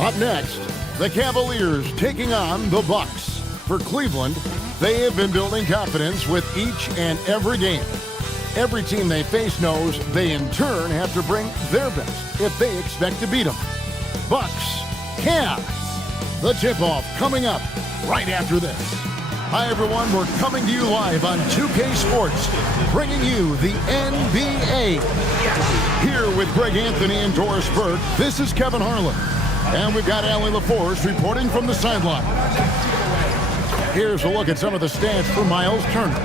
Up next, the Cavaliers taking on the Bucks. For Cleveland, they have been building confidence with each and every game. Every team they face knows they in turn have to bring their best if they expect to beat them. Bucks, Cavs. The tip-off coming up right after this. Hi everyone, we're coming to you live on 2K Sports, bringing you the NBA. Here with Greg Anthony and Doris Burke, this is Kevin Harlan. And we've got Allie LaForce reporting from the sideline. Here's a look at some of the stats for Miles Turner.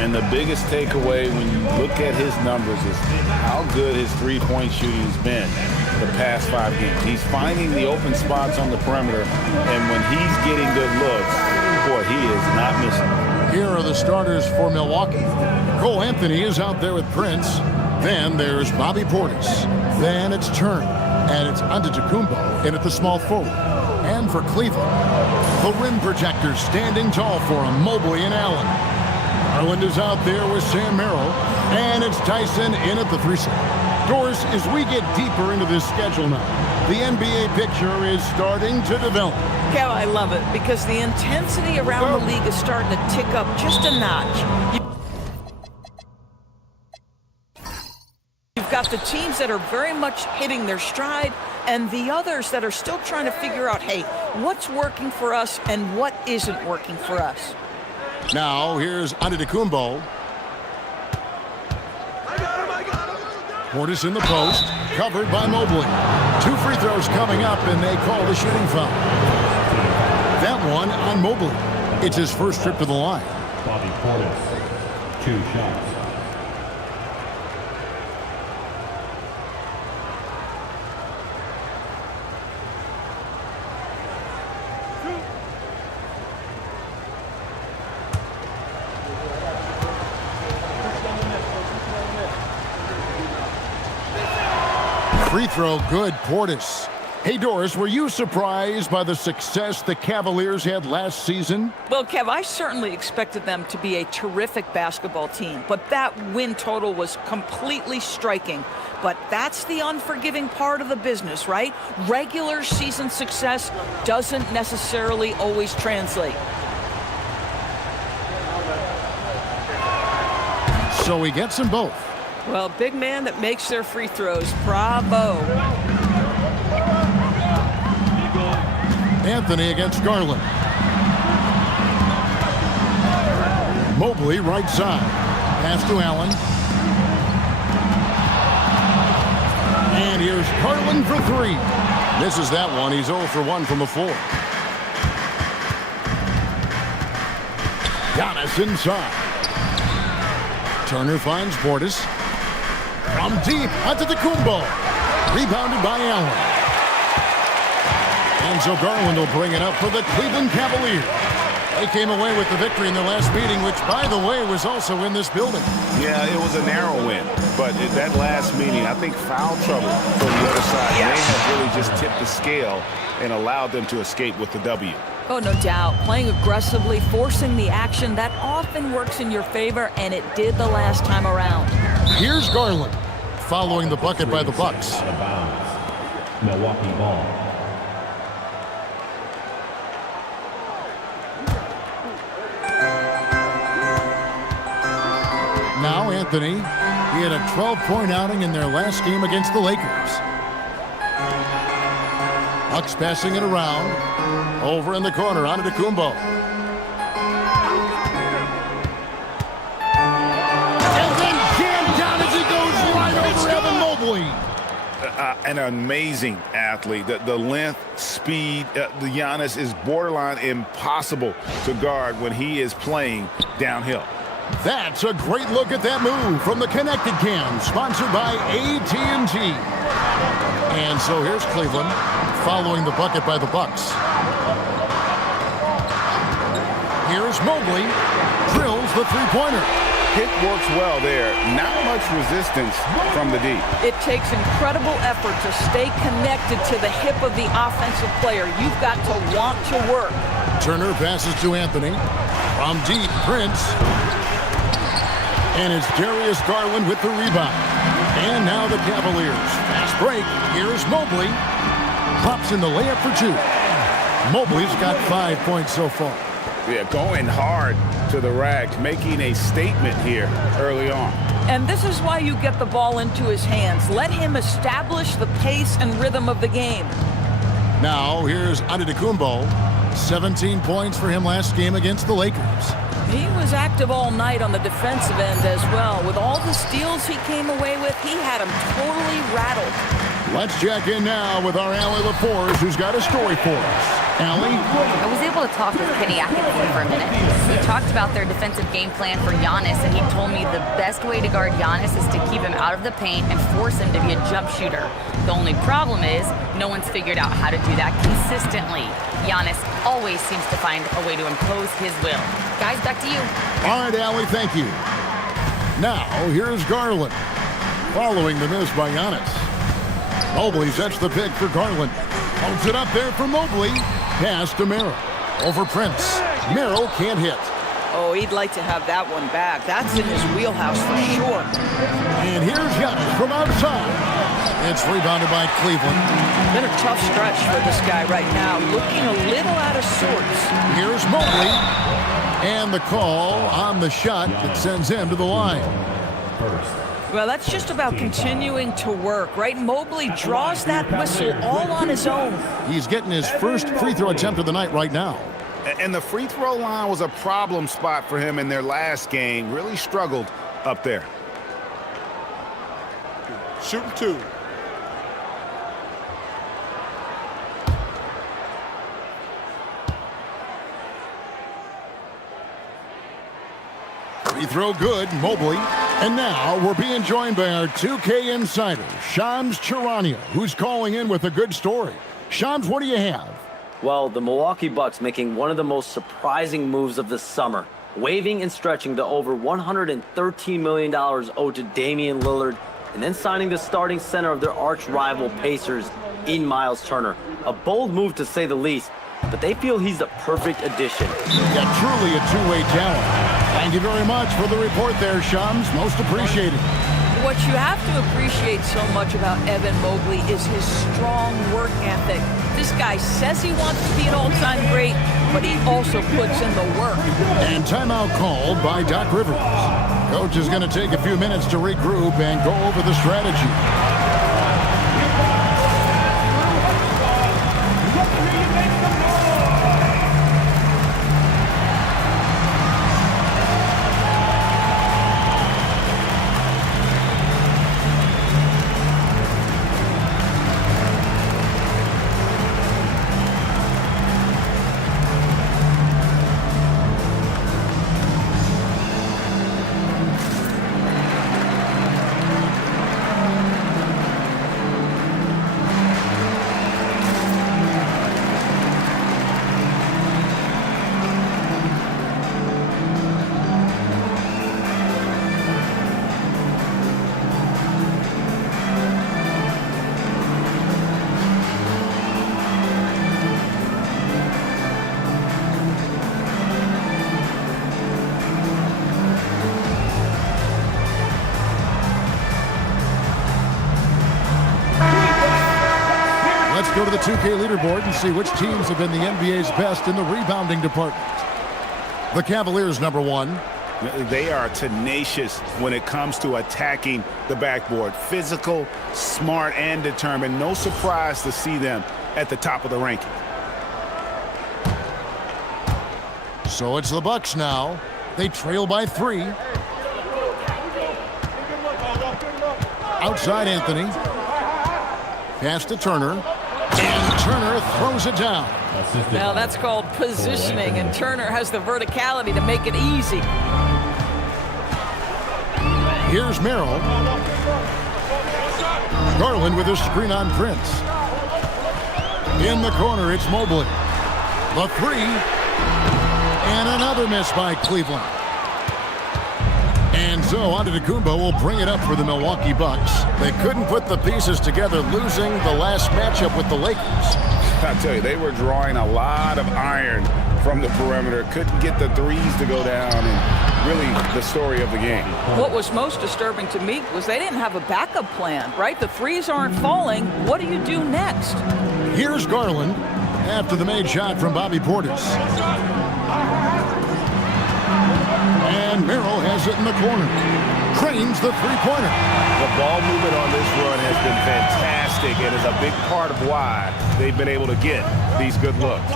And the biggest takeaway when you look at his numbers is how good his three-point shooting has been the past 5 games. He's finding the open spots on the perimeter, and when he's getting good looks, boy, he is not missing. Here are the starters for Milwaukee. Cole Anthony is out there with Prince. Then there's Bobby Portis. Then it's Turner. And it's Antetokounmpo in at the small forward. And for Cleveland, the rim protectors standing tall for him, Mobley and Allen. Garland is out there with Sam Merrill. And it's Tyson in at the 3-side. Doris, as we get deeper into this schedule now, the NBA picture is starting to develop. Kev, I love it because the intensity around the league is starting to tick up just a notch. You've got the teams that are very much hitting their stride and the others that are still trying to figure out, hey, what's working for us and what isn't working for us. Now, here's Antetokounmpo. Portis in the post, covered by Mobley. 2 free throws coming up, and they call the shooting foul. That one on Mobley. It's his first trip to the line. Bobby Portis, 2 shots. Free throw good, Portis. Hey, Doris, were you surprised by the success the Cavaliers had last season? Well, Kev, I certainly expected them to be a terrific basketball team, but that win total was completely striking. But that's the unforgiving part of the business, right? Regular season success doesn't necessarily always translate. So he gets them both. Well, big man that makes their free throws. Bravo. Anthony against Garland. Mobley right side. Pass to Allen. And here's Garland for 3. Misses that one. He's 0 for 1 from the floor. Giannis inside. Turner finds Portis. From deep, Antetokounmpo. Rebounded by Allen. And so Garland will bring it up for the Cleveland Cavaliers. They came away with the victory in their last meeting, which, by the way, was also in this building. Yeah, it was a narrow win. But at that last meeting, I think foul trouble from the other side. Yes. They have really just tipped the scale and allowed them to escape with the W. Oh, no doubt. Playing aggressively, forcing the action, that often works in your favor, and it did the last time around. Here's Garland, following the bucket by the Bucks. Out of bounds. Milwaukee ball. Now Anthony, he had a 12-point outing in their last game against the Lakers. Bucks passing it around. Over in the corner, Antetokounmpo. And then jammed down as he goes right over Evan Mobley. An amazing athlete. The length, speed, the Giannis is borderline impossible to guard when he is playing downhill. That's a great look at that move from the Connected Cam, sponsored by AT&T. And so here's Cleveland, following the bucket by the Bucks. Here's Mobley, drills the three-pointer. Hit works well there. Not much resistance from the D. It takes incredible effort to stay connected to the hip of the offensive player. You've got to want to work. Turner passes to Anthony. From deep, Prince. And it's Darius Garland with the rebound. And now the Cavaliers. Fast break. Here's Mobley. Drops in the layup for 2. Mobley's got 5 points so far. Yeah, going hard to the rack, making a statement here early on. And this is why you get the ball into his hands. Let him establish the pace and rhythm of the game. Now, here's Antetokounmpo. 17 points for him last game against the Lakers. He was active all night on the defensive end as well. With all the steals he came away with, he had him totally rattled. Let's check in now with our Allie LaForce, who's got a story for us. Allie? I was able to talk with Kenny Atkinson for a minute. We talked about their defensive game plan for Giannis, and he told me the best way to guard Giannis is to keep him out of the paint and force him to be a jump shooter. The only problem is no one's figured out how to do that consistently. Giannis always seems to find a way to impose his will. Guys, back to you. All right, Allie, thank you. Now, here's Garland. Following the miss by Giannis. Mobley sets the pick for Garland. Holds it up there for Mobley. Pass to Merrill. Over Prince. Merrill can't hit. Oh, he'd like to have that one back. That's in his wheelhouse for sure. And here's Giannis from outside. It's rebounded by Cleveland. Been a tough stretch for this guy right now. Looking a little out of sorts. Here's Mobley. And the call on the shot that sends him to the line. Well, that's just about continuing to work, right? Mobley draws that whistle all on his own. He's getting his first free throw attempt of the night right now. And the free throw line was a problem spot for him in their last game. Really struggled up there. Shooting 2. Free throw good, Mobley. And now we're being joined by our 2K insider, Shams Charania, who's calling in with a good story. Shams, what do you have? Well, the Milwaukee Bucks making one of the most surprising moves of the summer, waiving and stretching the over $113 million owed to Damian Lillard, and then signing the starting center of their arch rival Pacers in Miles Turner. A bold move to say the least, but they feel he's the perfect addition. Yeah, truly a two-way talent. Thank you very much for the report there, Shams. Most appreciated. What you have to appreciate so much about Evan Mobley is his strong work ethic. This guy says he wants to be an all-time great, but he also puts in the work. And timeout called by Doc Rivers. Coach is going to take a few minutes to regroup and go over the strategy. Let's go to the 2K leaderboard and see which teams have been the NBA's best in the rebounding department. The Cavaliers, number 1. They are tenacious when it comes to attacking the backboard. Physical, smart, and determined. No surprise to see them at the top of the ranking. So it's the Bucks now. They trail by 3. Outside Anthony. Pass to Turner. And Turner throws it down. Now that's called positioning, and Turner has the verticality to make it easy. Here's Merrill. Garland with a screen on Prince. In the corner, it's Mobley. The 3. And another miss by Cleveland. And so Antetokounmpo will bring it up for the Milwaukee Bucks. They couldn't put the pieces together, losing the last matchup with the Lakers. I tell you, they were drawing a lot of iron from the perimeter. Couldn't get the threes to go down, and really the story of the game. What was most disturbing to me was they didn't have a backup plan, right? The threes aren't falling. What do you do next? Here's Garland after the made shot from Bobby Portis. And Merrill has it in the corner. Drains the three-pointer. The ball movement on this run has been fantastic and is a big part of why they've been able to get these good looks.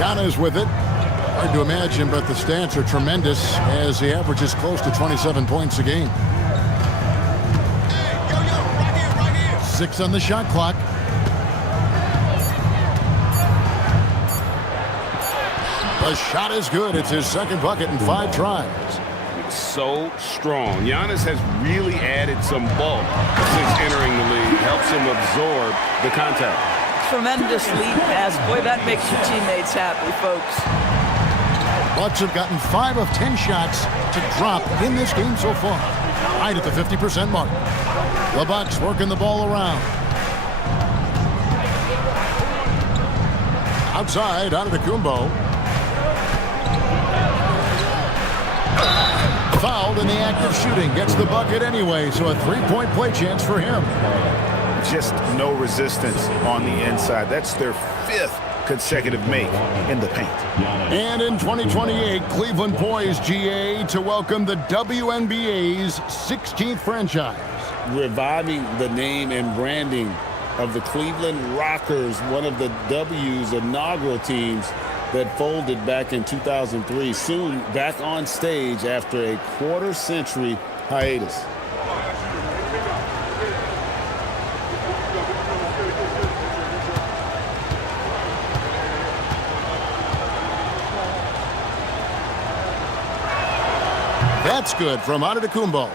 Giannis with it. Hard to imagine, but the stats are tremendous as he averages close to 27 points a game. 6 on the shot clock. The shot is good. It's his second bucket in 5 tries. So strong. Giannis has really added some bulk since entering the league. Helps him absorb the contact. Tremendous lead pass. Boy, that makes your teammates happy, folks. Bucks have gotten 5 of 10 shots to drop in this game so far. Right at the 50% mark. The Bucks working the ball around. Outside, Antetokounmpo. Fouled in the act of shooting. Gets the bucket anyway, so a 3-point play chance for him. Just no resistance on the inside. That's their 5th consecutive make in the paint. And in 2028, Cleveland poised, GA, to welcome the WNBA's 16th franchise. Reviving the name and branding of the Cleveland Rockers, one of the W's inaugural teams that folded back in 2003. Soon back on stage after a quarter-century hiatus. That's good from Antetokounmpo.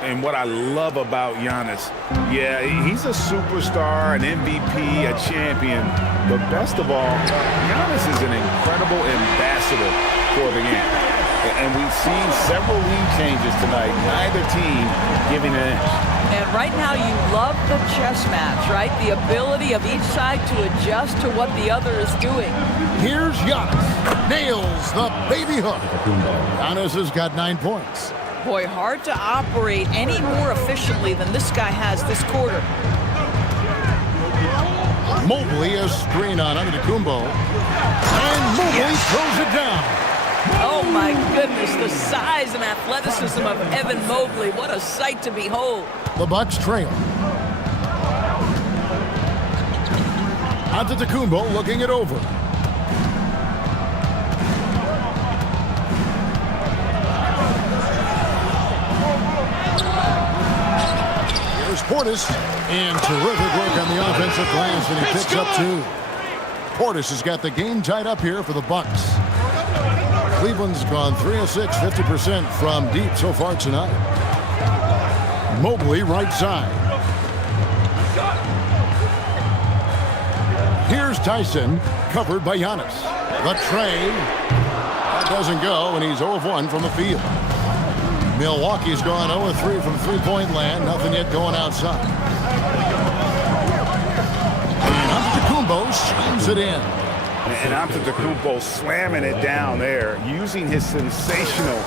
And what I love about Giannis, yeah, he's a superstar, an MVP, a champion. But best of all, Giannis is an incredible ambassador for the game. And we've seen several lead changes tonight, neither team giving an inch. And right now you love the chess match, right? The ability of each side to adjust to what the other is doing. Here's Giannis. Nails the baby hook. Giannis has got 9 points. Boy, hard to operate any more efficiently than this guy has this quarter. Mobley, a screen on Antetokounmpo. And Mobley throws it down. Oh my goodness, the size and athleticism of Evan Mobley. What a sight to behold. The Bucks trail. Antetokounmpo looking it over. Here's Portis, and terrific work on the offensive glass, and he picks up 2. Portis has got the game tied up here for the Bucks. Cleveland's gone 3 of 6, 50% from deep so far tonight. Mobley right side. Here's Tyson, covered by Giannis. The tray. That doesn't go, and he's 0 of 1 from the field. Milwaukee's gone 0 of 3 from three-point land. Nothing yet going outside. And Antetokounmpo shines it in. And Antetokounmpo slamming it down there, using his sensational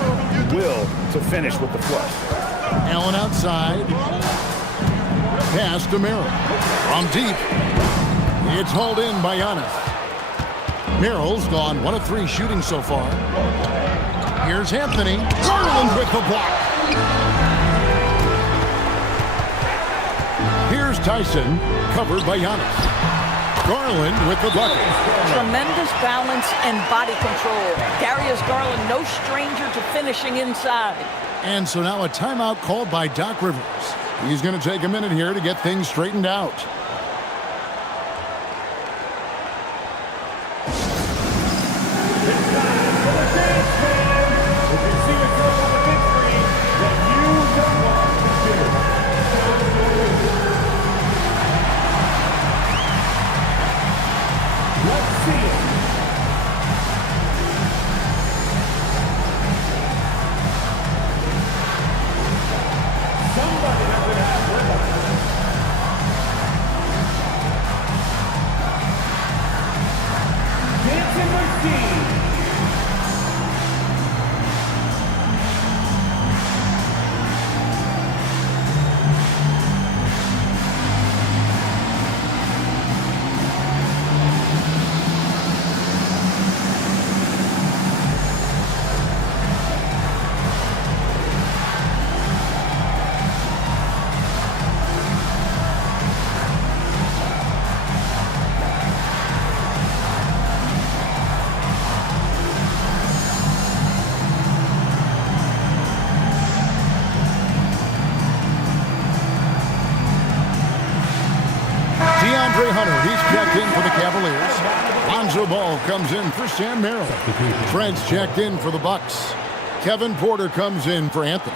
will to finish with the flush. Allen outside. Pass to Merrill. From deep. It's hauled in by Giannis. Merrill's gone 1 of 3 shooting so far. Here's Anthony. Garland with the block. Here's Tyson, covered by Giannis. Garland with the bucket. Tremendous balance and body control. Darius Garland, no stranger to finishing inside. And so now a timeout called by Doc Rivers. He's going to take a minute here to get things straightened out. DeAndre Hunter, he's checked in for the Cavaliers. Lonzo Ball comes in for Sam Merrill. Trent's checked in for the Bucks. Kevin Porter comes in for Anthony.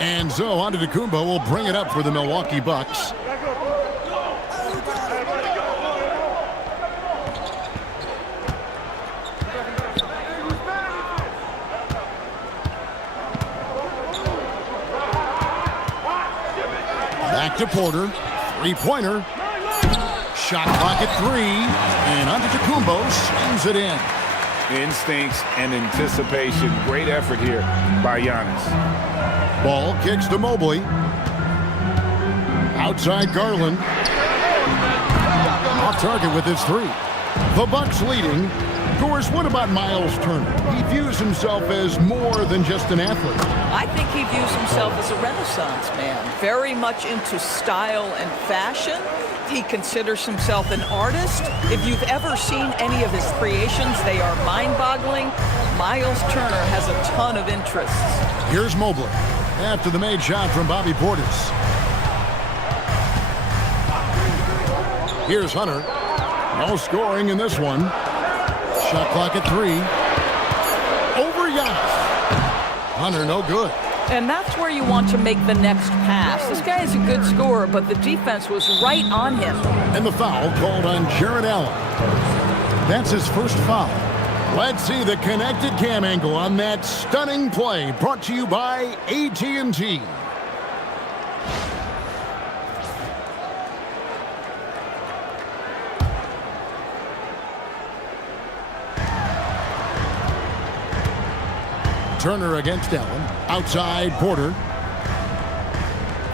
And so Antetokounmpo will bring it up for the Milwaukee Bucks. Back to Porter. Three-pointer. Shot clock at 3. And Antetokounmpo slams it in. Instincts and anticipation. Great effort here by Giannis. Ball kicks to Mobley. Outside Garland. Off target with his 3. The Bucks leading. Of course, what about Miles Turner? He views himself as more than just an athlete. I think he views himself as a Renaissance man, very much into style and fashion. He considers himself an artist. If you've ever seen any of his creations, they are mind-boggling. Miles Turner has a ton of interests. Here's Mobley after the made shot from Bobby Portis. Here's Hunter. No scoring in this one. Shot clock at 3. Over Giannis. Hunter, no good. And that's where you want to make the next pass. This guy is a good scorer, but the defense was right on him. And the foul called on Jarrett Allen. That's his first foul. Let's see the connected cam angle on that stunning play, brought to you by AT&T. Turner against Allen. Outside Porter.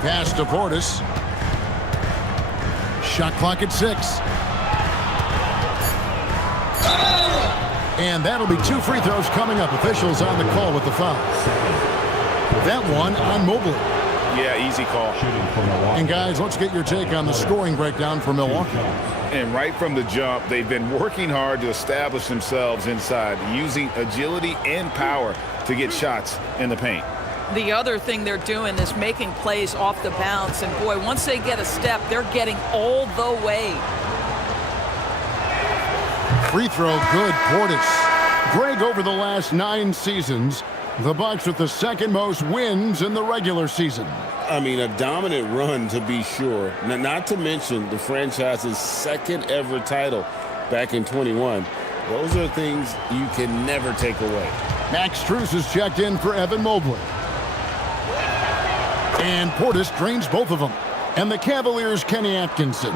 Pass to Portis. Shot clock at 6. And that'll be 2 free throws coming up. Officials on the call with the foul. That one on Mobley. Yeah, easy call. And guys, let's get your take on the scoring breakdown for Milwaukee. And right from the jump, they've been working hard to establish themselves inside, using agility and power to get shots in the paint. The other thing they're doing is making plays off the bounce. And boy, once they get a step, they're getting all the way. Free throw good, Portis. Greg, over the last 9 seasons, the Bucks with the second most wins in the regular season. I mean, a dominant run to be sure. Not to mention the franchise's second ever title back in 21. Those are things you can never take away. Max Strus is checked in for Evan Mobley. And Portis drains both of them. And the Cavaliers' Kenny Atkinson.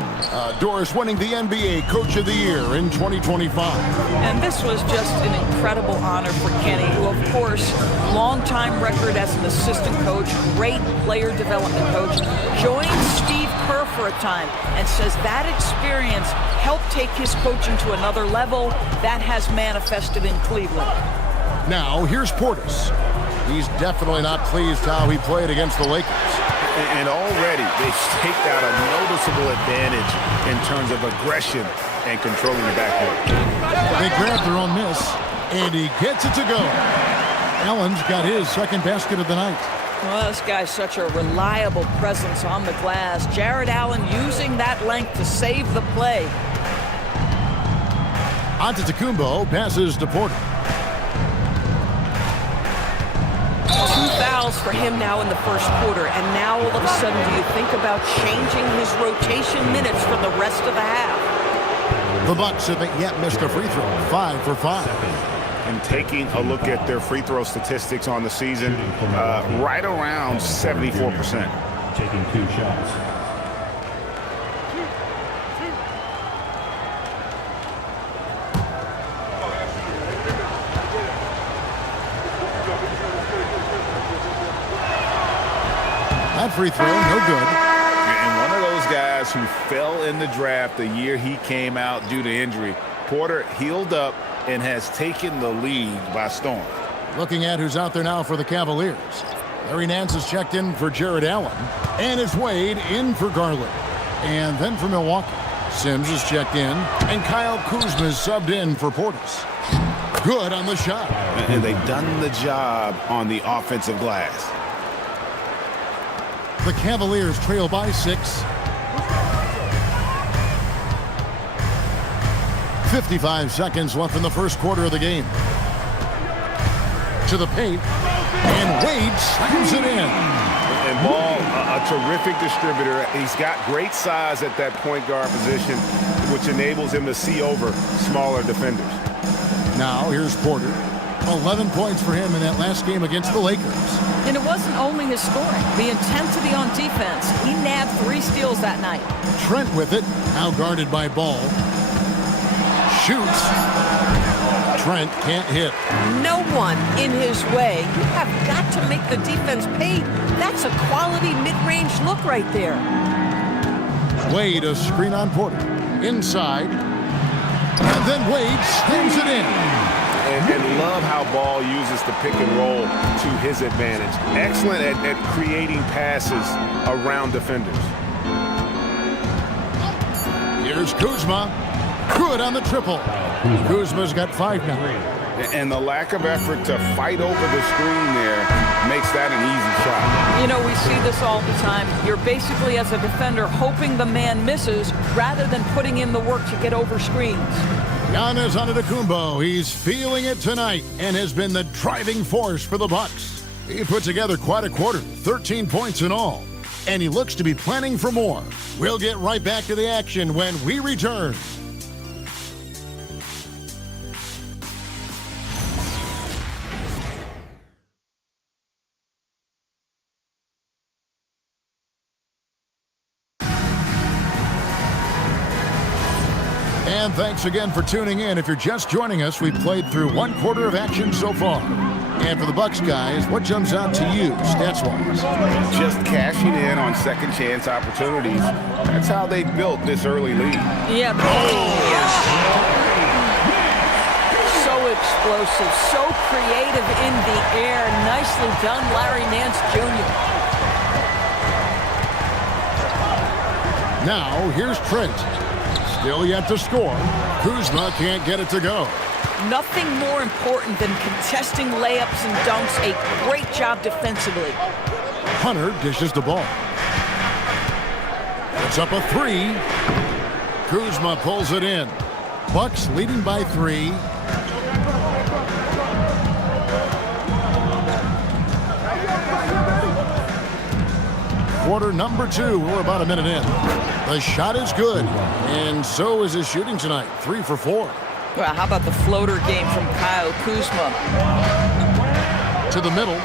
Doris winning the NBA Coach of the Year in 2025. And this was just an incredible honor for Kenny, who, of course, longtime record as an assistant coach, great player development coach, joined Steve Kerr for a time and says that experience helped take his coaching to another level. That has manifested in Cleveland. Now, here's Portis. He's definitely not pleased how he played against the Lakers. And already they've staked out a noticeable advantage in terms of aggression and controlling the backcourt. They grab their own miss, and he gets it to go. Allen's got his second basket of the night. Well, this guy's such a reliable presence on the glass. Jarrett Allen using that length to save the play. Antetokounmpo passes to Porter. 2 fouls for him now in the first quarter, and now all of a sudden do you think about changing his rotation minutes for the rest of the half? The Bucks haven't yet missed a free throw. 5 for 5. And taking a look at their free throw statistics on the season, right around 74%. Taking 2 shots. That free throw, no good. And one of those guys who fell in the draft the year he came out due to injury. Porter healed up and has taken the league by storm. Looking at who's out there now for the Cavaliers. Larry Nance is checked in for Jarrett Allen. And it's Wade in for Garland. And then for Milwaukee, Sims is checked in, and Kyle Kuzma is subbed in for Portis. Good on the shot. And they've done the job on the offensive glass. The Cavaliers trail by 6. 55 seconds left in the first quarter of the game. To the paint, and Wade slams it in. And Ball, a terrific distributor. He's got great size at that point guard position, which enables him to see over smaller defenders. Now here's Porter. 11 points for him in that last game against the Lakers. And it wasn't only his scoring. The intensity on defense. He nabbed 3 steals that night. Trent with it, now guarded by Ball. Shoots. Trent can't hit. No one in his way. You have got to make the defense pay. That's a quality mid-range look right there. Wade a screen on Porter. Inside. And then Wade slams it in. And love how Ball uses the pick and roll to his advantage. Excellent at creating passes around defenders. Here's Kuzma. Good on the triple. Kuzma's got 5 now. And the lack of effort to fight over the screen there makes that an easy shot. You know, we see this all the time. You're basically, as a defender, hoping the man misses rather than putting in the work to get over screens. Giannis Antetokounmpo, he's feeling it tonight and has been the driving force for the Bucks. He put together quite a quarter, 13 points in all, and he looks to be planning for more. We'll get right back to the action when we return. And thanks again for tuning in. If you're just joining us, we played through 1 quarter of action so far. And for the Bucks guys, what jumps out to you, stats-wise? Just cashing in on second chance opportunities. That's how they built this early lead. Yeah. So explosive, so creative in the air. Nicely done, Larry Nance Jr. Now, here's Trent. Still yet to score. Kuzma can't get it to go. Nothing more important than contesting layups and dunks. A great job defensively. Hunter dishes the ball. It's up a 3. Kuzma pulls it in. Bucks leading by 3. Quarter number 2. We're about a minute in. The shot is good, and so is his shooting tonight. 3 for 4. Well, how about the floater game from Kyle Kuzma? To the middle.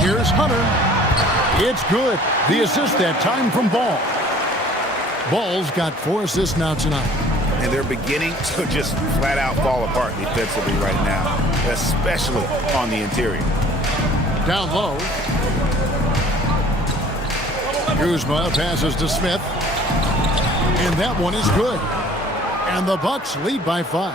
Here's Hunter. It's good. The assist that time from Ball. Ball's got 4 assists now tonight. And they're beginning to just flat out fall apart defensively right now, especially on the interior. Down low. Kuzma passes to Smith. And that one is good. And the Bucks lead by 5.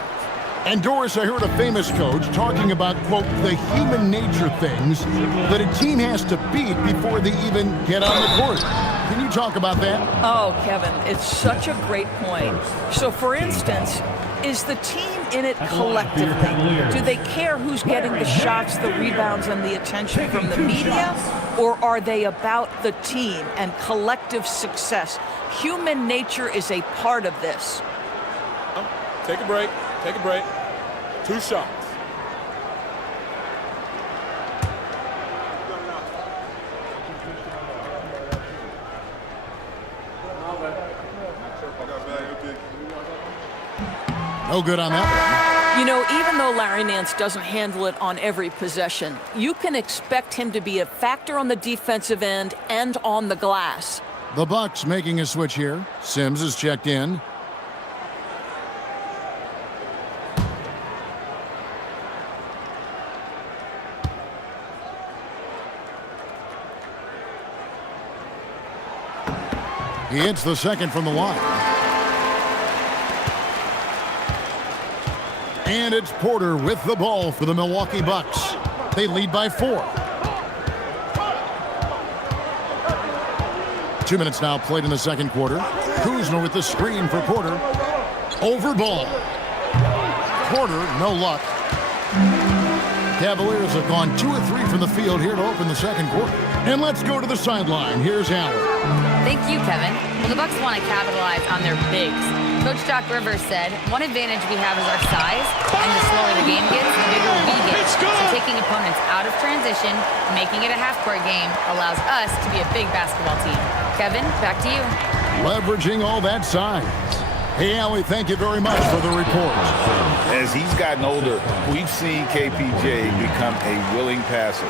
And Doris, I heard a famous coach talking about, quote, the human nature things that a team has to beat before they even get on the court. Can you talk about that? Oh, Kevin, it's such a great point. So, for instance, is the team in it collectively? Do they care who's getting the shots, the rebounds, and the attention from the media? Or are they about the team and collective success? Human nature is a part of this. Take a break. Take a break. 2 shots. No good on that one. You know, even though Larry Nance doesn't handle it on every possession, you can expect him to be a factor on the defensive end and on the glass. The Bucks making a switch here. Sims is checked in. He hits the second from the line. And it's Porter with the ball for the Milwaukee Bucks. They lead by 4. 2 minutes now played in the second quarter. Kuzma with the screen for Porter. Over ball. Porter, no luck. Cavaliers have gone 2 of 3 from the field here to open the second quarter. And let's go to the sideline. Here's Allen. Thank you, Kevin. Well, the Bucks want to capitalize on their bigs. Coach Doc Rivers said, one advantage we have is our size, and the slower the game gets, the bigger we get. So taking opponents out of transition, making it a half-court game, allows us to be a big basketball team. Kevin, back to you. Leveraging all that size. Hey, Allie, thank you very much for the report. As he's gotten older, we've seen KPJ become a willing passer.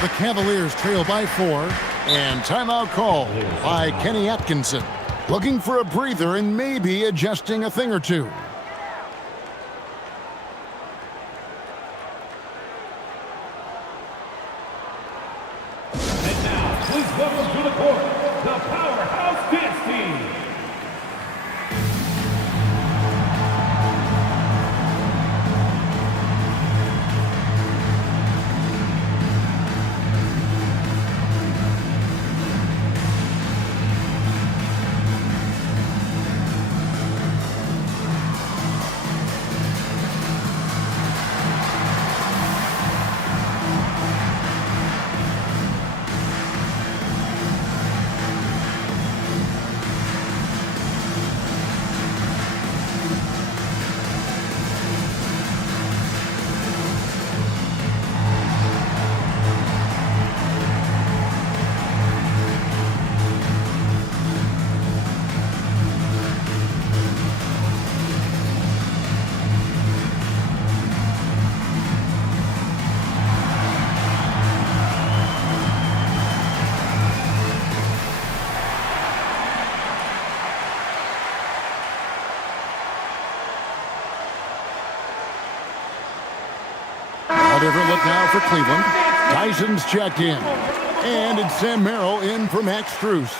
The Cavaliers trail by 4, and timeout call by Kenny Atkinson. Looking for a breather and maybe adjusting a thing or two. And now, please welcome to the court, the Powerhouse Dance Team. A different look now for Cleveland. Tyson's checked in. And it's Sam Merrill in for Max Strus.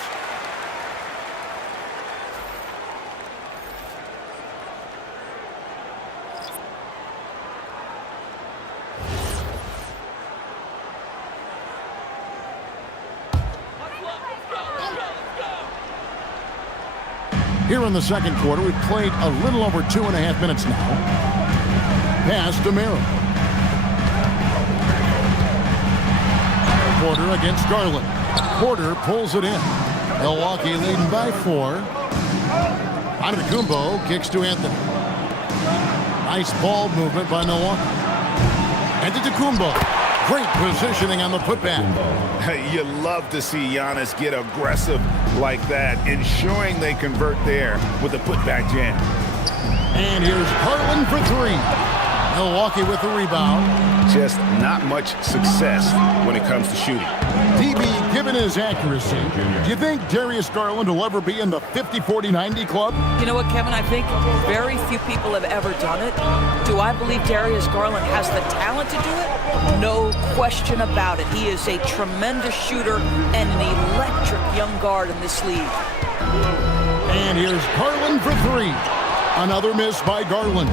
Here in the second quarter, we've played a little over 2.5 minutes now. Pass to Merrill. Porter against Garland. Porter pulls it in. Milwaukee leading by 4. Antetokounmpo kicks to Anthony. Nice ball movement by Milwaukee. Antetokounmpo. Great positioning on the putback. You love to see Giannis get aggressive like that, ensuring they convert there with a putback jam. And here's Garland for 3. Milwaukee with the rebound. Just not much success when it comes to shooting. DB, given his accuracy, do you think Darius Garland will ever be in the 50-40-90 club? You know what, Kevin? I think very few people have ever done it. Do I believe Darius Garland has the talent to do it? No question about it. He is a tremendous shooter and an electric young guard in this league. And here's Garland for 3. Another miss by Garland.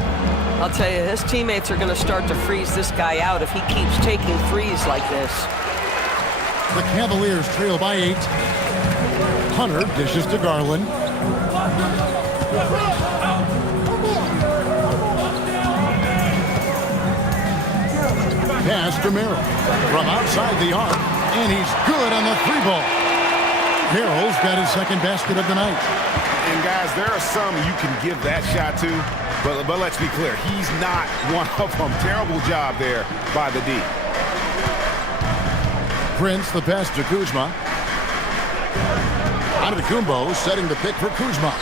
I'll tell you, his teammates are going to start to freeze this guy out if he keeps taking threes like this. The Cavaliers trail by 8. Hunter dishes to Garland. Pass to Merrill from outside the arc, and he's good on the 3-ball. Merrill's got his second basket of the night. And guys, there are some you can give that shot to, but let's be clear, he's not one of them. Terrible job there by the D. Prince, the pass to Kuzma. Antetokounmpo setting the pick for Kuzma.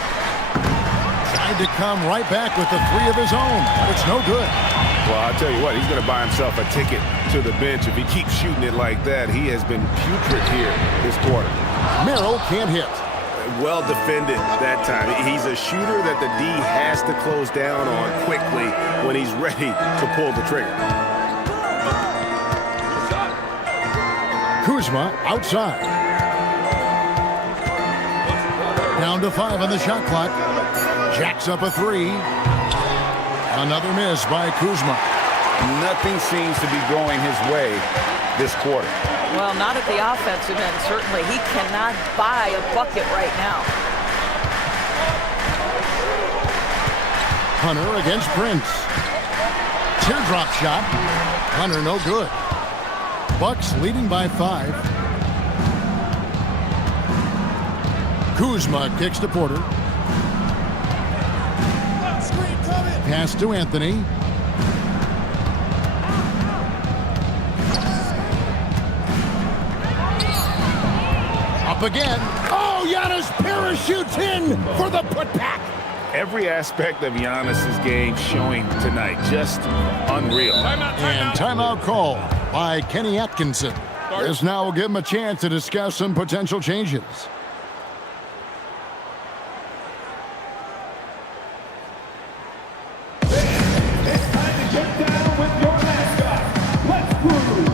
Tried to come right back with the 3 of his own, but it's no good. Well, I'll tell you what, he's going to buy himself a ticket to the bench. If he keeps shooting it like that, he has been putrid here this quarter. Merrill can't hit. Well defended that time. He's a shooter that the D has to close down on quickly when he's ready to pull the trigger. Kuzma outside. Down to 5 on the shot clock. Jacks up a 3. Another miss by Kuzma. Nothing seems to be going his way this quarter. Well, not at the offensive end, certainly. He cannot buy a bucket right now. Hunter against Prince. Teardrop shot. Hunter no good. Bucks leading by 5. Kuzma kicks to Porter. Pass to Anthony. Up again. Oh, Giannis parachutes in for the putback. Every aspect of Giannis's game showing tonight. Just unreal. And timeout call by Kenny Atkinson. This now will give him a chance to discuss some potential changes. It's time to get down with your mascot. Let's groove.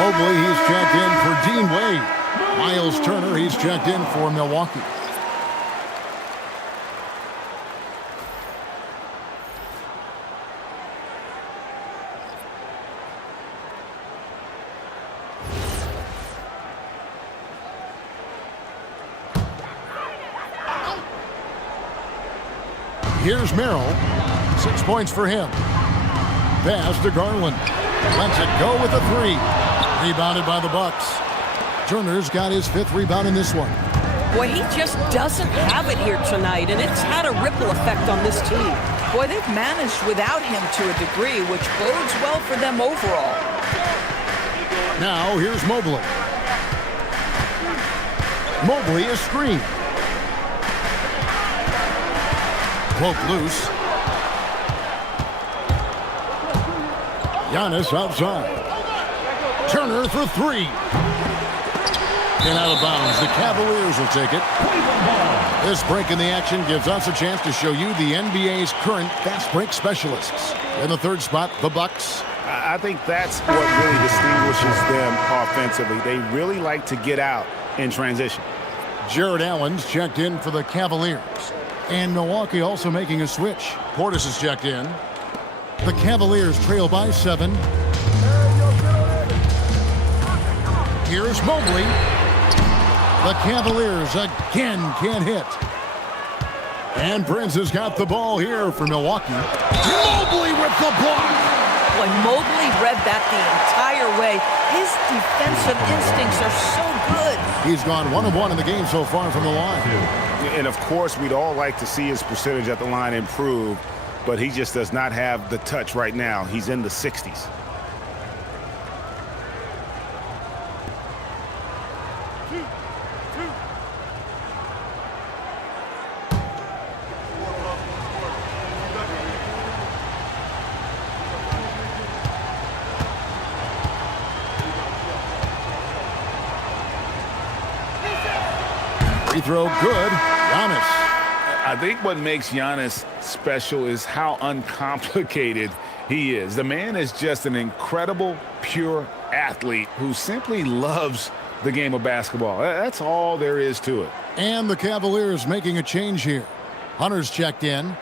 Mobley, he's checked in for Dean Wade. Miles Turner, he's checked in for Milwaukee. Here's Merrill. 6 points for him. Pass to Garland. Lets it go with a 3. Rebounded by the Bucks. Turner's got his 5th rebound in this one. Boy, he just doesn't have it here tonight, and it's had a ripple effect on this team. Boy, they've managed without him to a degree, which bodes well for them overall. Now here's Mobley. Mobley is screened. Poke loose. Giannis outside. Turner for 3. And out of bounds. The Cavaliers will take it. This break in the action gives us a chance to show you the NBA's current fast break specialists. In the 3rd spot, the Bucks. I think that's what really distinguishes them offensively. They really like to get out in transition. Jared Allen's checked in for the Cavaliers. And Milwaukee also making a switch. Portis is checked in. The Cavaliers trail by 7. Here's Mobley. The Cavaliers again can't hit. And Prince has got the ball here for Milwaukee. Mobley with the block. Boy, Mobley read that the entire way. His defensive instincts are so good. He's gone 1 of 1 in the game so far from the line. And of course, we'd all like to see his percentage at the line improve, but he just does not have the touch right now. He's in the 60s. Free throw good. Giannis. I think what makes Giannis special is how uncomplicated he is. The man is just an incredible, pure athlete who simply loves the game of basketball. That's all there is to it. And the Cavaliers making a change here. Hunter's checked in.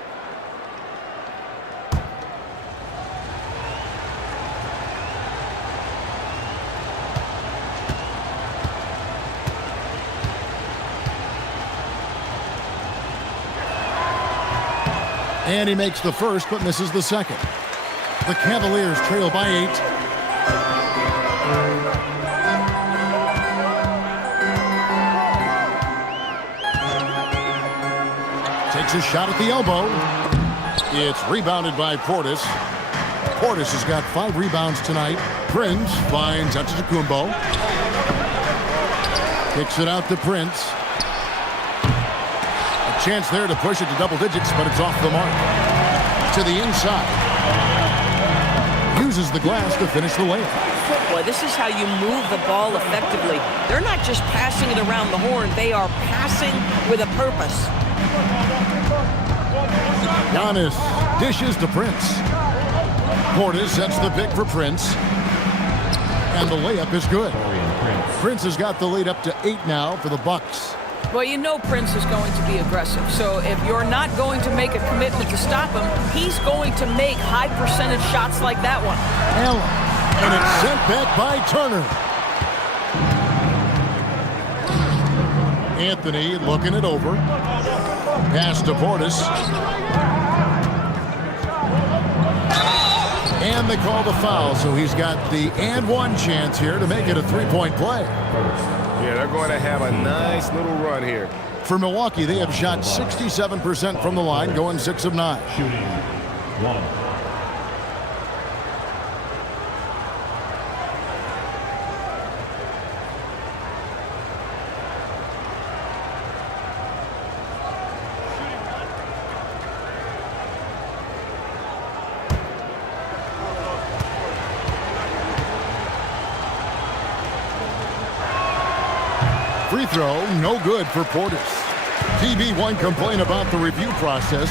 And he makes the first, but misses the second. The Cavaliers trail by 8. Takes a shot at the elbow. It's rebounded by Portis. Portis has got 5 rebounds tonight. Prince finds Antetokounmpo. Kicks it out to Prince. A chance there to push it to double digits, but it's off the mark. To the inside. Uses the glass to finish the layup. Boy, this is how you move the ball effectively. They're not just passing it around the horn. They are passing with a purpose. Giannis dishes to Prince. Portis sets the pick for Prince. And the layup is good. Prince has got the lead up to 8 now for the Bucks. Well, you know Prince is going to be aggressive. So if you're not going to make a commitment to stop him, he's going to make high percentage shots like that one. Allen. And it's sent back by Turner. Anthony looking it over. Pass to Portis. And they call the foul, so he's got the and one chance here to make it a 3-point play. Yeah, they're going to have a nice little run here. For Milwaukee, they have shot 67% from the line, going 6 of 9. Shooting 1. Free throw, no good for Portis. TB1 complain about the review process.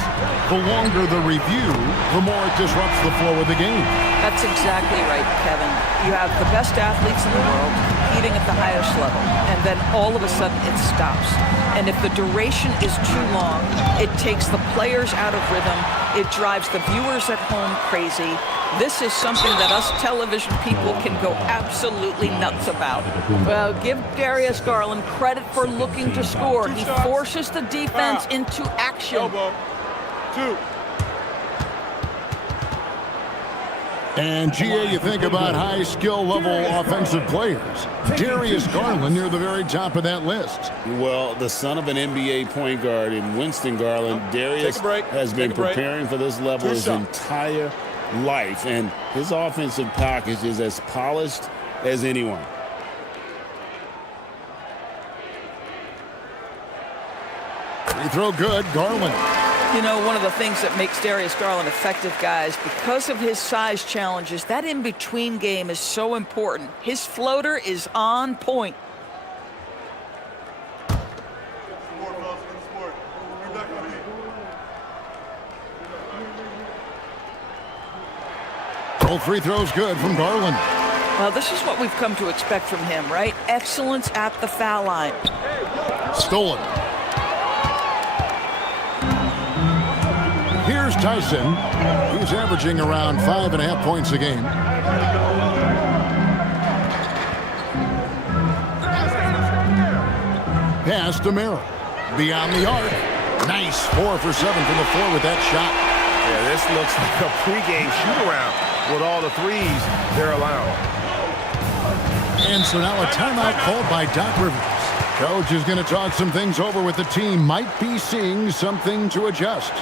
The longer the review, the more it disrupts the flow of the game. That's exactly right, Kevin. You have the best athletes in the world competing at the highest level, and then all of a sudden it stops. And if the duration is too long, it takes the players out of rhythm. It drives the viewers at home crazy. This is something that us television people can go absolutely nuts about. Well, give Darius Garland credit for looking to score. He forces the defense into action. Elbow. 2. And, GA, you think about high skill level offensive players. Darius Garland near the very top of that list. Well, the son of an NBA point guard in Winston Garland, Darius has been preparing for this level his entire life, and his offensive package is as polished as anyone. Free throw good, Garland. You know, one of the things that makes Darius Garland effective, guys, because of his size challenges, that in-between game is so important. His floater is on point. Both free throws good from Garland. Well, this is what we've come to expect from him, right? Excellence at the foul line. Stolen. Here's Tyson. He's averaging around 5.5 points a game. Pass to Merrill. Beyond the arc. Nice 4 for 7 from the floor with that shot. Yeah, this looks like a pregame shoot-around with all the threes they're allowing. And so now a timeout called by Doc Rivers. Coach is going to talk some things over with the team. Might be seeing something to adjust.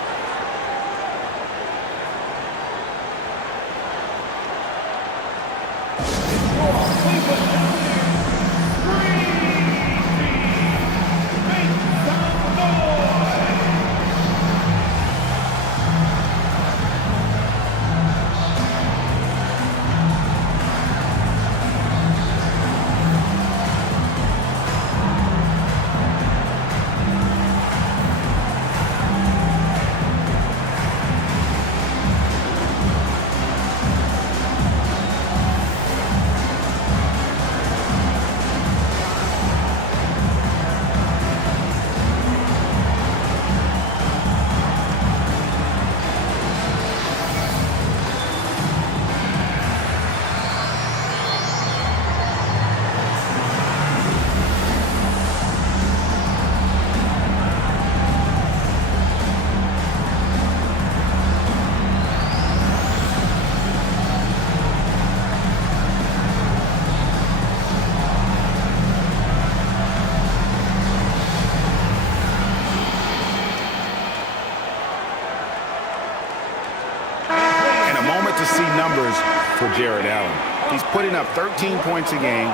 numbers for Jared Allen. He's putting up 13 points a game,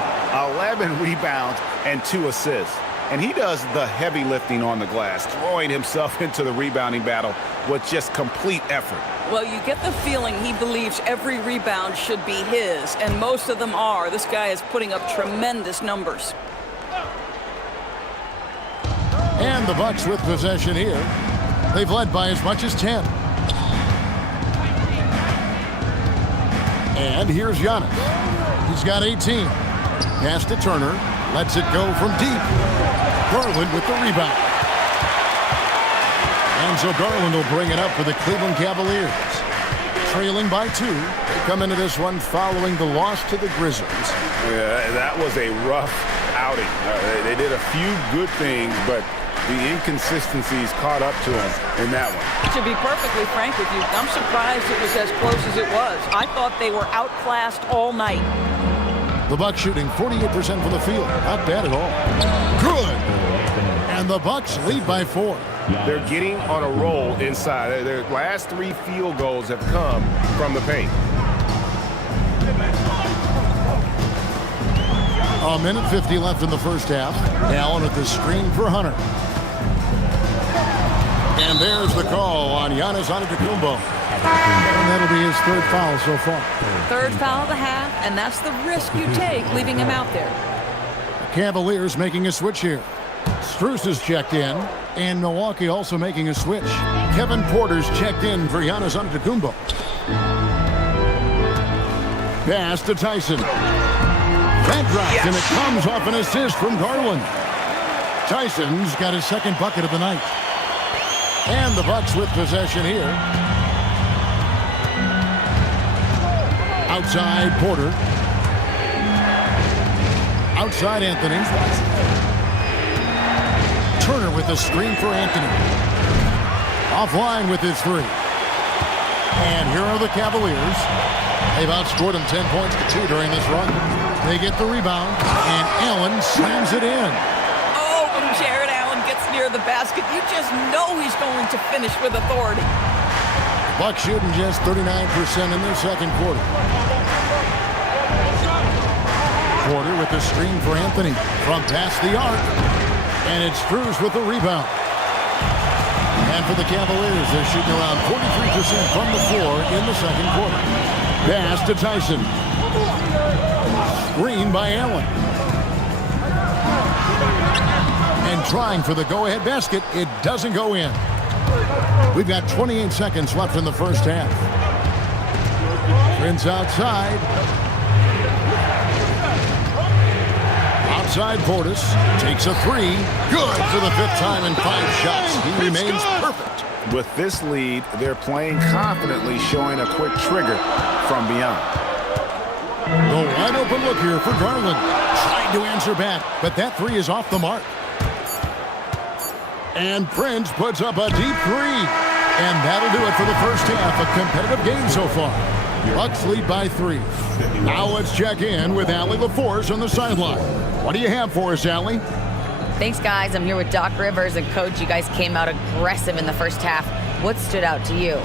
11 rebounds, and 2 assists. And he does the heavy lifting on the glass, throwing himself into the rebounding battle with just complete effort. Well, you get the feeling he believes every rebound should be his, and most of them are. This guy is putting up tremendous numbers. And the Bucks with possession here. They've led by as much as 10. And here's Giannis. He's got 18. Pass to Turner. Lets it go from deep. Garland with the rebound. And so Garland will bring it up for the Cleveland Cavaliers. Trailing by 2. They come into this one following the loss to the Grizzlies. Yeah, that was a rough outing. They did a few good things, but the inconsistencies caught up to them in that one. To be perfectly frank with you, I'm surprised it was as close as it was. I thought they were outclassed all night. The Bucks shooting 48% from the field. Not bad at all. Good. And the Bucks lead by 4. They're getting on a roll inside. Their last 3 field goals have come from the paint. A minute 50 left in the first half. Allen at the screen for Hunter. And there's the call on Giannis Antetokounmpo. And that'll be his 3rd foul so far. 3rd foul of the half, and that's the risk you take leaving him out there. The Cavaliers making a switch here. Strus is checked in, and Milwaukee also making a switch. Kevin Porter's checked in for Giannis Antetokounmpo. Pass to Tyson. That drops, and it comes off an assist from Garland. Tyson's got his 2nd bucket of the night. And the Bucks with possession here. Outside Porter. Outside Anthony. Turner with the screen for Anthony. Offline with his 3. And here are the Cavaliers. They've outscored them 10 points to 2 during this run. They get the rebound, and Allen slams it in. Oh, when Jared Allen gets near the basket, you just know he's going to finish with authority. Bucks shooting just 39% in their 2nd quarter. Porter with the screen for Anthony from past the arc. And it's Strus with the rebound. And for the Cavaliers, they're shooting around 43% from the floor in the 2nd quarter. Pass to Tyson. Screen by Allen. And trying for the go-ahead basket, it doesn't go in. We've got 28 seconds left in the first half. Prince outside. Outside Portis takes a 3. Good for the 5th time in 5 shots. He remains perfect. With this lead, they're playing confidently, showing a quick trigger from beyond. The wide open look here for Garland. Trying to answer back, but that 3 is off the mark. And Prince puts up a deep 3. And that'll do it for the first half. A competitive game so far. Bucks lead by 3. Now let's check in with Allie LaForce on the sideline. What do you have for us, Allie? Thanks, guys. I'm here with Doc Rivers and Coach. You guys came out aggressive in the first half. What stood out to you?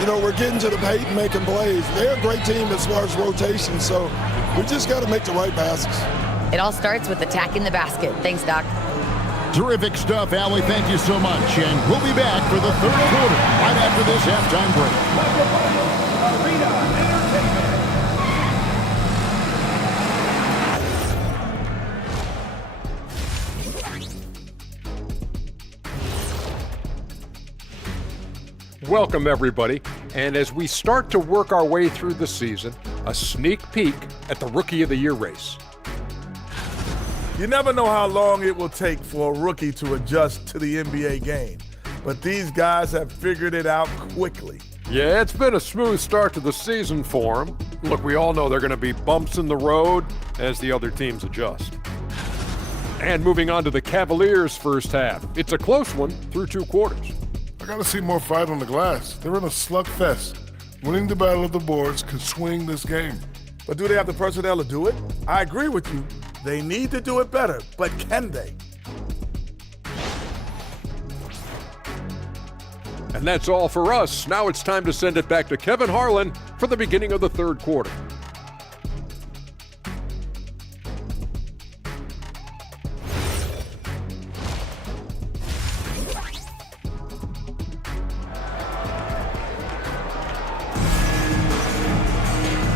You know, we're getting to the paint and making plays. They're a great team as far as rotation, so we just got to make the right passes. It all starts with attacking the basket. Thanks, Doc. Terrific stuff, Allie. Thank you so much. And we'll be back for the 3rd quarter right after this halftime break. Welcome, everybody. And as we start to work our way through the season, a sneak peek at the Rookie of the Year race. You never know how long it will take for a rookie to adjust to the NBA game, but these guys have figured it out quickly. Yeah, it's been a smooth start to the season for them. Look, we all know they're going to be bumps in the road as the other teams adjust. And moving on to the Cavaliers' first half. It's a close one through 2 quarters. I got to see more fight on the glass. They're in a slugfest. Winning the battle of the boards can swing this game. But do they have the personnel to do it? I agree with you. They need to do it better, but can they? And that's all for us. Now it's time to send it back to Kevin Harlan for the beginning of the third quarter.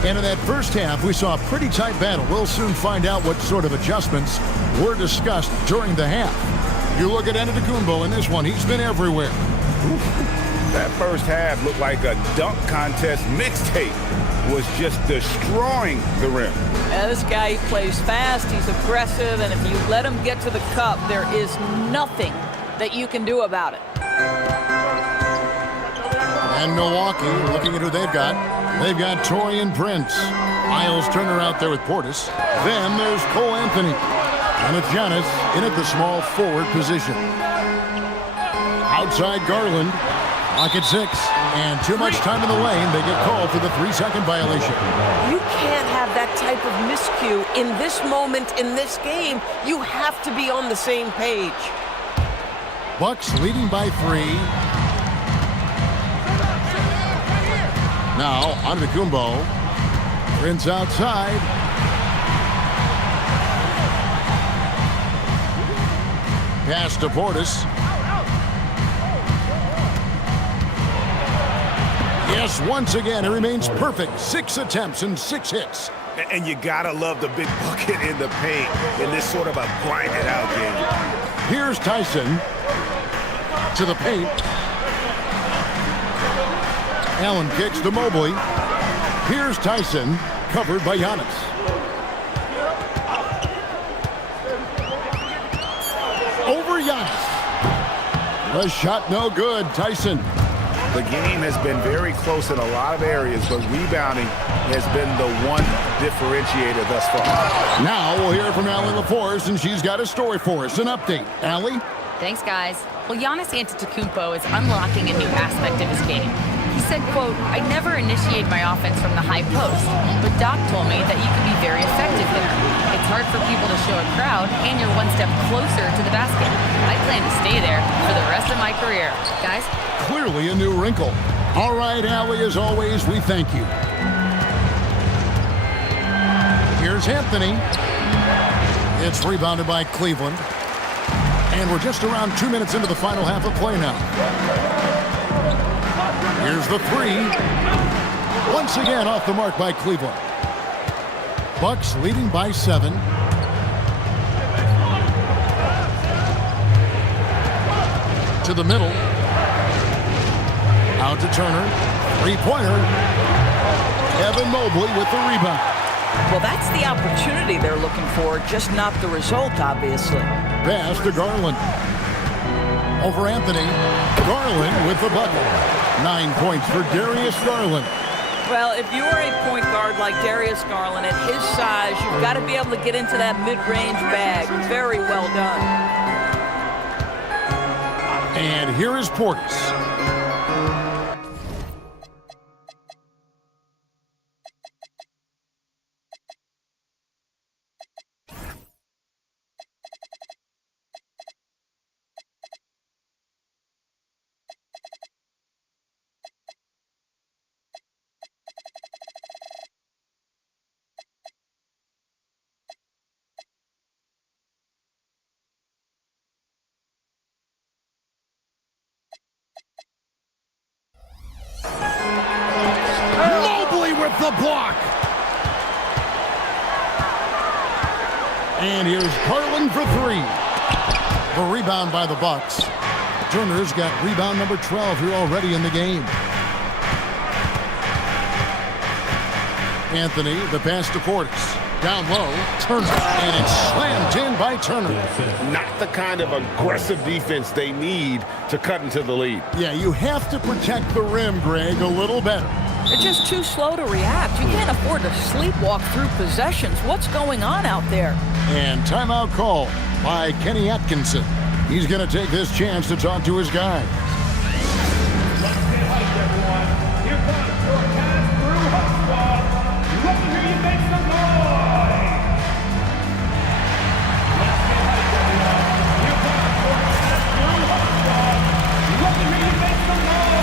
And in that first half, we saw a pretty tight battle. We'll soon find out what sort of adjustments were discussed during the half. You look at Antetokounmpo in this one. He's been everywhere. That first half looked like a dunk contest mixtape. Was just destroying the rim. This guy, he plays fast, he's aggressive, and if you let him get to the cup, there is nothing that you can do about it. And Milwaukee, looking at who they've got. They've got Torian Prince. Miles Turner out there with Portis. Then there's Cole Anthony. And it's Giannis in at the small forward position. Outside Garland. Clock at 6. And too much time in the lane. They get called for the 3-second violation. You can't have that type of miscue in this moment, in this game. You have to be on the same page. Bucks leading by 3. Now, Antetokounmpo. Prince outside. Pass to Portis. Yes, once again, it remains perfect. 6 attempts and 6 hits. And you gotta love the big bucket in the paint in this sort of a grinded-out game. Here's Tyson to the paint. Allen kicks to Mobley. Here's Tyson, covered by Giannis. Over Giannis. The shot no good. Tyson. The game has been very close in a lot of areas, but rebounding has been the one differentiator thus far. Now we'll hear from Allie LaForce, and she's got a story for us. An update. Allie? Thanks, guys. Well, Giannis Antetokounmpo is unlocking a new aspect of his game. He said, quote, "I never initiate my offense from the high post, but Doc told me that you can be very effective there. It's hard for people to show a crowd, and you're one step closer to the basket. I plan to stay there for the rest of my career." Guys? Clearly a new wrinkle. All right, Allie, as always, we thank you. Here's Anthony. It's rebounded by Cleveland. And we're just around 2 minutes into the final half of play now. Here's the 3. Once again off the mark by Cleveland. Bucks leading by 7. To the middle. Out to Turner. 3-pointer. Evan Mobley with the rebound. Well, that's the opportunity they're looking for, just not the result, obviously. Pass to Garland. Over Anthony. Garland with the bucket. 9 points for Darius Garland. Well, if you are a point guard like Darius Garland, at his size, you've got to be able to get into that mid-range bag. Very well done. And here is Portis. The block. And here's Garland for 3. The rebound by the Bucks. Turner's got rebound number 12 here already in the game. Anthony, the pass to Portis. Down low, Turner, and it's slammed in by Turner. Not the kind of aggressive defense they need to cut into the lead. Yeah, you have to protect the rim, Greg, a little better. They're just too slow to react. You can't afford to sleepwalk through possessions. What's going on out there? And timeout call by Kenny Atkinson. He's going to take this chance to talk to his guys. Let's get hyped, everyone. Here comes your pass through hot squad. Love to hear you make some noise. Let's get hyped, everyone. Here comes your pass through hot squad. Love to hear you make some noise.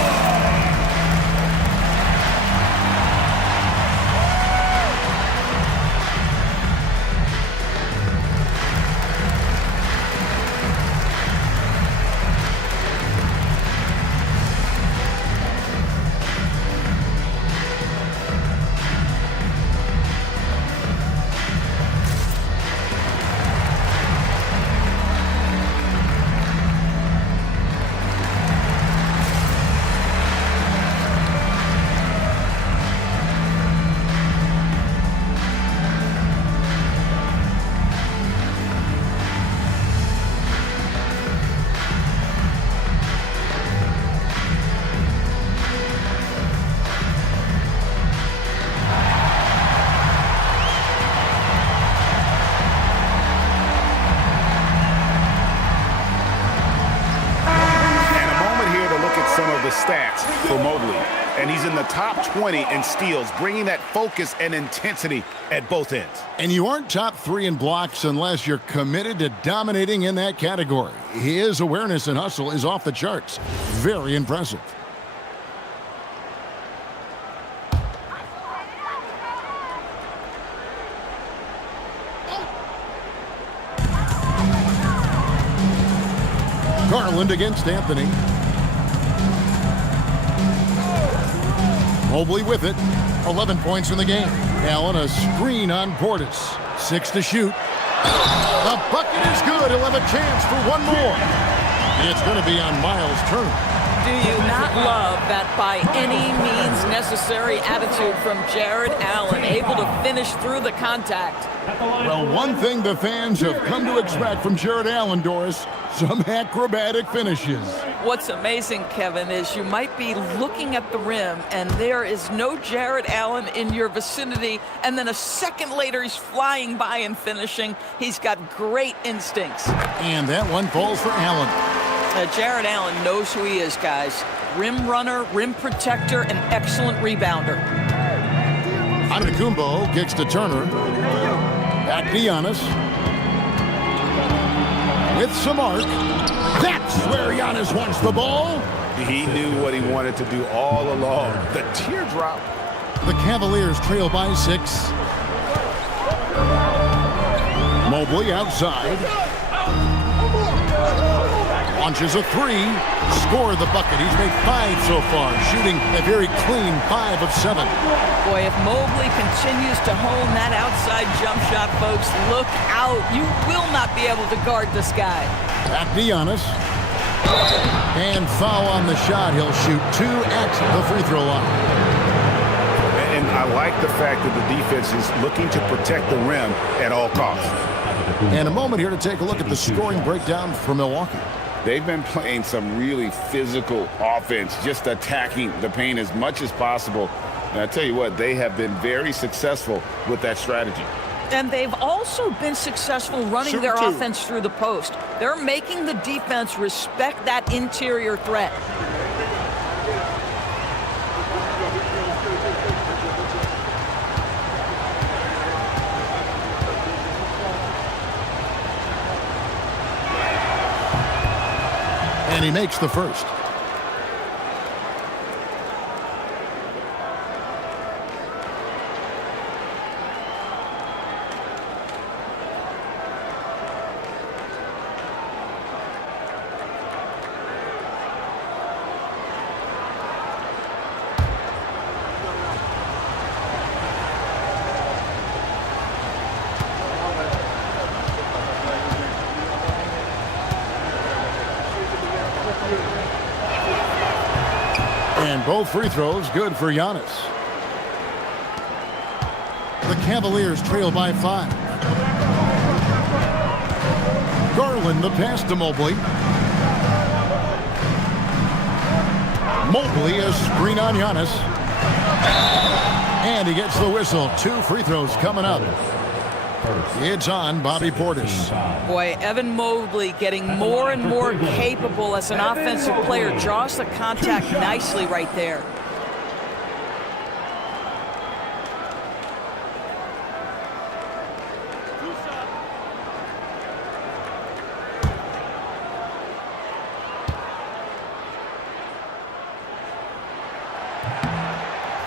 stats for Mobley, and he's in the top 20 in steals, bringing that focus and intensity at both ends. And you aren't top 3 in blocks unless you're committed to dominating in that category. His awareness and hustle is off the charts. Very impressive. Garland against Anthony. Mobley with it. 11 points in the game. Allen a screen on Portis. 6 to shoot. The bucket is good. He'll have a chance for one more. It's going to be on Miles Turner. Do you not love that by any means necessary attitude from Jared Allen, able to finish through the contact? Well, one thing the fans have come to expect from Jared Allen, Doris, some acrobatic finishes. What's amazing, Kevin, is you might be looking at the rim and there is no Jared Allen in your vicinity, and then a second later he's flying by and finishing. He's got great instincts. And that one falls for Allen. Jared Allen knows who he is, guys. Rim runner, rim protector, and excellent rebounder. Antetokounmpo kicks to Turner. Back to Giannis. With some arc. That's where Giannis wants the ball. He knew what he wanted to do all along. The teardrop. The Cavaliers trail by 6. Mobley outside. Launches a 3. Score the bucket. He's made 5 so far, shooting a very clean 5 of 7. Boy, if Mobley continues to hone that outside jump shot, folks, look out. You will not be able to guard this guy. Back to Giannis. And foul on the shot. He'll shoot 2 at the free throw line. And I like the fact that the defense is looking to protect the rim at all costs. And a moment here to take a look at the scoring breakdown for Milwaukee. They've been playing some really physical offense, just attacking the paint as much as possible. And I tell you what, they have been very successful with that strategy. And they've also been successful running their offense through the post. They're making the defense respect that interior threat. And he makes the first. And both free throws good for Giannis. The Cavaliers trail by 5. Garland the pass to Mobley. Mobley a screen on Giannis. And he gets the whistle. 2 free throws coming up. It's on Bobby Portis. Boy, Evan Mobley getting more and more capable as an offensive player. Draws the contact nicely right there.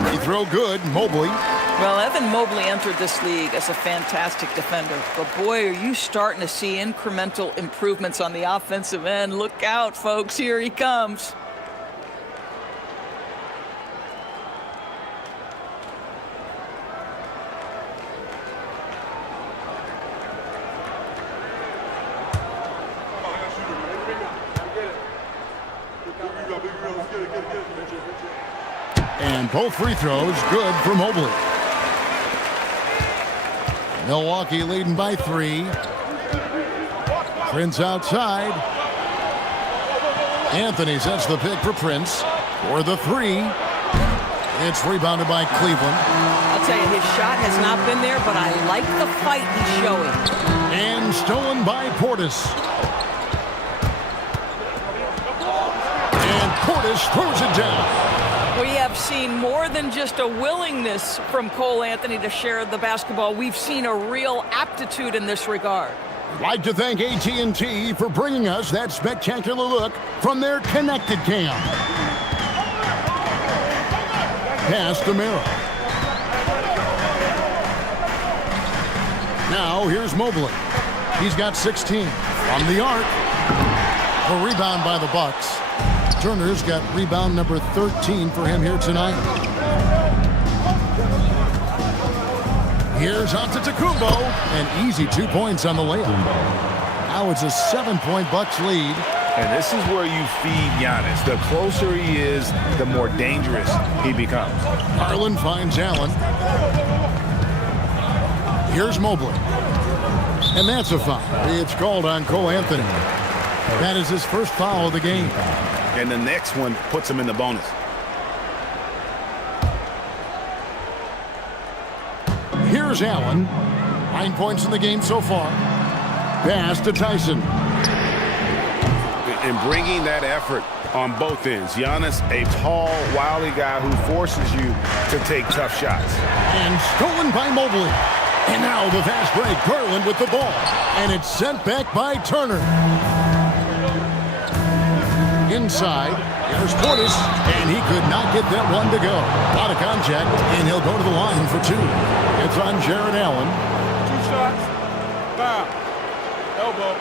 Free throw good, Mobley. Well, Evan Mobley entered this league as a fantastic defender. But boy, are you starting to see incremental improvements on the offensive end. Look out, folks. Here he comes. And both free throws good for Mobley. Milwaukee leading by 3. Prince outside. Anthony sets the pick for Prince for the 3. It's rebounded by Cleveland. I'll tell you, his shot has not been there, but I like the fight he's showing. And stolen by Portis. And Portis Portis throws it down. We have seen more than just a willingness from Cole Anthony to share the basketball. We've seen a real aptitude in this regard. Like to thank AT&T for bringing us that spectacular look from their connected cam. Pass to Merrill. Now here's Mobley. He's got 16 from the arc. A rebound by the Bucks. Turner's got rebound number 13 for him here tonight. Here's Antetokounmpo, an easy 2 points on the layup. Now it's a 7-point Bucks lead. And this is where you feed Giannis. The closer he is, the more dangerous he becomes. Garland finds Allen. Here's Mobley. And that's a foul. It's called on Cole Anthony. That is his first foul of the game. And the next one puts him in the bonus. Here's Allen. 9 points in the game so far. Pass to Tyson. And bringing that effort on both ends. Giannis, a tall, wily guy who forces you to take tough shots. And stolen by Mobley. And now the fast break. Garland with the ball. And it's sent back by Turner. Inside, there's Portis, and he could not get that one to go. A lot of contact, and he'll go to the line for two. It's on Jared Allen. 2 shots, foul, elbow,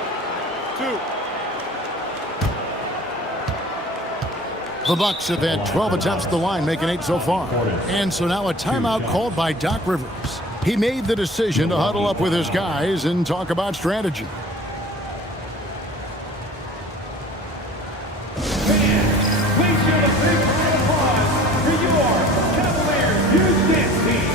2. The Bucks have had 12 attempts at the line, making 8 so far. And so now a timeout called by Doc Rivers. He made the decision to huddle up with his guys and talk about strategy. Please show a big round of applause for your Cavaliers Youth Dance Team.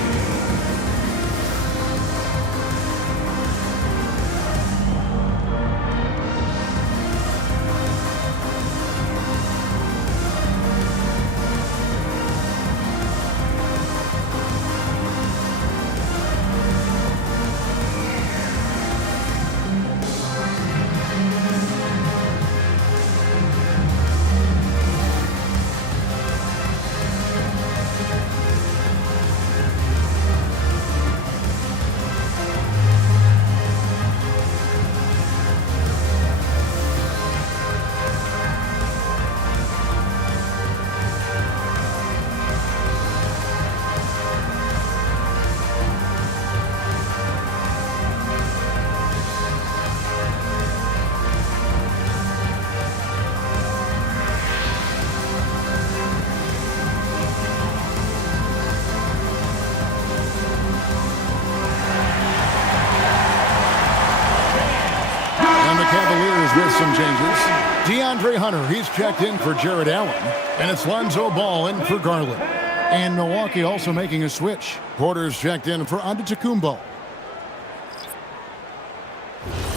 Cavaliers with some changes. DeAndre Hunter, he's checked in for Jared Allen. And it's Lonzo Ball in for Garland. And Milwaukee also making a switch. Porter's checked in for Antetokounmpo.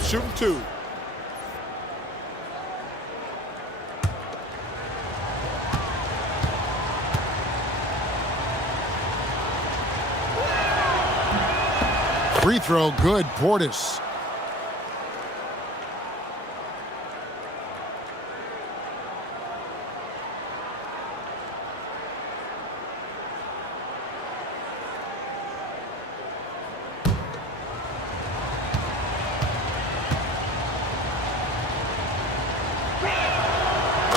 Shooting 2. Free throw good, Portis.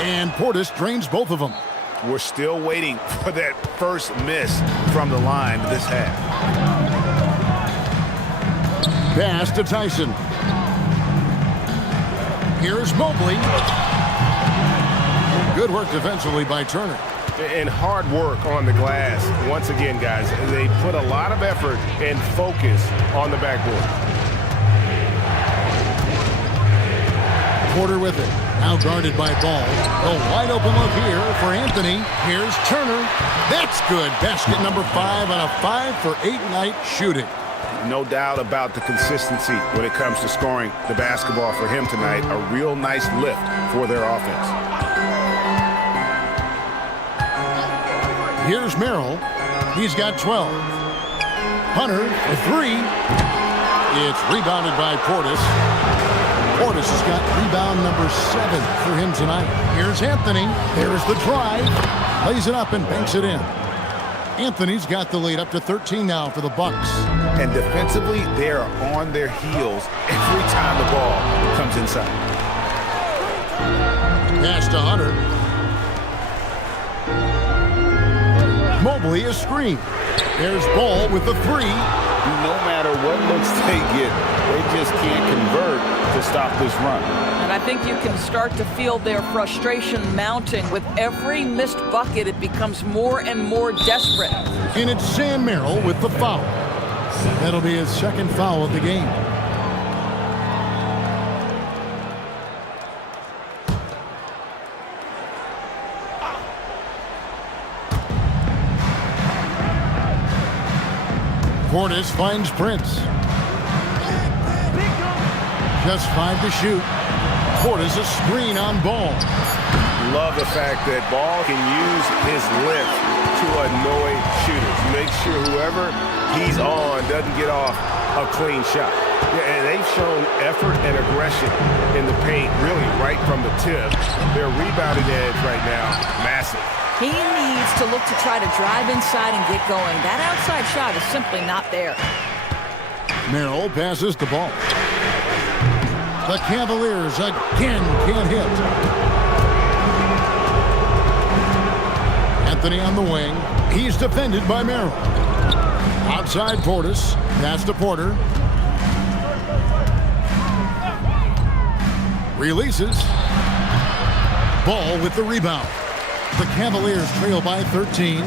And Portis drains both of them. We're still waiting for that first miss from the line this half. Pass to Tyson. Here's Mobley. Good work defensively by Turner. And hard work on the glass. Once again, guys, they put a lot of effort and focus on the backboard. Porter with it. Now guarded by Ball. A wide open look here for Anthony. Here's Turner. That's good. Basket number 5 on a 5 for 8 night shooting. No doubt about the consistency when it comes to scoring the basketball for him tonight. A real nice lift for their offense. Here's Merrill. He's got 12. Hunter, a 3. It's rebounded by Portis. Portis has got rebound number 7 for him tonight. Here's Anthony. There's the drive. Lays it up and banks it in. Anthony's got the lead up to 13 now for the Bucks. And defensively, they are on their heels every time the ball comes inside. Pass to Hunter. Mobley is screened. There's Ball with the 3. No matter what looks they get, they just can't convert to stop this run. And I think you can start to feel their frustration mounting. With every missed bucket, it becomes more and more desperate. And it's Sam Merrill with the foul. That'll be his second foul of the game. Portis finds Prince. Just 5 to shoot. Portis a screen on Ball. Love the fact that Ball can use his lift to annoy shooters. Make sure whoever he's on doesn't get off a clean shot. Yeah, and they've shown effort and aggression in the paint really right from the tip. Their rebounding edge right now, massive. He needs to look to try to drive inside and get going. That outside shot is simply not there. Merrill passes the ball. The Cavaliers again can't hit. Anthony on the wing. He's defended by Merrill. Outside Portis. Pass to Porter. Releases. Ball with the rebound. The Cavaliers trail by 13.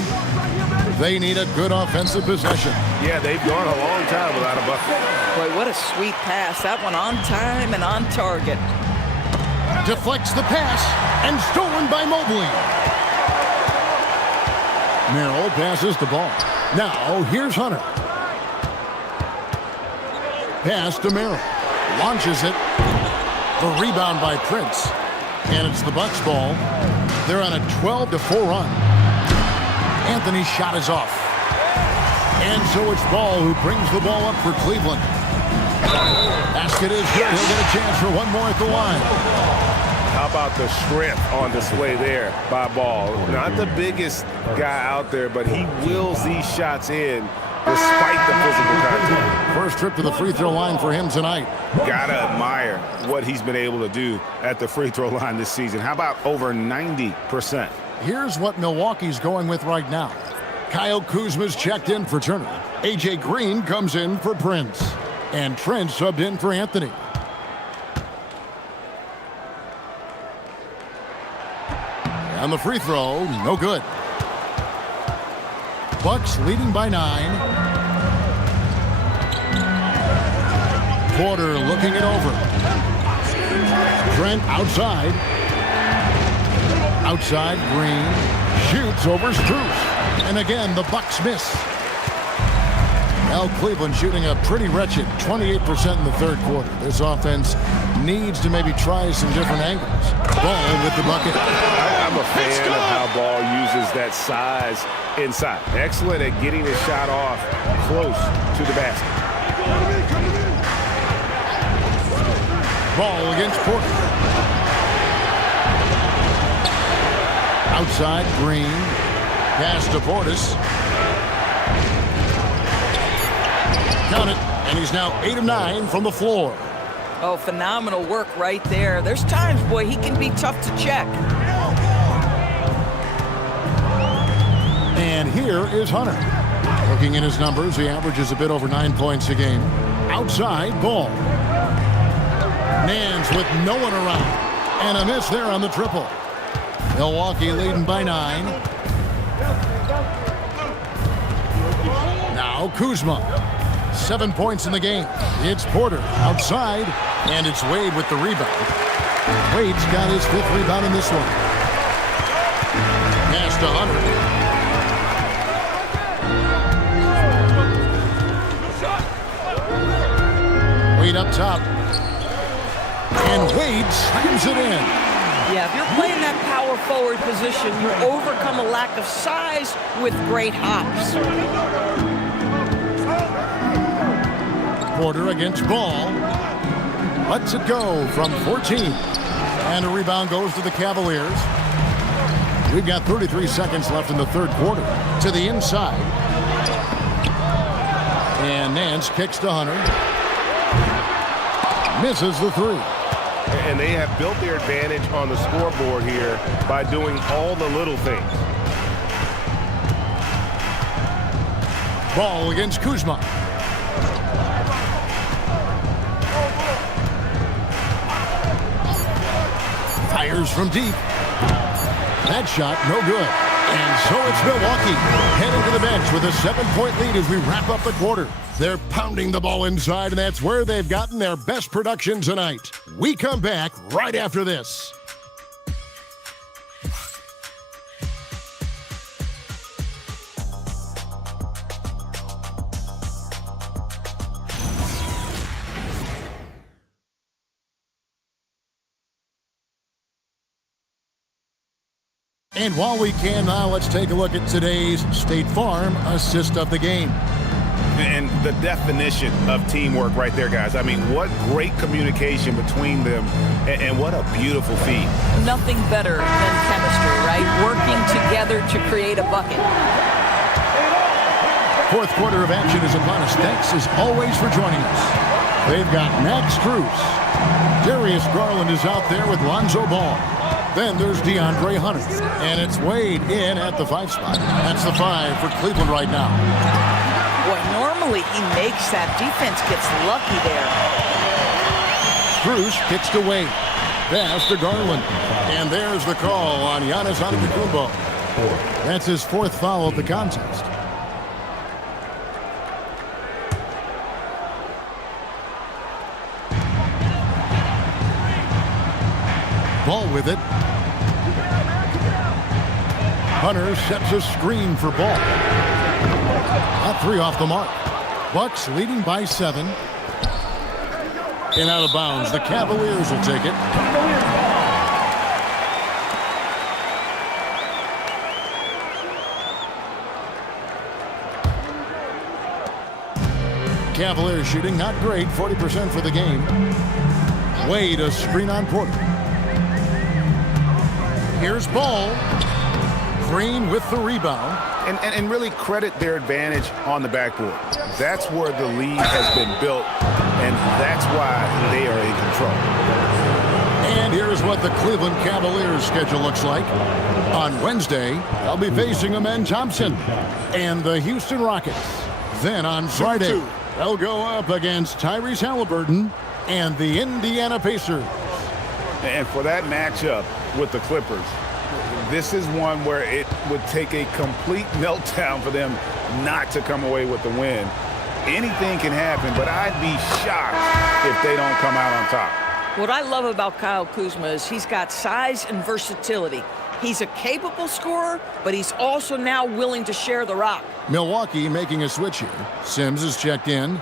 They need a good offensive possession. Yeah, they've gone a long time without a bucket. Boy, what a sweet pass. That one on time and on target. Deflects the pass and stolen by Mobley. Merrill passes the ball. Now here's Hunter. Pass to Merrill. Launches it. The rebound by Prince. And it's the Bucks ball. They're on a 12-4 run. Anthony's shot is off. And so it's Ball who brings the ball up for Cleveland. Basket is good. He'll get a chance for one more at the line. How about the strength on display there by Ball? Not the biggest guy out there, but he wills these shots in despite the physical contact. First trip to the free throw line for him tonight. Gotta admire what he's been able to do at the free throw line this season. How about over 90%? Here's what Milwaukee's going with right now. Kyle Kuzma's checked in for Turner. A.J. Green comes in for Prince. And Trent subbed in for Anthony. And the free throw, no good. Bucks leading by 9. Porter looking it over. Trent outside. Outside, Green shoots over Strus. And again, the Bucks miss. Now Cleveland shooting a pretty wretched 28% in the third quarter. This offense needs to maybe try some different angles. Ball with the bucket. I'm a fan of how Ball uses that size inside. Excellent at getting his shot off close to the basket. Ball against Porter. Outside, Green. Pass to Portis. Count it, and he's now 8 of 9 from the floor. Oh, phenomenal work right there. There's times, boy, he can be tough to check. And here is Hunter. Looking at his numbers, he averages a bit over 9 points a game. Outside, Ball. Nance with no one around. And a miss there on the triple. Milwaukee leading by 9. Now Kuzma. 7 points in the game. It's Porter outside, and it's Wade with the rebound. Wade's got his 5th rebound in this one. Pass to Hunter. Wade up top. And Wade slams it in. Yeah, if you're playing that power forward position, you overcome a lack of size with great hops. Porter against Ball. lets it go from 14. And a rebound goes to the Cavaliers. We've got 33 seconds left in the third quarter. To the inside. And Nance kicks to Hunter. Misses the three. And they have built their advantage on the scoreboard here by doing all the little things. Ball against Kuzma. Fires from deep. That shot, no good. And so it's Milwaukee heading to the bench with a 7-point lead as we wrap up the quarter. They're pounding the ball inside, and that's where they've gotten their best production tonight. We come back right after this. And while we can now, let's take a look at today's State Farm assist of the game. And the definition of teamwork right there, guys. I mean, what great communication between them, and what a beautiful feat. Nothing better than chemistry, right? Working together to create a bucket. Fourth quarter of action is upon us. Thanks as always for joining us. They've got Max Strus. Darius Garland is out there with Lonzo Ball. Then there's DeAndre Hunter. And it's Wade in at the 5 spot. That's the 5 for Cleveland right now. Boy, normally he makes that. Defense gets lucky there. Strus kicks to Wade. Pass to Garland. And there's the call on Giannis Antetokounmpo. That's his 4th foul of the contest. Ball with it. Hunter sets a screen for Ball. That 3 off the mark. Bucks leading by 7. And out of bounds. The Cavaliers will take it. Cavaliers shooting not great. 40% for the game. Wade a screen on Porter. Here's Ball. Green with the rebound. And really credit their advantage on the backboard. That's where the lead has been built, and that's why they are in control. And here's what the Cleveland Cavaliers schedule looks like. On Wednesday, they'll be facing Amen Thompson and the Houston Rockets. Then on Friday, they'll go up against Tyrese Halliburton and the Indiana Pacers. And for that matchup with the Clippers, this is one where it would take a complete meltdown for them not to come away with the win. Anything can happen, but I'd be shocked if they don't come out on top. What I love about Kyle Kuzma is he's got size and versatility. He's a capable scorer, but he's also now willing to share the rock. Milwaukee making a switch here. Sims is checked in.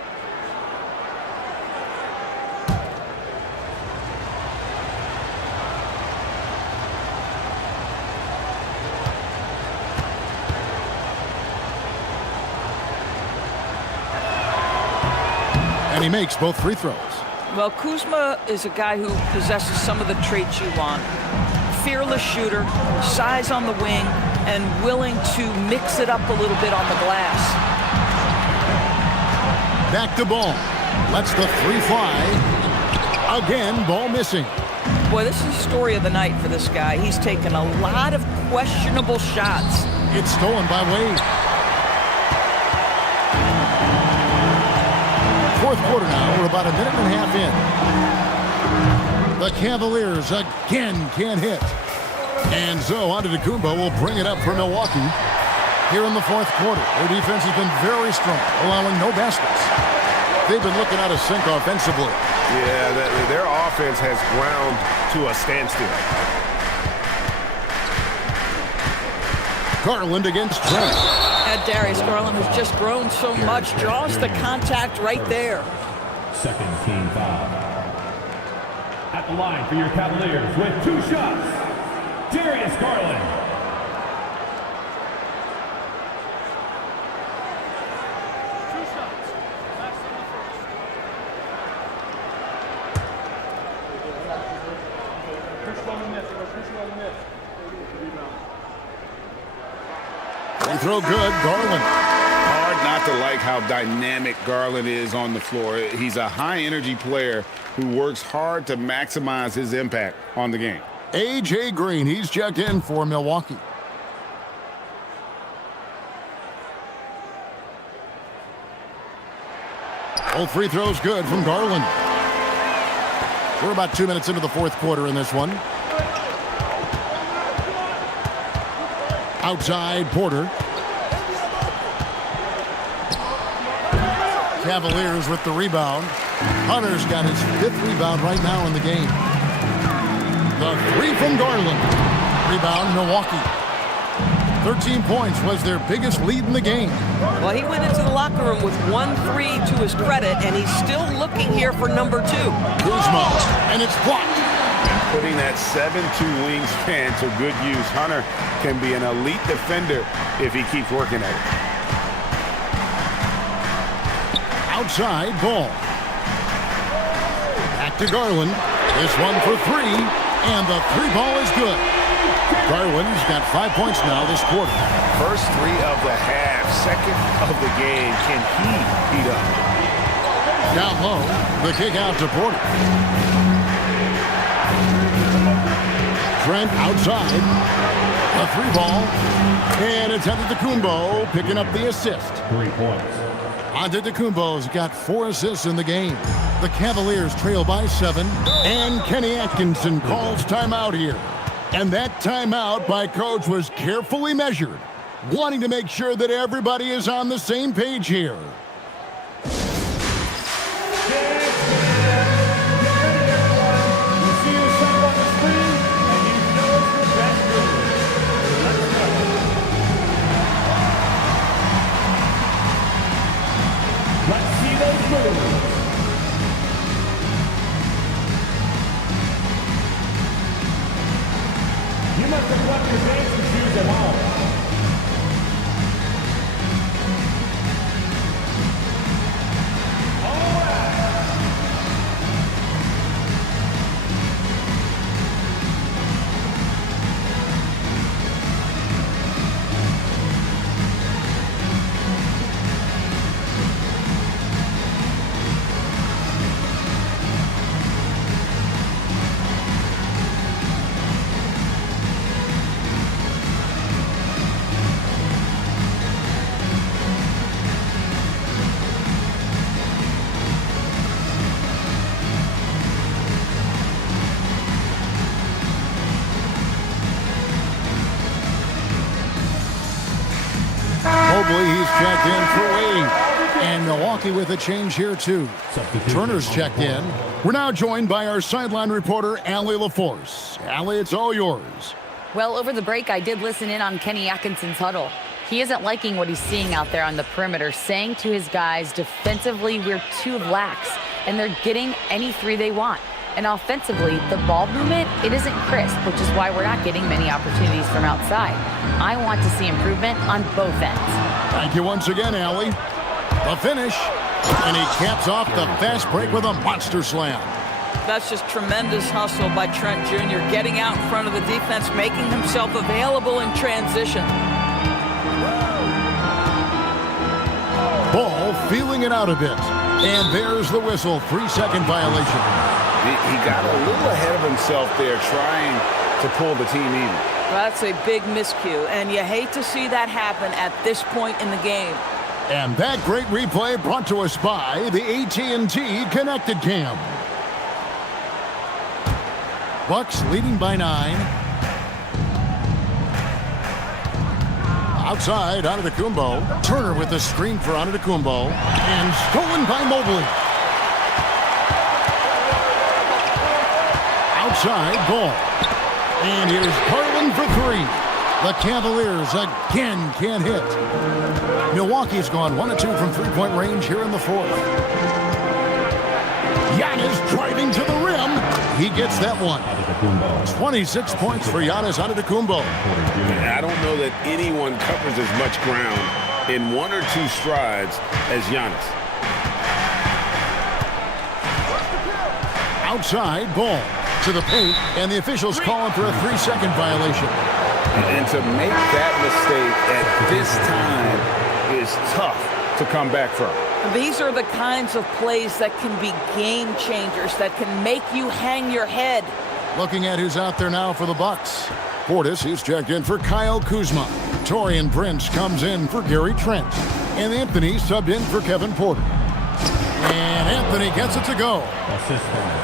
And he makes both free throws. Well, Kuzma is a guy who possesses some of the traits you want. Fearless shooter, size on the wing, and willing to mix it up a little bit on the glass. Back to Ball. Lets the 3 fly. Again, Ball missing. Boy, this is the story of the night for this guy. He's taken a lot of questionable shots. It's stolen by Wade. Fourth quarter now. We're about a minute and a half in. The Cavaliers again can't hit. And so Antetokounmpo will bring it up for Milwaukee here in the fourth quarter. Their defense has been very strong, allowing no baskets. They've been looking out of sync offensively. Yeah, their offense has ground to a standstill. Garland against Trent. Darius Garland has just grown so much, draws the contact right there. Second team foul. At the line for your Cavaliers with 2 shots, Darius Garland. Free throw good, Garland. Hard not to like how dynamic Garland is on the floor. He's a high-energy player who works hard to maximize his impact on the game. A.J. Green, he's checked in for Milwaukee. Both free throws good from Garland. We're about 2 minutes into the fourth quarter in this one. Outside, Porter. Cavaliers with the rebound. Hunter's got his 5th rebound right now in the game. The three from Garland. Rebound, Milwaukee. 13 points was their biggest lead in the game. Well, he went into the locker room with 1-3 to his credit, and he's still looking here for number 2. Kuzma, and it's blocked. Putting that 7'2" wingspan to good use. Hunter can be an elite defender if he keeps working at it. Outside, Ball. Back to Garland. This one for 3, and the 3 ball is good. Garland's got 5 points now this quarter. First 3 of the half, second of the game. Can he heat up? Down low, the kick out to Porter. Trent outside. A 3 ball. And it's Antetokounmpo picking up the assist. 3 points. Antetokounmpo's got 4 assists in the game. The Cavaliers trail by 7. And Kenny Atkinson calls timeout here. And that timeout by Coach was carefully measured, wanting to make sure that everybody is on the same page here. Let's see those moves. You must have left your dancing shoes at home. He's checked in for Wade. And Milwaukee with a change here, too. Turner's checked in. We're now joined by our sideline reporter, Allie LaForce. Allie, it's all yours. Well, over the break, I did listen in on Kenny Atkinson's huddle. He isn't liking what he's seeing out there on the perimeter, saying to his guys, defensively, we're too lax, and they're getting any 3 they want. And offensively, the ball movement, it isn't crisp, which is why we're not getting many opportunities from outside. I want to see improvement on both ends. Thank you once again, Allie. The finish, and he caps off the fast break with a monster slam. That's just tremendous hustle by Trent Jr., getting out in front of the defense, making himself available in transition. Ball feeling it out a bit. And there's the whistle, 3-second violation. He got a little ahead of himself there trying to pull the team even. That's a big miscue, and you hate to see that happen at this point in the game. And that great replay brought to us by the AT&T Connected Cam. Bucks leading by 9. Outside, Antetokounmpo. Turner with the screen for Antetokounmpo. And stolen by Mobley. Outside, Ball. And here's Garland for 3. The Cavaliers again can't hit. Milwaukee's gone 1 of 2 from three-point range here in the fourth. Giannis driving to the rim. He gets that one. 26 points for Giannis Antetokounmpo. I don't know that anyone covers as much ground in 1 or 2 strides as Giannis. Outside, Ball to the paint, and the officials calling for a 3-second violation. And to make that mistake at this time is tough to come back from. These are the kinds of plays that can be game changers, that can make you hang your head. Looking at who's out there now for the Bucks. Portis, he's checked in for Kyle Kuzma. Taurean Prince comes in for Gary Trent. And Anthony subbed in for Kevin Porter. And Anthony gets it to go.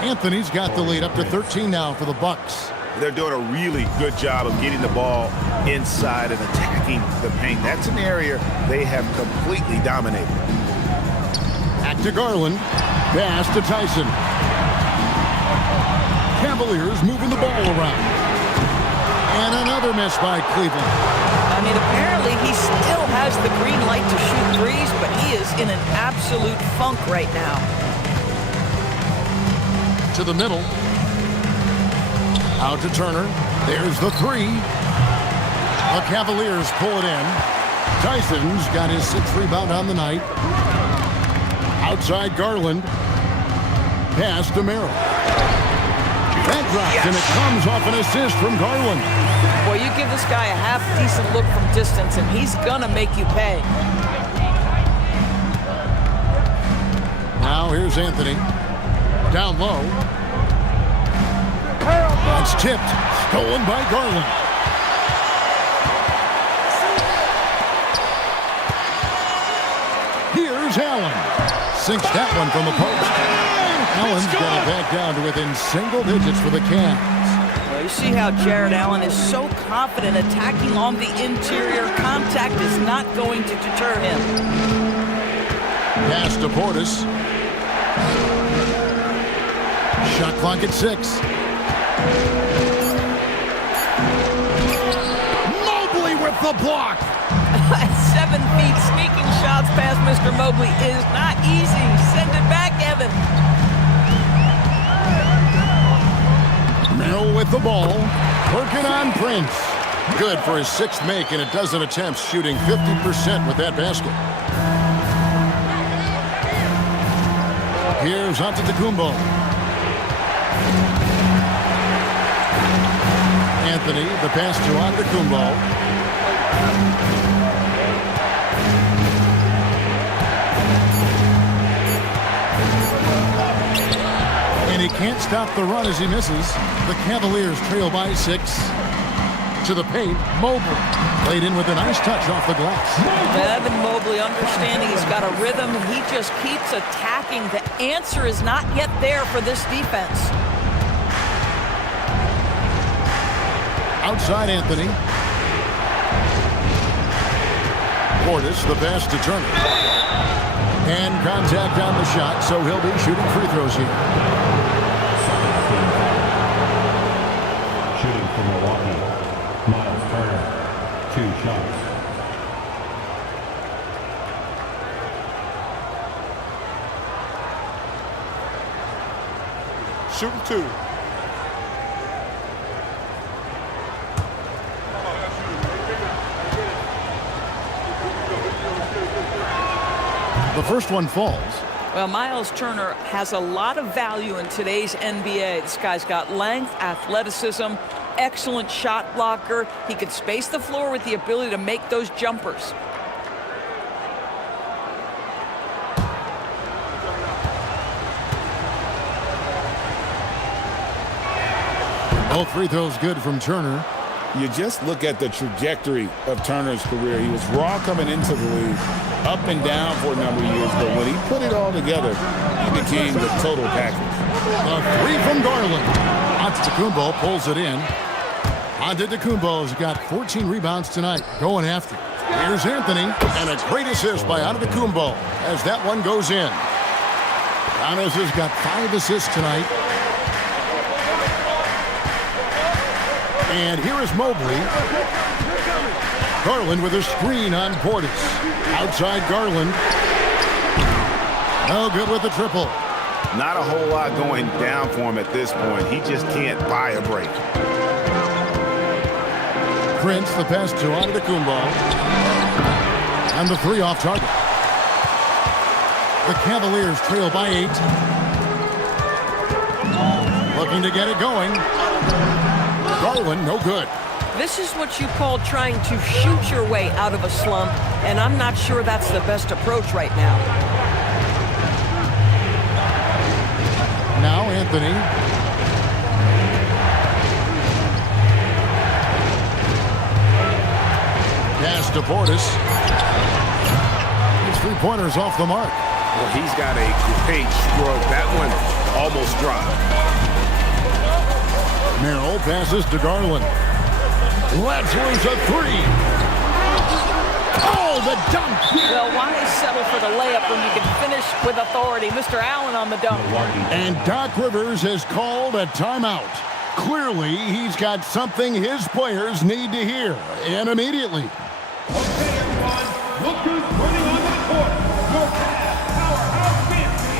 Anthony's got the lead up to 13 now for the Bucks. They're doing a really good job of getting the ball inside and attacking the paint. That's an area they have completely dominated. Back to Garland. Pass to Tyson. Cavaliers moving the ball around. And another miss by Cleveland. I mean, apparently he still has the green light to shoot threes, but he is in an absolute funk right now. To the middle. Out to Turner. There's the three. The Cavaliers pull it in. Tyson's got his 6th rebound on the night. Outside Garland. Pass to Merrill. That drops, and it comes off an assist from Garland. Well, you give this guy a half-decent look from distance, and he's going to make you pay. Now here's Anthony. Down low. That's tipped. Stolen by Garland. Here's Allen. Sinks that one from the post. Allen's got it back down to within single digits for the Cavs. Well, you see how Jared Allen is so confident attacking on the interior. Contact is not going to deter him. Pass to Portis. Shot clock at 6. Mobley with the block. 7 feet sneaking shots past Mr. Mobley is not easy. Send it back, Evan. Merrill with the ball. Working on Prince. Good for his 6th make and a dozen attempts, shooting 50% with that basket. Here's Antetokounmpo. Anthony, the pass to Antetokounmpo. And he can't stop the run as he misses. The Cavaliers trail by 6. To the paint, Mobley. Played in with a nice touch off the glass. Evan Mobley understanding he's got a rhythm. He just keeps attacking. The answer is not yet there for this defense. Outside Anthony. Portis, the pass to Turner. And contact on the shot, so he'll be shooting free throws here. Shooting for Milwaukee, Miles Turner, 2 shots. Shooting 2. The first one falls. Well, Miles Turner has a lot of value in today's NBA. This guy's got length, athleticism, excellent shot blocker. He can space the floor with the ability to make those jumpers. Both free throws good from Turner. You just look at the trajectory of Turner's career. He was raw coming into the league, up and down for a number of years, but when he put it all together, he became the total package. A 3 from Garland. Antetokounmpo pulls it in. Antetokounmpo's got 14 rebounds tonight, going after. Here's Anthony, and a great assist by Antetokounmpo as that one goes in. Giannis has got 5 assists tonight. And here is Mobley. Garland with a screen on Portis. Outside Garland. No good with the triple. Not a whole lot going down for him at this point. He just can't buy a break. Prince, the pass to Antetokounmpo. And the 3 off target. The Cavaliers trail by 8. Looking to get it going. Garland, no good. This is what you call trying to shoot your way out of a slump, and I'm not sure that's the best approach right now. Now Anthony. Pass to Portis. His three-pointers off the mark. Well, he's got a great stroke. That one almost dropped. Merrill passes to Garland. Let's lose a three. Oh, the dunk. Well, why settle for the layup when you can finish with authority? Mr. Allen on the dunk. And Doc Rivers has called a timeout. Clearly, he's got something his players need to hear, and immediately. Okay, everyone, look who's running onto the court. Your Cavs powerhouse dance team.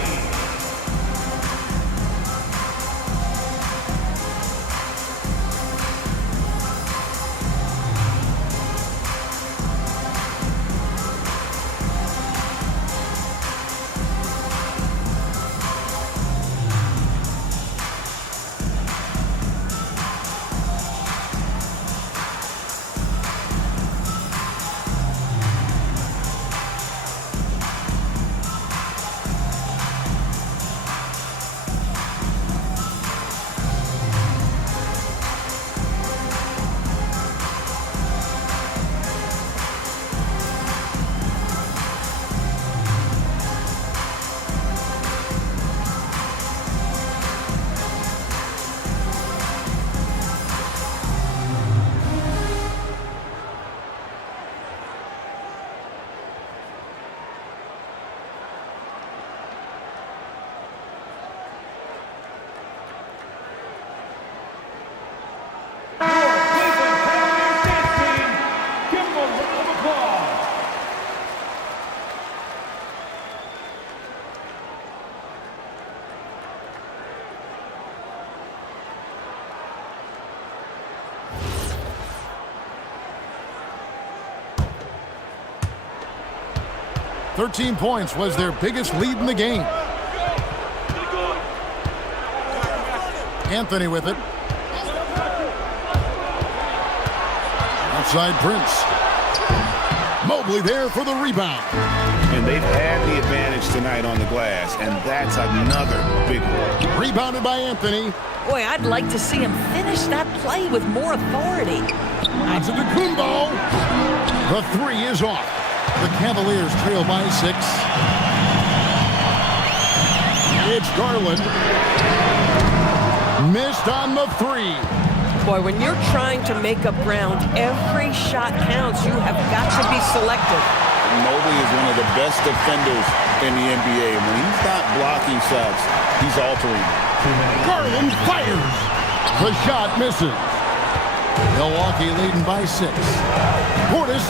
$13 points was their biggest lead in the game. Anthony with it. Outside Prince. Mobley there for the rebound. And they've had the advantage tonight on the glass, and that's another big one. Rebounded by Anthony. Boy, I'd like to see him finish that play with more authority. Antetokounmpo. The three is off. The Cavaliers trail by 6. It's Garland. Missed on the three. Boy, when you're trying to make up ground, every shot counts. You have got to be selective. Mobley is one of the best defenders in the NBA. When he's not blocking shots, he's altering. Garland fires. The shot misses. Milwaukee leading by 6. Portis.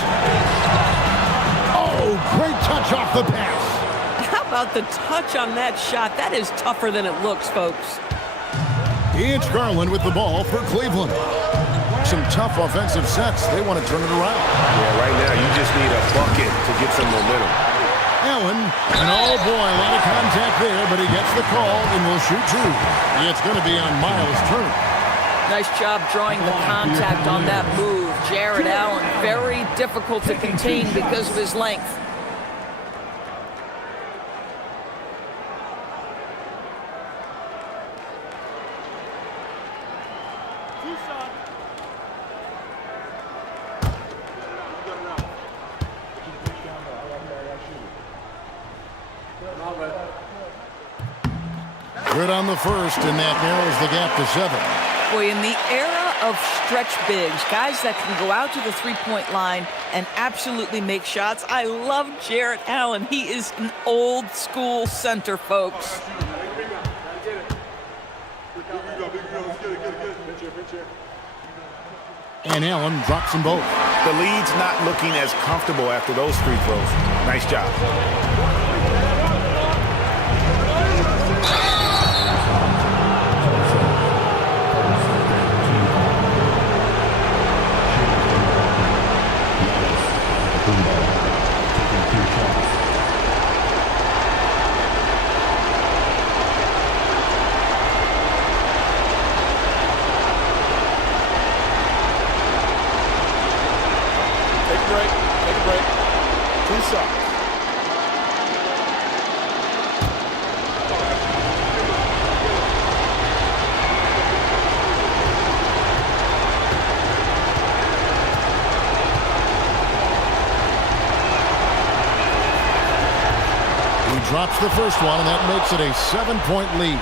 Oh, great touch off the pass. How about the touch on that shot? That is tougher than it looks, folks. It's Garland with the ball for Cleveland. Some tough offensive sets. They want to turn it around. Yeah, right now you just need a bucket to get some momentum. Allen, and oh boy, a lot of contact there, but he gets the call and will shoot two. It's going to be on Miles' turn. Nice job drawing the contact on that move. Jared Allen, very difficult to contain because of his length. Good on the first, and that narrows the gap to 7. Boy, in the era of stretch bigs, guys that can go out to the three-point line and absolutely make shots, I love Jared Allen. He is an old-school center, folks. And Allen drops them both. The lead's not looking as comfortable after those free throws. Nice job. break. Take a break. 2 shots. He drops the first one, and that makes it a 7-point lead.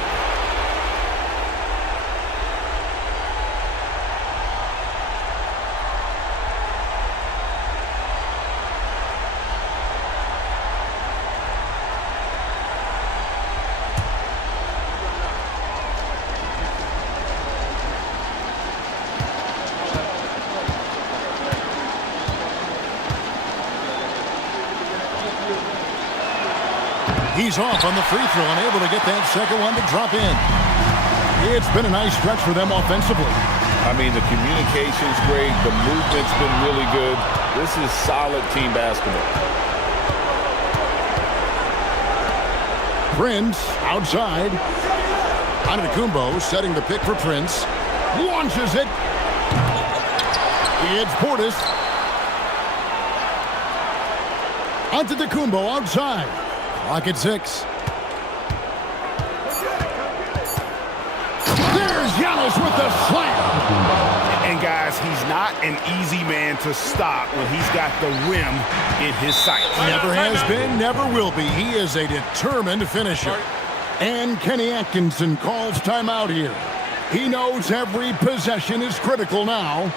He's off on the free throw and able to get that second one to drop in. It's been a nice stretch for them offensively. I mean, the communication's great. The movement's been really good. This is solid team basketball. Prince outside. Antetokounmpo setting the pick for Prince. Launches it. It's Portis. Antetokounmpo outside. Clock at 6. There's Giannis with the slam. And guys, he's not an easy man to stop when he's got the rim in his sights. Never has been, never will be. He is a determined finisher. And Kenny Atkinson calls timeout here. He knows every possession is critical now.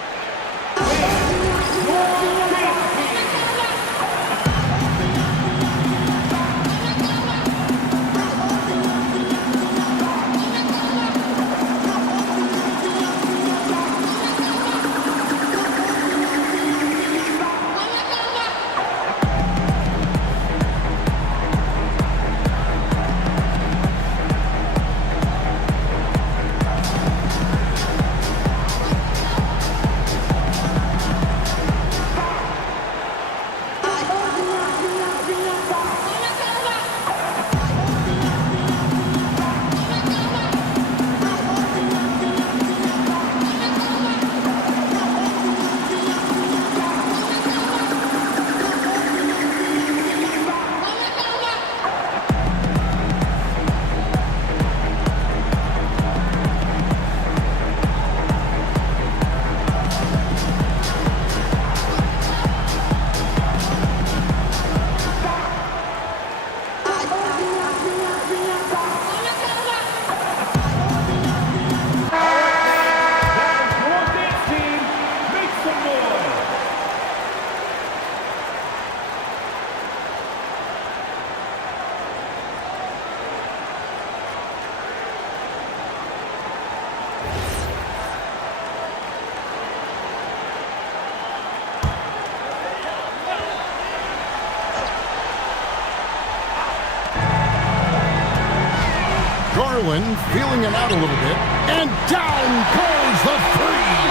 Garland feeling it out a little bit, and down goes the three.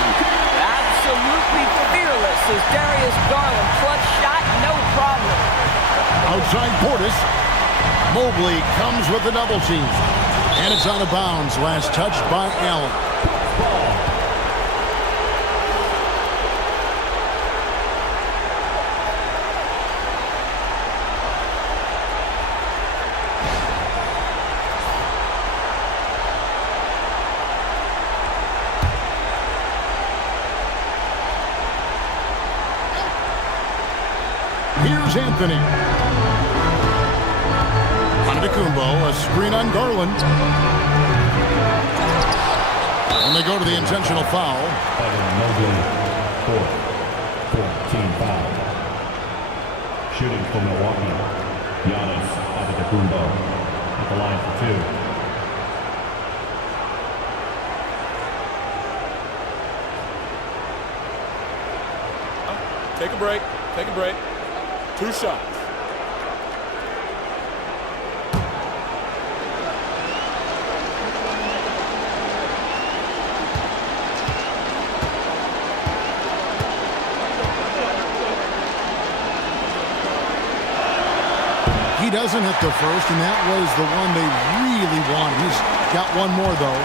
Absolutely fearless is Darius Garland. Clutch shot, no problem. Outside Portis. Mobley comes with the double team. And it's out of bounds. Last touch by Allen. Here's Anthony. Antetokounmpo, a screen on Garland. And they go to the intentional foul. Team foul. Shooting for Milwaukee. Giannis Antetokounmpo at the line for 2. Take a break. Take a break. 2 shots. He doesn't hit the first, and that was the one they really wanted. He's got one more, though.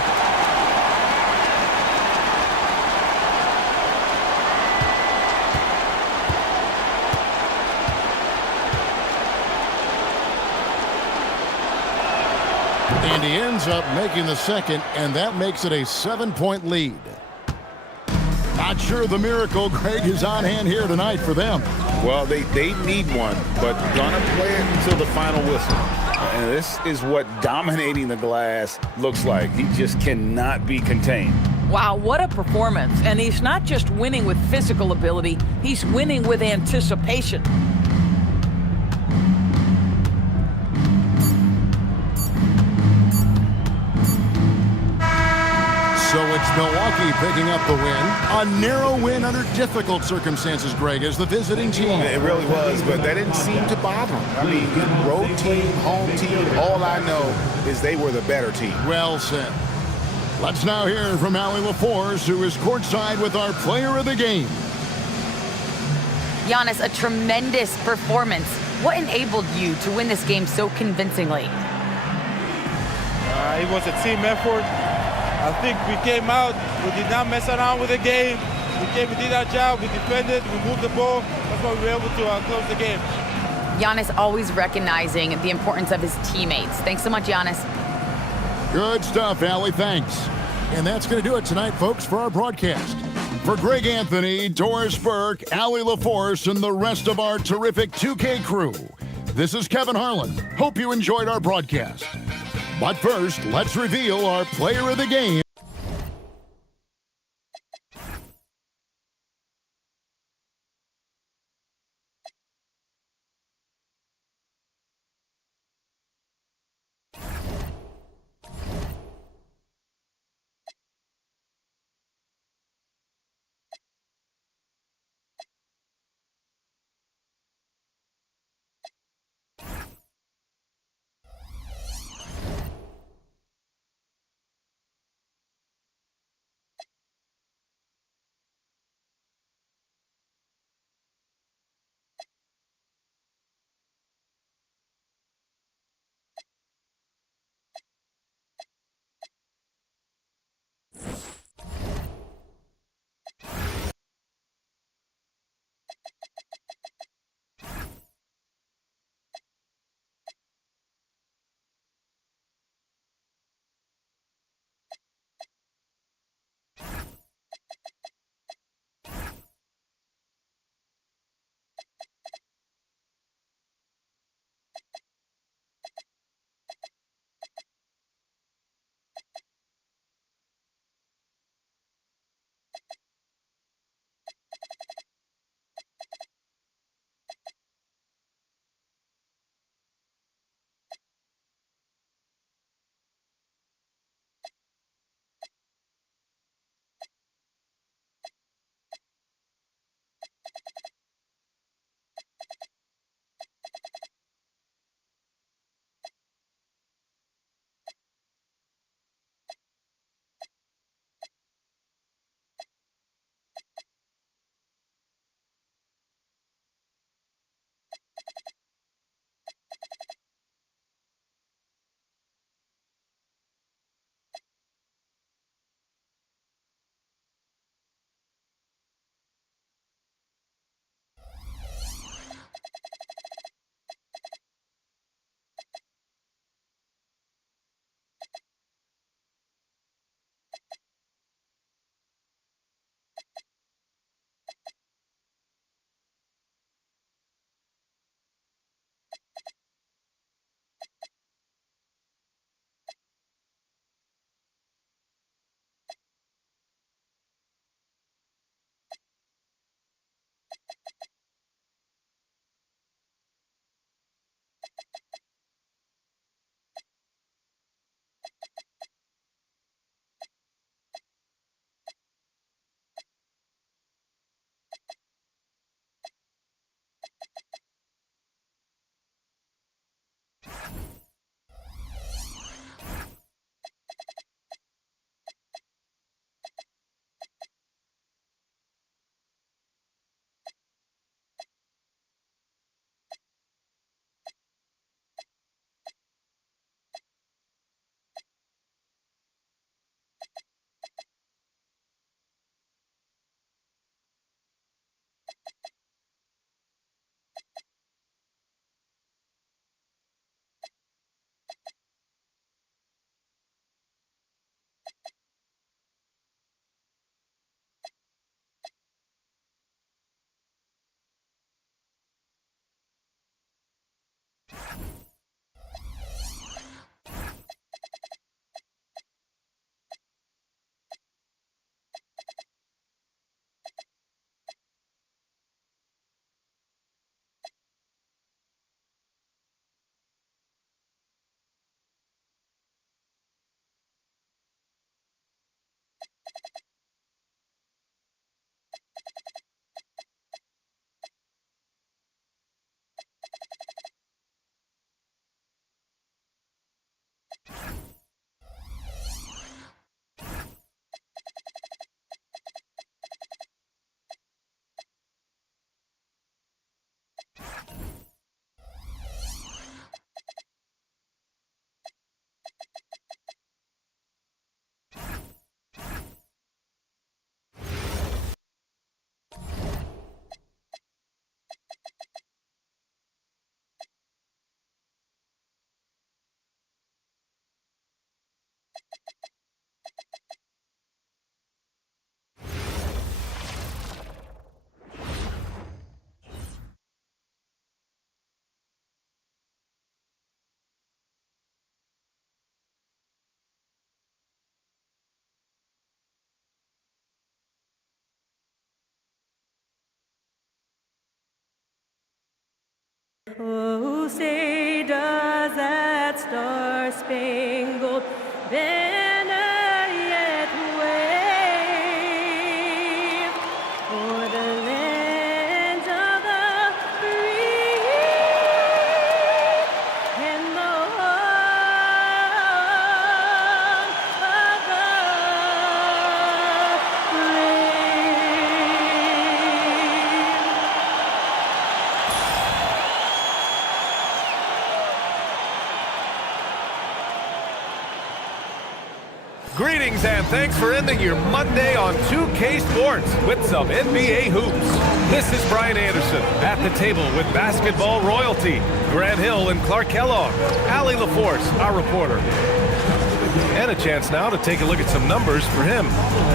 And he ends up making the second, and that makes it a 7-point lead. Not sure the miracle, Greg, is on hand here tonight for them. Well, they need one, but gonna play it until the final whistle. And this is what dominating the glass looks like. He just cannot be contained. Wow, what a performance. And he's not just winning with physical ability, he's winning with anticipation. So it's Milwaukee picking up the win. A narrow win under difficult circumstances, Greg, as the visiting team. It really was, but that didn't seem to bother him. I mean, road team, home team, all I know is they were the better team. Well said. Let's now hear from Allie LaForce, who is courtside with our player of the game. Giannis, a tremendous performance. What enabled you to win this game so convincingly? It was a team effort. I think we came out, we did not mess around with the game. We did our job, we defended, we moved the ball. That's why we were able to close the game. Giannis always recognizing the importance of his teammates. Thanks so much, Giannis. Good stuff, Allie. Thanks. And that's going to do it tonight, folks, for our broadcast. For Greg Anthony, Doris Burke, Allie LaForce, and the rest of our terrific 2K crew, this is Kevin Harlan. Hope you enjoyed our broadcast. But first, let's reveal our player of the game. star-spangled banner yet wave for the land of the free and the home of the Greetings and thanks for ending your Monday on 2K Sports with some NBA hoops. This is Brian Anderson at the table with basketball royalty, Grant Hill and Clark Kellogg, Allie LaForce, our reporter. And a chance now to take a look at some numbers for him.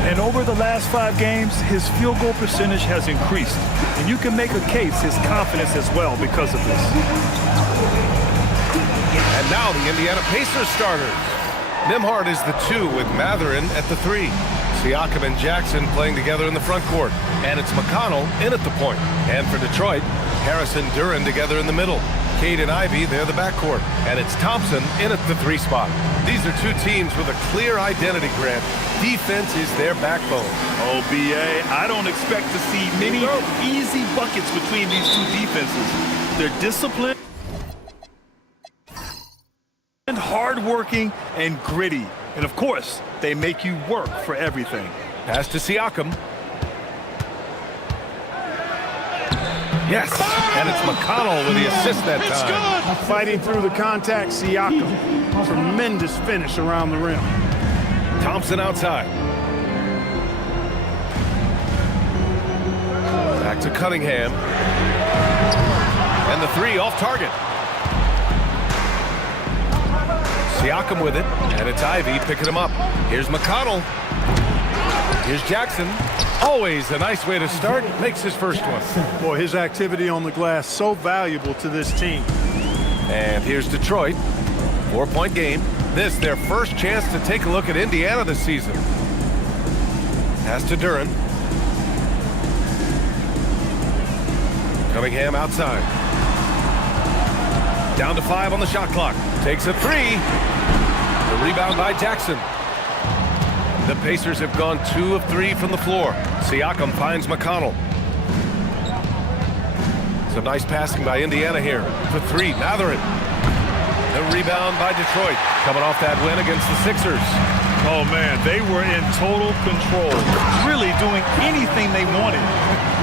And over the last 5 games, his field goal percentage has increased. And you can make a case his confidence as well because of this. And now the Indiana Pacers starters. Nembhard is the 2 with Mathurin at the 3. Siakam and Jackson playing together in the front court. And it's McConnell in at the point. And for Detroit, Harris and Duren together in the middle. Cade and Ivy, they're the backcourt. And it's Thompson in at the 3 spot. These are 2 teams with a clear identity, Grant. Defense is their backbone. Oh, B.A., I don't expect to see many easy buckets between these 2 defenses. They're disciplined, and hard-working, and gritty. And, of course, they make you work for everything. Pass to Siakam. Yes, and it's McConnell with the assist that time. It's good. Fighting through the contact, Siakam. Tremendous finish around the rim. Thompson outside. Back to Cunningham. And the 3 off target. Siakam with it, and it's Ivy picking him up. Here's McConnell. Here's Jackson. Always a nice way to start. Makes his first one. Boy, his activity on the glass so valuable to this team. And here's Detroit. 4-point game. This their first chance to take a look at Indiana this season. Pass to Duren. Cunningham outside. Down to 5 on the shot clock. Takes a 3. The rebound by Jackson. The Pacers have gone 2 of 3 from the floor. Siakam finds McConnell. Some nice passing by Indiana here. For 3, Mathurin. The rebound by Detroit. Coming off that win against the Sixers. Oh, man, they were in total control. Really doing anything they wanted.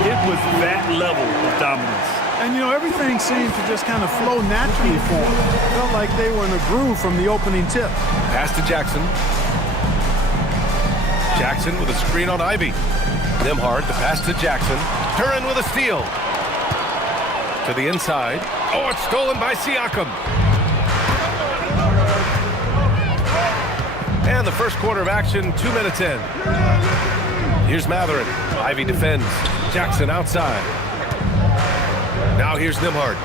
It was that level of dominance. And, you know, everything seemed to just kind of flow naturally for them. Felt like they were in a groove from the opening tip. Pass to Jackson. Jackson with a screen on Ivy. Nembhard, the pass to Jackson. Duren with a steal. To the inside. Oh, it's stolen by Siakam. And the first quarter of action, 2 minutes in. Here's Mathurin. Ivy defends. Jackson outside. Now here's Nembhard.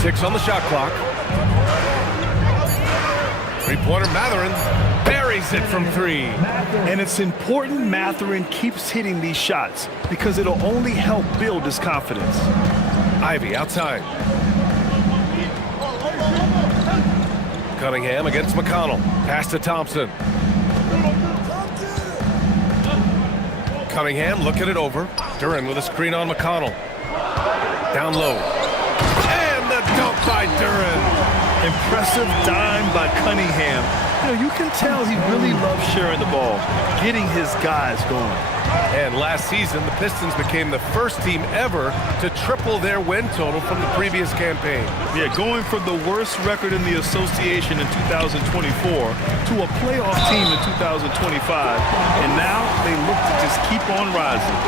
6 on the shot clock. 3-pointer Mathurin buries it from 3. And it's important Mathurin keeps hitting these shots because it'll only help build his confidence. Ivy outside. Cunningham against McConnell. Pass to Thompson. Cunningham looking it over. Duren with a screen on McConnell. Down low. And the dunk by Duren. Impressive dime by Cunningham. You know, you can tell he really loves sharing the ball, getting his guys going. And last season, the Pistons became the first team ever to triple their win total from the previous campaign. Yeah, going from the worst record in the association in 2024 to a playoff team in 2025. And now they look to just keep on rising.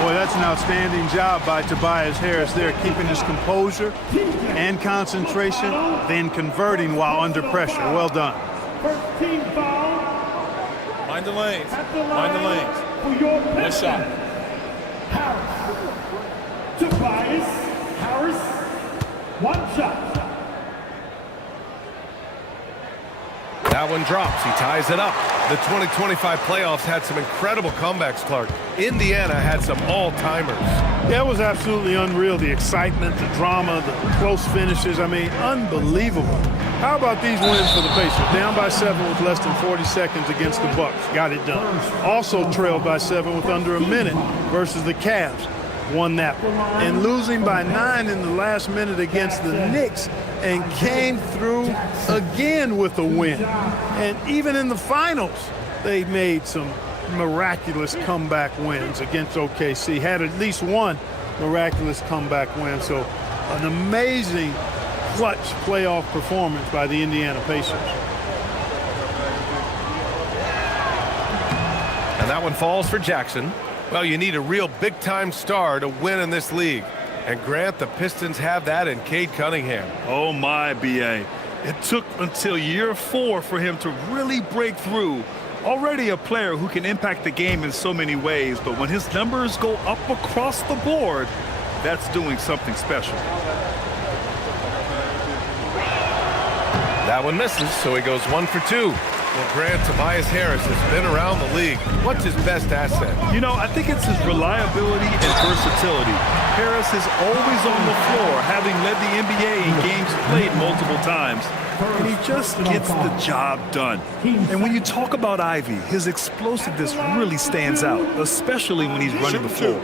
Boy, that's an outstanding job by Tobias Harris there, keeping his composure and concentration, then converting while under pressure. Well done. First team foul. Mind the lanes. Mind the lanes. One shot. Harris. Tobias Harris. 1 shot. That one drops. He ties it up. The 2025 playoffs had some incredible comebacks, Clark. Indiana had some all-timers. Yeah, it was absolutely unreal. The excitement, the drama, the close finishes. I mean, unbelievable. How about these wins for the Pacers? Down by 7 with less than 40 seconds against the Bucks. Got it done. Also trailed by 7 with under a minute versus the Cavs. Won that one. And losing by 9 in the last minute against the Knicks and came through again with a win. And even in the finals, they made some miraculous comeback wins against OKC. Had at least one miraculous comeback win. So an amazing clutch playoff performance by the Indiana Pacers. And that one falls for Jackson. Well, you need a real big-time star to win in this league. And Grant, the Pistons have that in Cade Cunningham. Oh my, B.A. It took until year 4 for him to really break through. Already a player who can impact the game in so many ways, but when his numbers go up across the board, that's doing something special. That one misses, so he goes 1 for 2. Well, Grant, Tobias Harris has been around the league. What's his best asset? You know, I think it's his reliability and versatility. Harris is always on the floor, having led the NBA in games played multiple times. And he just gets the job done. And when you talk about Ivy, his explosiveness really stands out, especially when he's running the floor.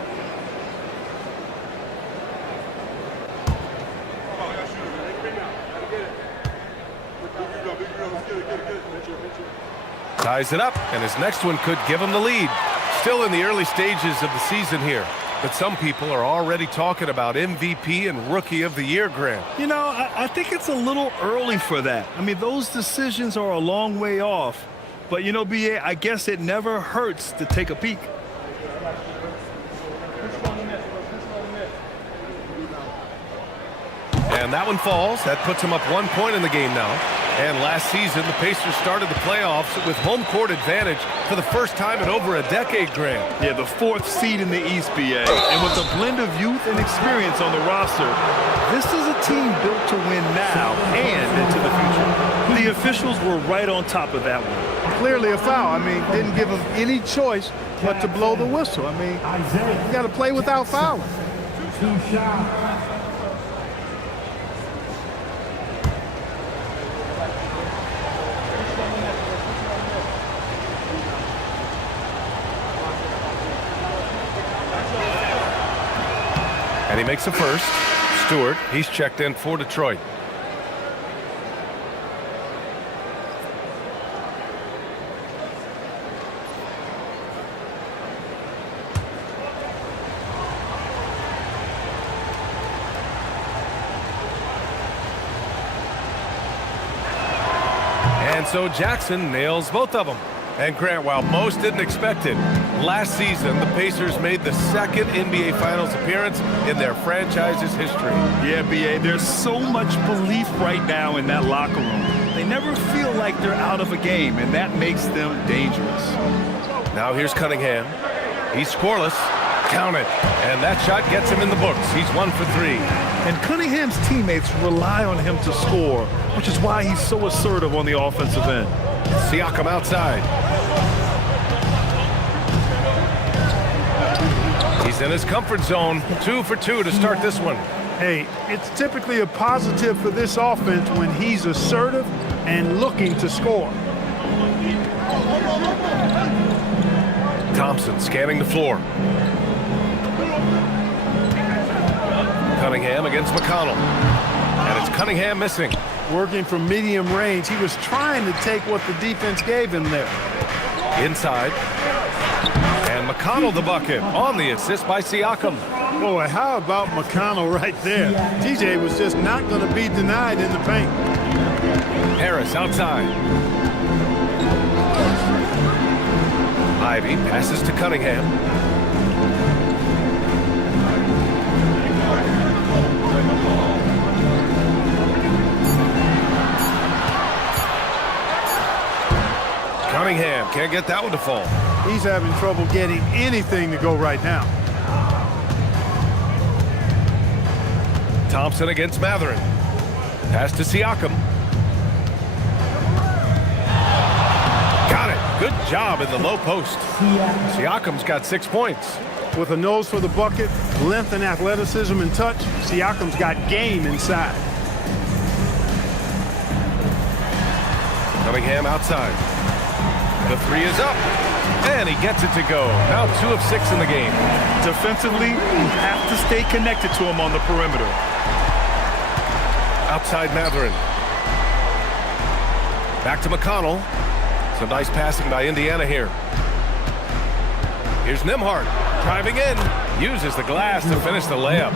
Ties it up, and his next one could give him the lead. Still in the early stages of the season here, but some people are already talking about MVP and Rookie of the Year, Grant. You know, I think it's a little early for that. I mean, those decisions are a long way off. But, you know, B.A., I guess it never hurts to take a peek. And that one falls. That puts him up 1 point in the game now. And last season, the Pacers started the playoffs with home court advantage for the first time in over a decade, Grant. Yeah, the 4th seed in the East, B.A. And with a blend of youth and experience on the roster, this is a team built to win now and into the future. The officials were right on top of that one. Clearly a foul. I mean, didn't give them any choice but to blow the whistle. I mean, you got to play without fouling. 2 shots. And he makes a first. Stewart, he's checked in for Detroit. And so Jackson nails both of them. And Grant, while most didn't expect it, last season the Pacers made the 2nd NBA Finals appearance in their franchise's history. Yeah, B.A., there's so much belief right now in that locker room. They never feel like they're out of a game, and that makes them dangerous. Now here's Cunningham. He's scoreless. Count it. And that shot gets him in the books. He's 1 for 3. And Cunningham's teammates rely on him to score, which is why he's so assertive on the offensive end. Siakam outside. He's in his comfort zone. 2 for 2 to start this one. Hey, it's typically a positive for this offense when he's assertive and looking to score. Thompson scanning the floor. Cunningham against McConnell. And it's Cunningham missing. Working from medium range, he was trying to take what the defense gave him there. Inside. And McConnell the bucket on the assist by Siakam. Boy, how about McConnell right there? TJ was just not going to be denied in the paint. Harris outside. Ivy passes to Cunningham. Cunningham can't get that one to fall. He's having trouble getting anything to go right now. Thompson against Matherin. Pass to Siakam. Got it. Good job in the low post. Siakam's got 6 points. With a nose for the bucket, length and athleticism and touch, Siakam's got game inside. Cunningham outside. The three is up, and he gets it to go. Now 2 of 6 in the game. Defensively, you have to stay connected to him on the perimeter. Outside Matherin. Back to McConnell. Some nice passing by Indiana here. Here's Nembhard driving in. Uses the glass to finish the layup.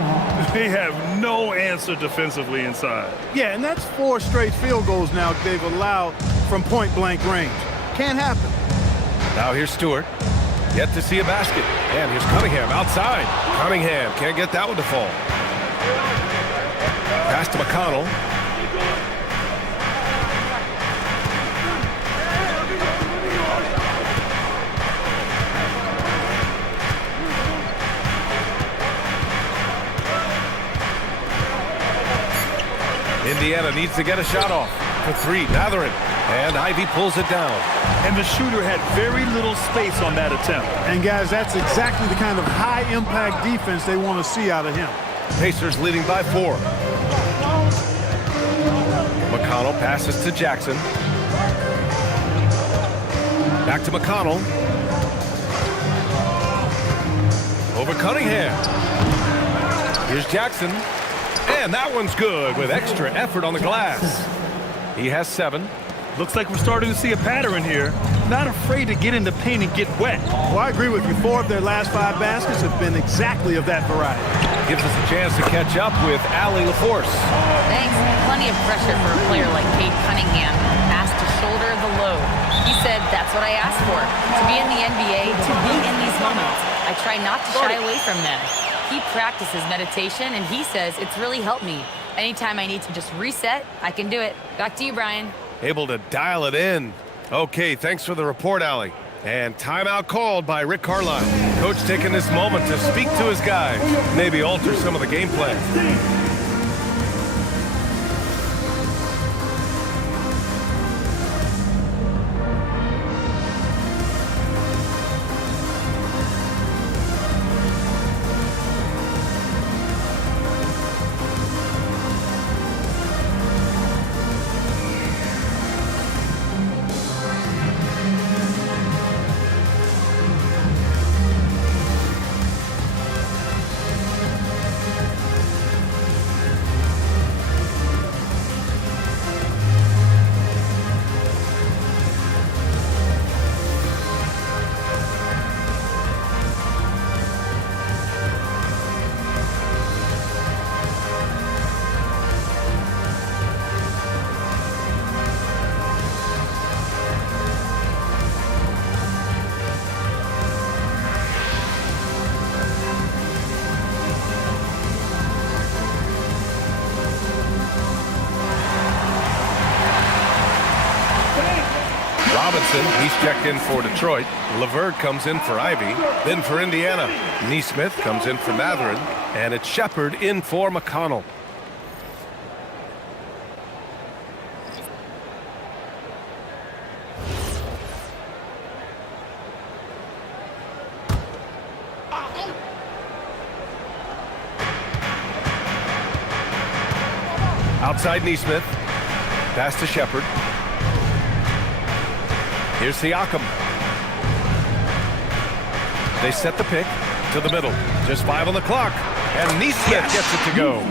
They have no answer defensively inside. Yeah, and that's 4 straight field goals now they've allowed from point-blank range. Can't happen. Now here's Stewart. Yet to see a basket. And here's Cunningham outside. Cunningham can't get that one to fall. Pass to McConnell. Indiana needs to get a shot off. For 3, Matherin. And Ivy pulls it down. And the shooter had very little space on that attempt. And guys, that's exactly the kind of high-impact defense they want to see out of him. Pacers leading by 4. McConnell passes to Jackson. Back to McConnell. Over Cunningham. Here's Jackson. And that one's good with extra effort on the glass. He has 7. Looks like we're starting to see a pattern here. Not afraid to get in the paint and get wet. Well, I agree with you. 4 of their last 5 baskets have been exactly of that variety. Gives us a chance to catch up with Allie LaForce. Thanks. Plenty of pressure for a player like Cade Cunningham. Asked to shoulder the load. He said, that's what I asked for. To be in the NBA, to be in these moments. I try not to shy away from them. He practices meditation, and he says it's really helped me. Anytime I need to just reset, I can do it. Back to you, Brian. Able to dial it in. Okay, thanks for the report, Allie. And timeout called by Rick Carlisle. Coach taking this moment to speak to his guys. Maybe alter some of the game plan. Robinson, he's checked in for Detroit. LeVert comes in for Ivy. Then for Indiana, Neesmith comes in for Matherin. And it's Shepard in for McConnell. Outside Neesmith. Pass to Shepard. Here's Siakam. They set the pick to the middle. Just 5 on the clock. And Neesmith gets it to go.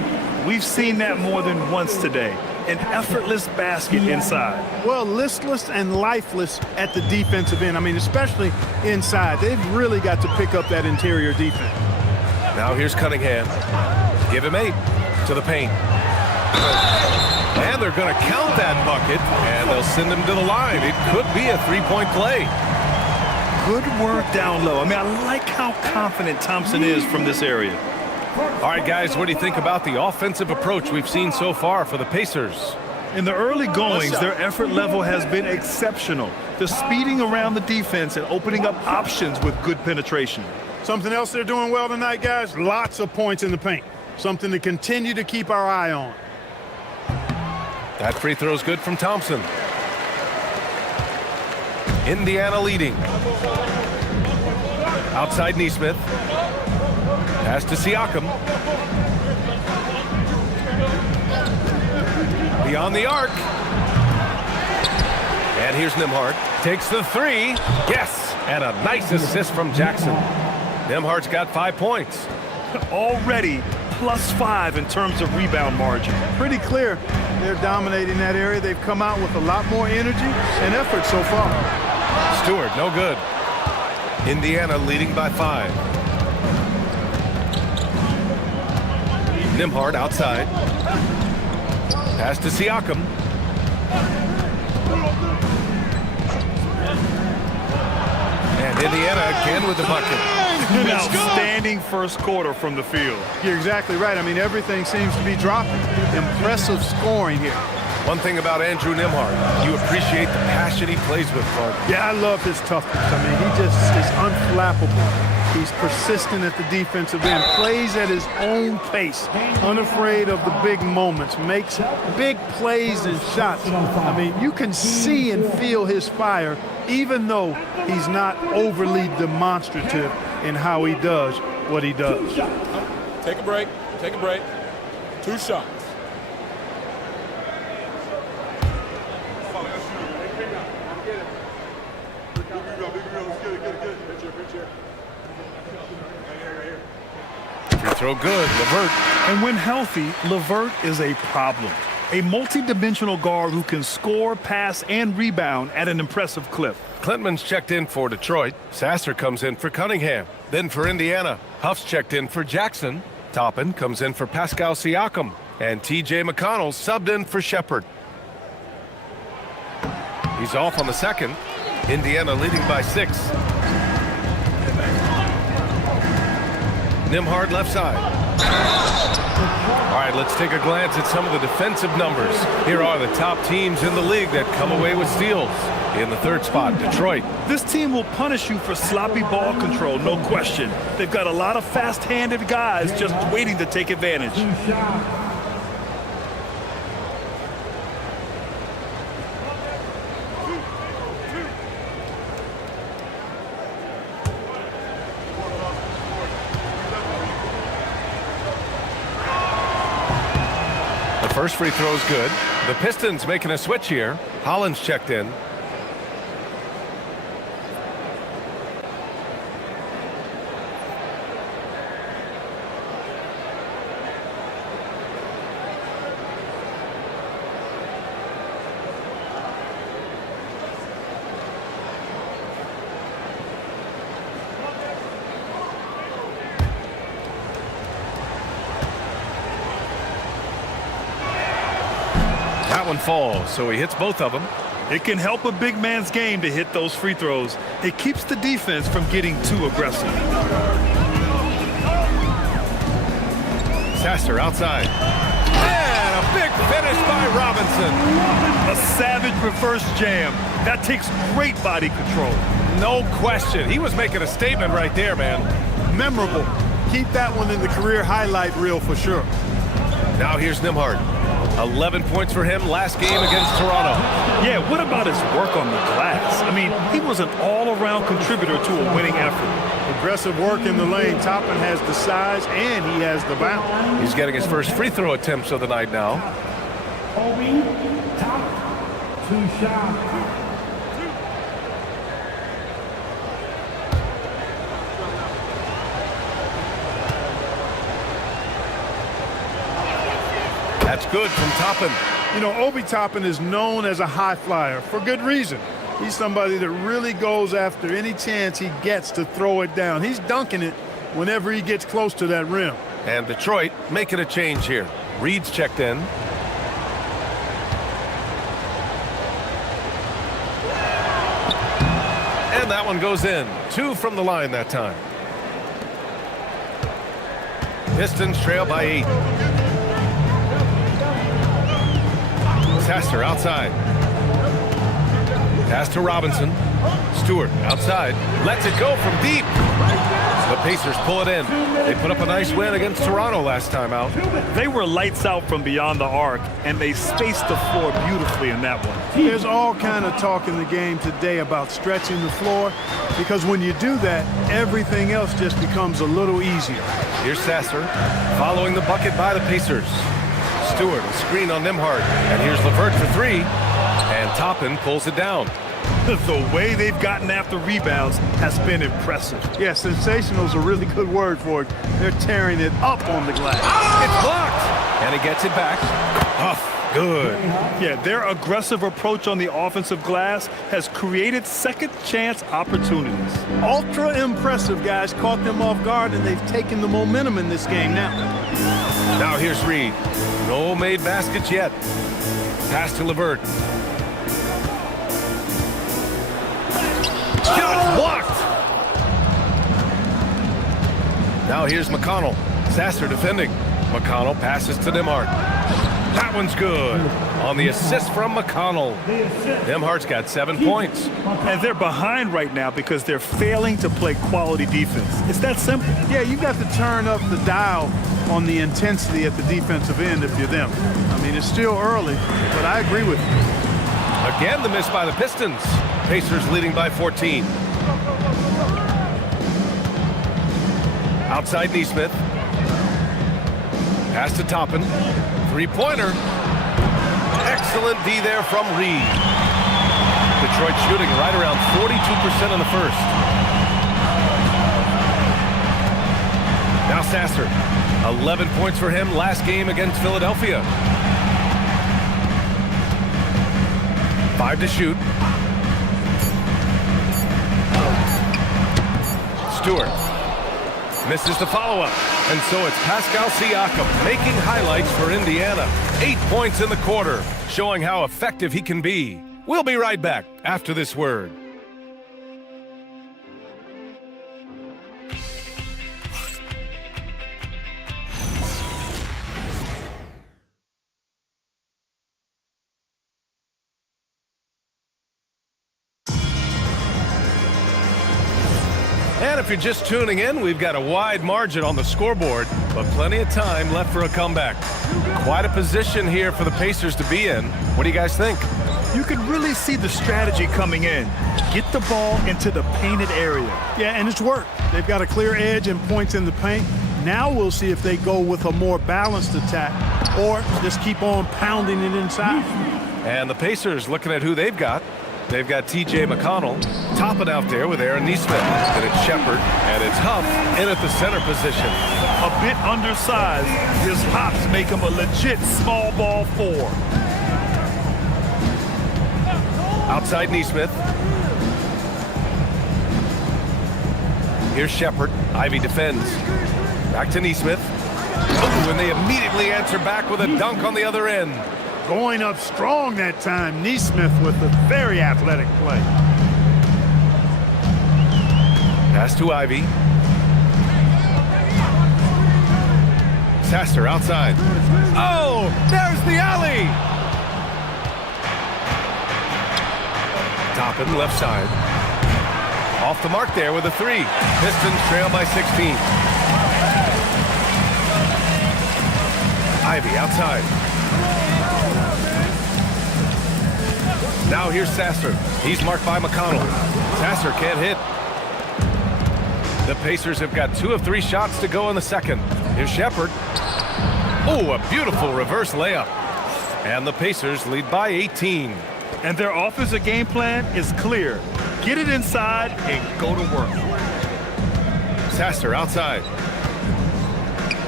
We've seen that more than once today. An effortless basket inside. Well, listless and lifeless at the defensive end. I mean, especially inside. They've really got to pick up that interior defense. Now here's Cunningham. Give him 8 to the paint. And they're going to count that bucket, and they'll send him to the line. It could be a 3-point play. Good work down low. I mean, I like how confident Thompson is from this area. All right, guys, what do you think about the offensive approach we've seen so far for the Pacers? In the early goings, their effort level has been exceptional. The speeding around the defense and opening up options with good penetration. Something else they're doing well tonight, guys, lots of points in the paint. Something to continue to keep our eye on. That free throw's good from Thompson. Indiana leading. Outside Neesmith. Pass to Siakam. Beyond the arc. And here's Nembhard. Takes the three. Yes! And a nice assist from Jackson. Nembhard's got 5 points. Already +5 in terms of rebound margin. Pretty clear they're dominating that area. They've come out with a lot more energy and effort so far. Stewart, no good. Indiana leading by 5. Nembhard outside. Pass to Siakam. And Indiana again with the bucket. An outstanding first quarter from the field. You're exactly right. I mean, everything seems to be dropping. Impressive scoring here. One thing about Andrew Nembhard, you appreciate the passion he plays with, Clark. Yeah, I love his toughness. I mean, he just is unflappable. He's persistent at the defensive end, plays at his own pace, unafraid of the big moments, makes big plays and shots. I mean, you can see and feel his fire, even though he's not overly demonstrative in how he does what he does. Take a break. Take a break. 2 shots. Free throw good, LeVert. And when healthy, LeVert is a problem. A multi-dimensional guard who can score, pass, and rebound at an impressive clip. Klintman's checked in for Detroit. Sasser comes in for Cunningham. Then for Indiana, Huff's checked in for Jackson. Toppin comes in for Pascal Siakam. And T.J. McConnell subbed in for Shepard. He's off on the second. Indiana leading by 6. Nembhard left side. All right, let's take a glance at some of the defensive numbers. Here are the top teams in the league that come away with steals. In the 3rd spot, Detroit. This team will punish you for sloppy ball control, no question. They've got a lot of fast-handed guys just waiting to take advantage. First free throw is good. The Pistons making a switch here. Hollins checked in. That one falls, so he hits both of them. It can help a big man's game to hit those free throws. It keeps the defense from getting too aggressive. Sasser outside. And a big finish by Robinson. A savage reverse jam. That takes great body control. No question. He was making a statement right there, man. Memorable. Keep that one in the career highlight reel for sure. Now here's Nembhard. 11 points for him last game against Toronto. Yeah, what about his work on the glass? I mean, he was an all-around contributor to a winning effort. Aggressive work in the lane. Toppin has the size and he has the bounce. He's getting his first free throw attempts of the night now. Obi Toppin, 2 shots. That's good from Toppin. You know, Obi Toppin is known as a high flyer for good reason. He's somebody that really goes after any chance he gets to throw it down. He's dunking it whenever he gets close to that rim. And Detroit making a change here. Reed's checked in. And that one goes in. 2 from the line that time. Pistons trail by 8. Sasser outside. Pass to Robinson. Stewart outside. Lets it go from deep. The Pacers pull it in. They put up a nice win against Toronto last time out. They were lights out from beyond the arc, and they spaced the floor beautifully in that one. There's all kind of talk in the game today about stretching the floor, because when you do that, everything else just becomes a little easier. Here's Sasser following the bucket by the Pacers. Stewart, a screen on Nembhard. And here's LeVert for 3. And Toppin pulls it down. The way they've gotten after rebounds has been impressive. Yeah, sensational is a really good word for it. They're tearing it up on the glass. It's blocked. And he gets it back. Huff, good. Yeah, their aggressive approach on the offensive glass has created second chance opportunities. Ultra impressive, guys. Caught them off guard, and they've taken the momentum in this game now. Now here's Reed. No made baskets yet. Pass to LeVert. Shot blocked. Now here's McConnell. Sasser defending. McConnell passes to Nembhard. That one's good. On the assist from McConnell. Nembhard's got 7 points. And they're behind right now because they're failing to play quality defense. It's that simple. Yeah, you've got to turn up the dial on the intensity at the defensive end if you're them. I mean, it's still early, but I agree with you. Again, the miss by the Pistons. Pacers leading by 14. Outside Nesmith. Pass to Toppin. Three-pointer. Excellent D there from Reed. Detroit shooting right around 42% in the first. Now Sasser. 11 points for him last game against Philadelphia. 5 to shoot. Stewart misses the follow-up. And so it's Pascal Siakam making highlights for Indiana. 8 points in the quarter, showing how effective he can be. We'll be right back after this word. And if you're just tuning in, we've got a wide margin on the scoreboard, but plenty of time left for a comeback. Quite a position here for the Pacers to be in. What do you guys think? You can really see the strategy coming in. Get the ball into the painted area. Yeah, and it's worked. They've got a clear edge and points in the paint. Now we'll see if they go with a more balanced attack or just keep on pounding it inside. And the Pacers looking at who they've got. They've got T.J. McConnell topping out there with Aaron Nesmith. And it's Shepard, and it's Huff in at the center position. A bit undersized. His hops make him a legit small ball 4. Outside Nesmith. Here's Shepard. Ivy defends. Back to Nesmith. Oh, and they immediately answer back with a dunk on the other end. Going up strong that time. Nesmith with a very athletic play. Pass to Ivy. Sasser outside. Oh, there's the alley. Toppin left side. Off the mark there with a 3. Pistons trail by 16. Ivy outside. Now here's Sasser. He's marked by McConnell. Sasser can't hit. The Pacers have got 2 of 3 shots to go in the second. Here's Shepard. Oh, a beautiful reverse layup. And the Pacers lead by 18. And their offensive game plan is clear. Get it inside and go to work. Sasser outside.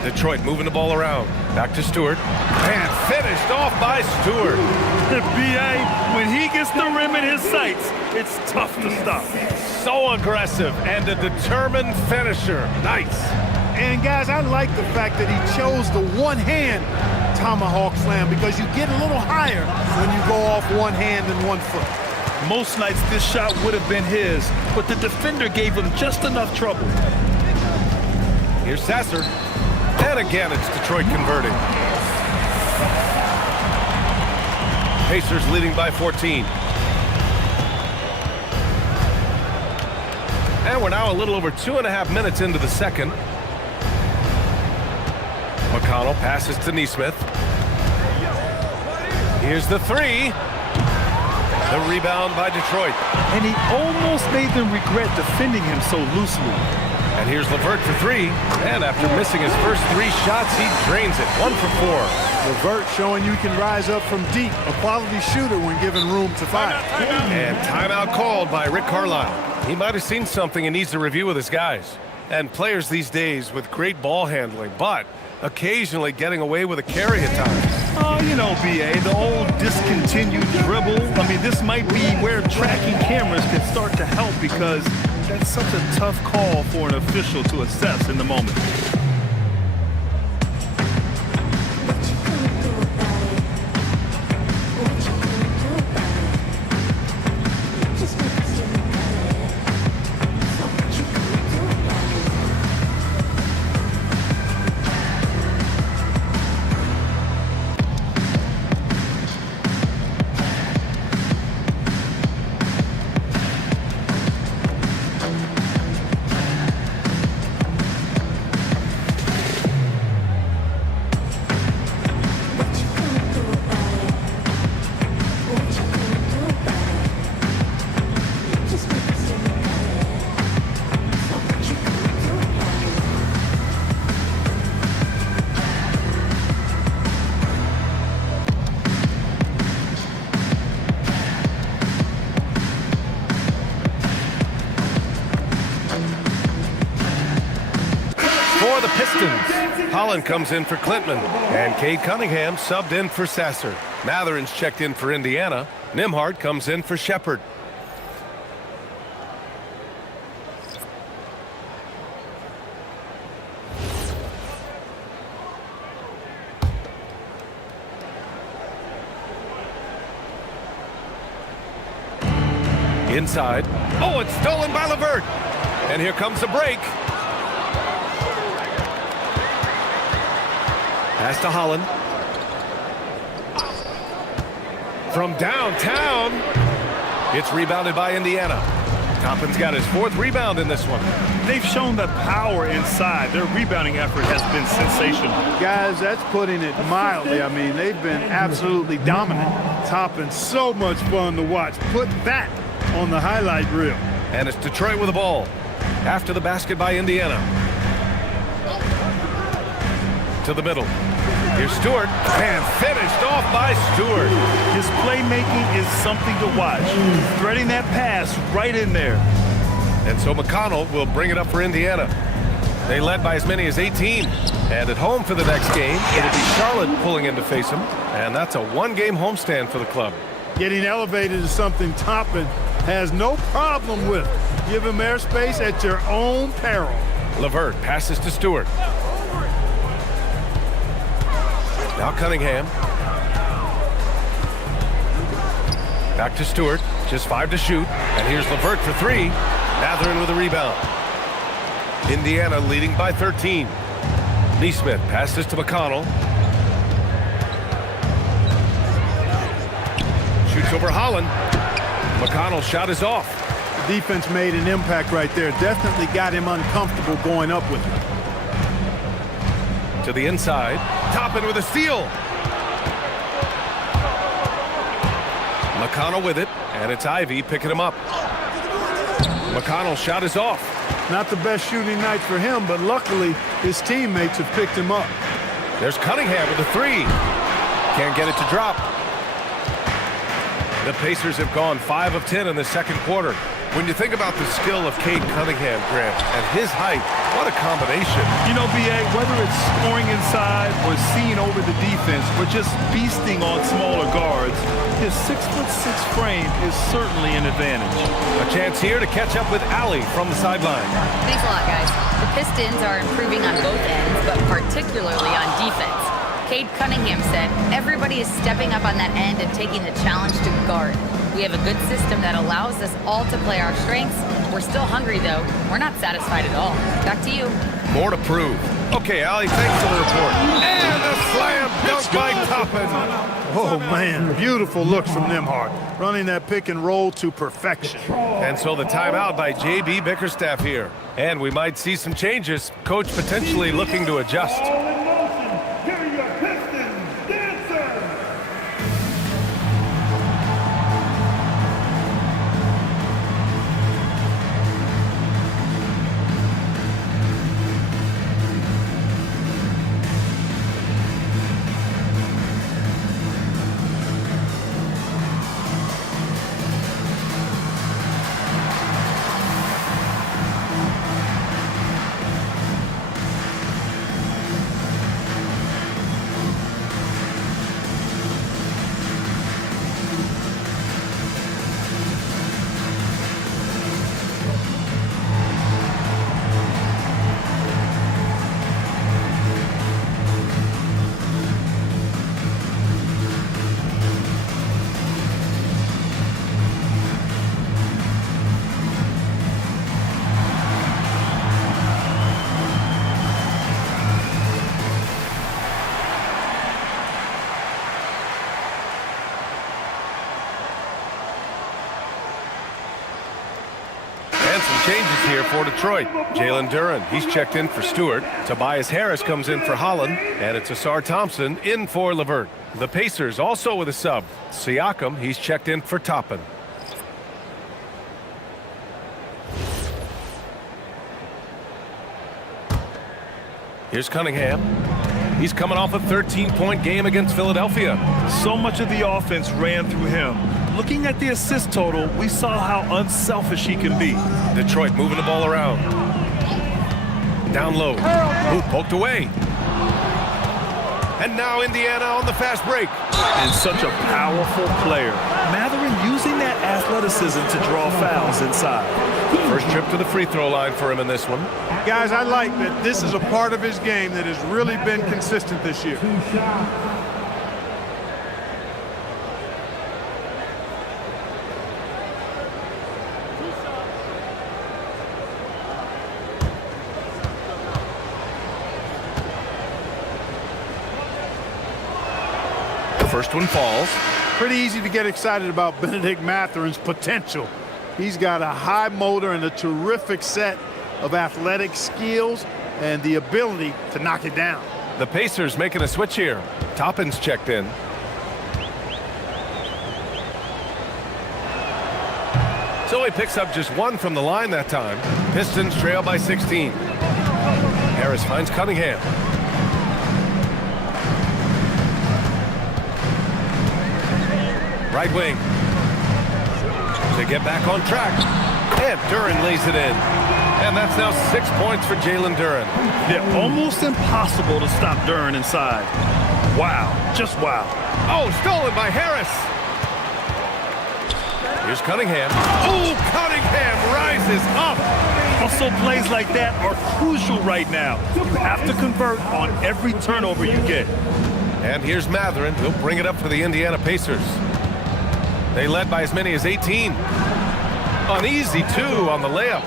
Detroit moving the ball around. Back to Stewart. And finished off by Stewart. B.A., when he gets the rim in his sights, it's tough to stop. So aggressive and a determined finisher. Nice. And guys, I like the fact that he chose the one-hand tomahawk slam because you get a little higher when you go off one hand and 1 foot. Most nights this shot would have been his, but the defender gave him just enough trouble. Here's Sasser. And again, it's Detroit converting. Pacers leading by 14. And we're now a little over 2.5 minutes into the second. McConnell passes to Nesmith. Here's the 3. The rebound by Detroit. And he almost made them regret defending him so loosely. And here's LeVert for 3. And after missing his first 3 shots, he drains it. 1 for 4. LeVert showing you can rise up from deep. A quality shooter when given room to fire. And timeout called by Rick Carlisle. He might have seen something and needs to review with his guys. And players these days with great ball handling, but occasionally getting away with a carry at times. Oh, you know, B.A., the old discontinued dribble. I mean, this might be where tracking cameras can start to help because that's such a tough call for an official to assess in the moment. For the Pistons, Holland comes in for Klintman, and Cade Cunningham subbed in for Sasser. Matherin's checked in for Indiana. Nimhart comes in for Shepard. Inside. Oh, it's stolen by LeVert. And here comes the break. Pass to Holland. From downtown, it's rebounded by Indiana. Toppin's got his 4th rebound in this one. They've shown the power inside. Their rebounding effort has been sensational. Guys, that's putting it mildly. I mean, they've been absolutely dominant. Toppin, so much fun to watch. Put that on the highlight reel. And it's Detroit with the ball. After the basket by Indiana. To the middle. Here's Stewart, and finished off by Stewart. His playmaking is something to watch. Threading that pass right in there. And so McConnell will bring it up for Indiana. They led by as many as 18. And at home for the next game, it'll be Charlotte pulling in to face them. And that's a 1-game homestand for the club. Getting elevated is something Toppin has no problem with. Give him airspace at your own peril. LeVert passes to Stewart. Now Cunningham. Back to Stewart. Just 5 to shoot. And here's LeVert for 3. Matherin with a rebound. Indiana leading by 13. Neesmith passes to McConnell. Shoots over Holland. McConnell's shot is off. The defense made an impact right there. Definitely got him uncomfortable going up with it. To the inside. Toppin with a steal. McConnell with it, and it's Ivy picking him up. McConnell's shot is off. Not the best shooting night for him, but luckily his teammates have picked him up. There's Cunningham with a 3. Can't get it to drop. The Pacers have gone 5 of 10 in the second quarter. When you think about the skill of Cade Cunningham, Grant, and his height, what a combination. You know, B.A., whether it's scoring inside or seeing over the defense or just feasting on smaller guards, his 6'6" frame is certainly an advantage. A chance here to catch up with Allie from the sideline. Thanks a lot, guys. The Pistons are improving on both ends, but particularly on defense. Cade Cunningham said, everybody is stepping up on that end and taking the challenge to guard. We have a good system that allows us all to play our strengths. We're still hungry, though. We're not satisfied at all. Back to you. More to prove. Okay, Allie, thanks for the report. And a slam dunk by Toppin. Oh, man, beautiful looks from Nimhart. Running that pick and roll to perfection. And so the timeout by J.B. Bickerstaff here. And we might see some changes. Coach potentially looking to adjust. And some changes here for Detroit. Jalen Duren, he's checked in for Stewart. Tobias Harris comes in for Holland. And it's Asar Thompson in for LeVert. The Pacers also with a sub. Siakam, he's checked in for Toppin. Here's Cunningham. He's coming off a 13-point game against Philadelphia. So much of the offense ran through him. Looking at the assist total, we saw how unselfish he can be. Detroit moving the ball around. Down low. Boot poked away. And now Indiana on the fast break. And such a powerful player. Mathurin using that athleticism to draw fouls inside. First trip to the free throw line for him in this one. Guys, I like that this is a part of his game that has really been consistent this year. First one falls. Pretty easy to get excited about Benedict Mathurin's potential. He's got a high motor and a terrific set of athletic skills and the ability to knock it down. The Pacers making a switch here. Toppin's checked in. So he picks up just one from the line that time. Pistons trail by 16. Harris finds Cunningham. Right wing. To get back on track. And Duren lays it in. And that's now 6 points for Jalen Duren. They're almost impossible to stop Duren inside. Wow. Just wow. Oh, stolen by Harris. Here's Cunningham. Oh, Cunningham rises up. Also, plays like that are crucial right now. You have to convert on every turnover you get. And here's Mathurin. He'll bring it up for the Indiana Pacers. They led by as many as 18. An easy 2 on the layup.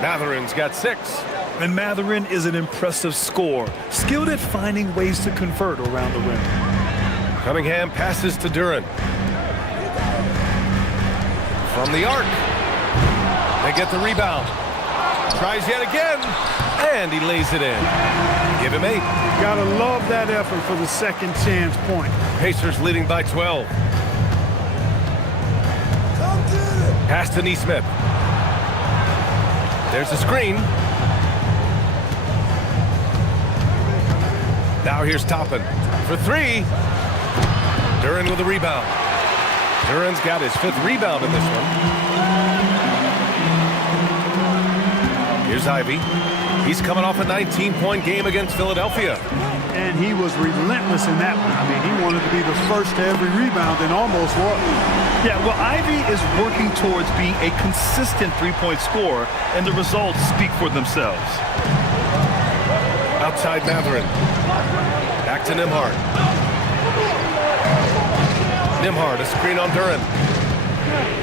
Mathurin's got 6. And Mathurin is an impressive scorer, skilled at finding ways to convert around the rim. Cunningham passes to Duren. From the arc. They get the rebound. Tries yet again. And he lays it in. Give him 8. Gotta love that effort for the second chance point. Pacers leading by 12. Pass to Nesmith. There's a screen. Now here's Toppin for 3. Duren with a rebound. Duren's got his 5th rebound in this one. Here's Ivey. He's coming off a 19-point game against Philadelphia. And he was relentless in that one. I mean, he wanted to be the first to every rebound and almost was. Yeah, well, Ivey is working towards being a consistent three-point scorer, and the results speak for themselves. Outside Mathurin. Back to Nembhard. Nembhard, a screen on Duren.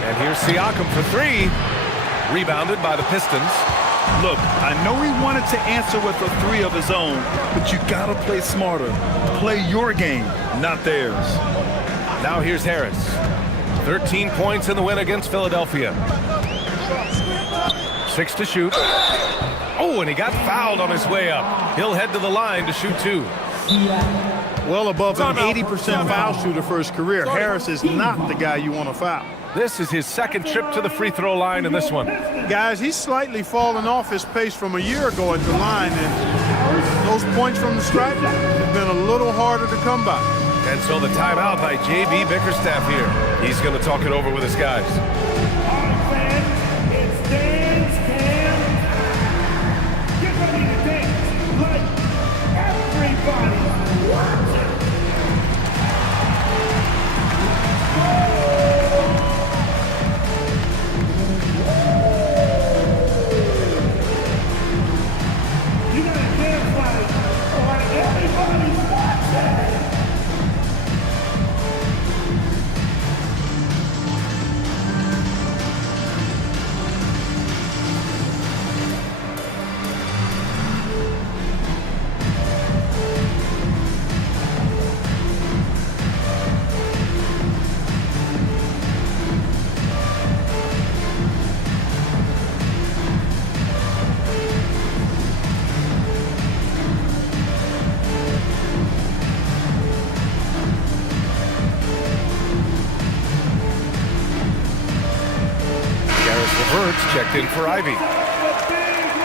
And here's Siakam for 3. Rebounded by the Pistons. Look, I know he wanted to answer with a 3 of his own, but you gotta play smarter. Play your game, not theirs. Now here's Harris. 13 points in the win against Philadelphia. 6 to shoot. Oh, and he got fouled on his way up. He'll head to the line to shoot 2. Well above an 80% foul shooter for his career. Harris is not the guy you want to foul. This is his 2nd trip to the free throw line in this one. Guys, he's slightly fallen off his pace from a year ago at the line, and those points from the stripe have been a little harder to come by. And so the timeout by J.B. Bickerstaff here. He's going to talk it over with his guys. It stands, Cam. Get ready to dance like everybody watching. You gotta dance like everybody's watching. Roberts checked in for Ivy.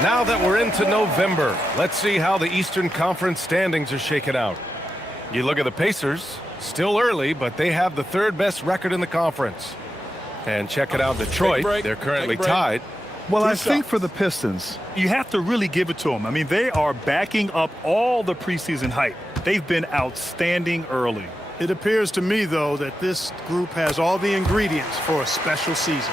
Now that we're into November, let's see how the Eastern Conference standings are shaken out. You look at the Pacers, still early, but they have the third best record in the conference. And check it out, Detroit, they're currently tied. Well, I think for the Pistons, you have to really give it to them. I mean, they are backing up all the preseason hype. They've been outstanding early. It appears to me, though, that this group has all the ingredients for a special season.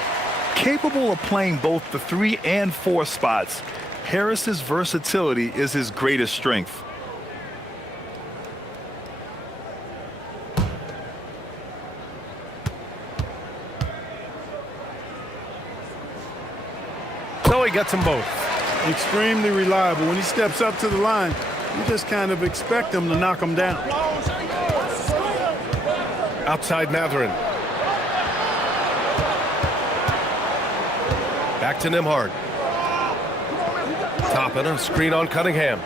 Capable of playing both the 3 and 4 spots, Harris's versatility is his greatest strength. So he gets them both. Extremely reliable. When he steps up to the line, you just kind of expect him to knock him down. Outside Matherin. Back to Nembhard. Toppin, a screen on Cunningham.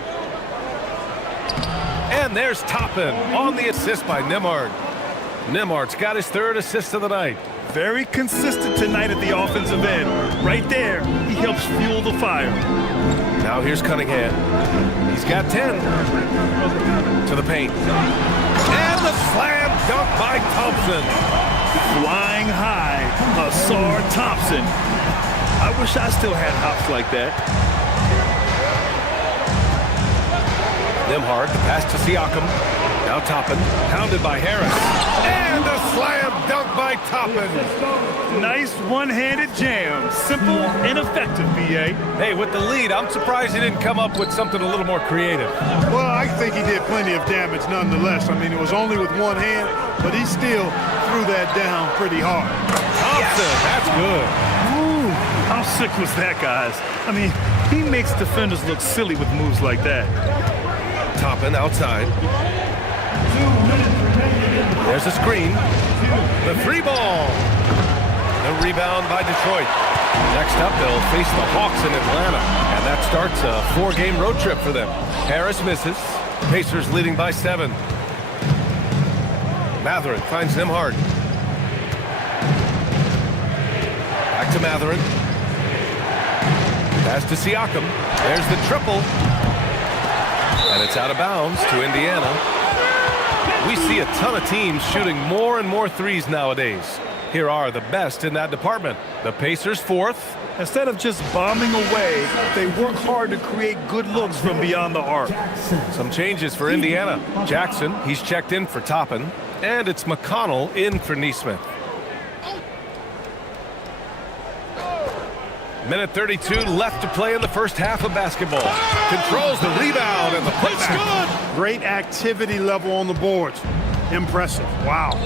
And there's Toppin on the assist by Nembhard. Nembhard's got his third assist of the night. Very consistent tonight at the offensive end. Right there, he helps fuel the fire. Now here's Cunningham. He's got 10. To the paint. And the slam dunk by Thompson. Flying high, Asar Thompson. I wish I still had hops like that. Nembhard, the pass to Siakam. Now Toppin, pounded by Harris. And a slam dunk by Toppin. Nice one-handed jam. Simple and effective, B.A. Hey, with the lead, I'm surprised he didn't come up with something a little more creative. Well, I think he did plenty of damage nonetheless. I mean, it was only with one hand, but he still threw that down pretty hard. Thompson, that's good. Ooh, how sick was that, guys? I mean, he makes defenders look silly with moves like that. Toppin outside. There's a screen. The 3 ball. The rebound by Detroit. Next up, they'll face the Hawks in Atlanta. And that starts a 4-game road trip for them. Harris misses. Pacers leading by 7. Matherin finds Nembhard. Back to Matherin. Pass to Siakam. There's the triple. And it's out of bounds to Indiana. We see a ton of teams shooting more and more threes nowadays. Here are the best in that department. The Pacers 4th. Instead of just bombing away, they work hard to create good looks from beyond the arc. Some changes for Indiana. Jackson, he's checked in for Toppin. And it's McConnell in for Nesmith. Minute 32 left to play in the first half of basketball. Controls the rebound and the putback. Great activity level on the boards. Impressive. Wow.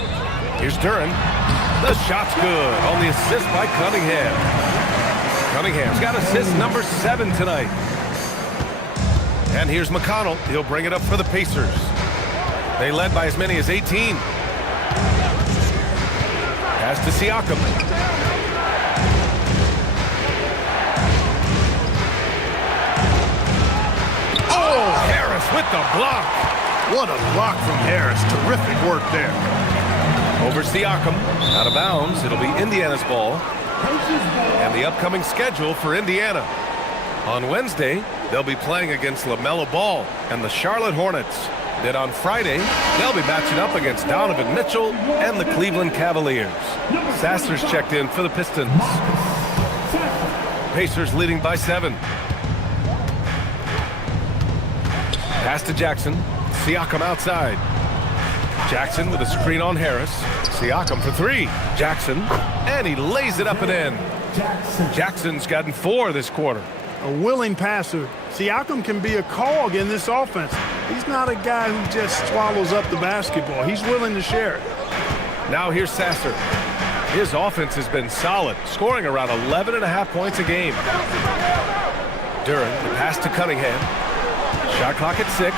Here's Duren. The shot's good on the assist by Cunningham. Cunningham's got assist number 7 tonight. And here's McConnell. He'll bring it up for the Pacers. They led by as many as 18. Pass to Siakam. Harris with the block. What a block from Harris. Terrific work there. Over Siakam. Out of bounds. It'll be Indiana's ball. And the upcoming schedule for Indiana. On Wednesday, they'll be playing against LaMelo Ball and the Charlotte Hornets. Then on Friday, they'll be matching up against Donovan Mitchell and the Cleveland Cavaliers. Sasser's checked in for the Pistons. Pacers leading by 7. Pass to Jackson. Siakam outside. Jackson with a screen on Harris. Siakam for 3. Jackson. And he lays it up and in. Jackson's gotten 4 this quarter. A willing passer. Siakam can be a cog in this offense. He's not a guy who just swallows up the basketball. He's willing to share it. Now here's Sasser. His offense has been solid, scoring around 11.5 points a game. Duren, the pass to Cunningham. Shot clock at 6.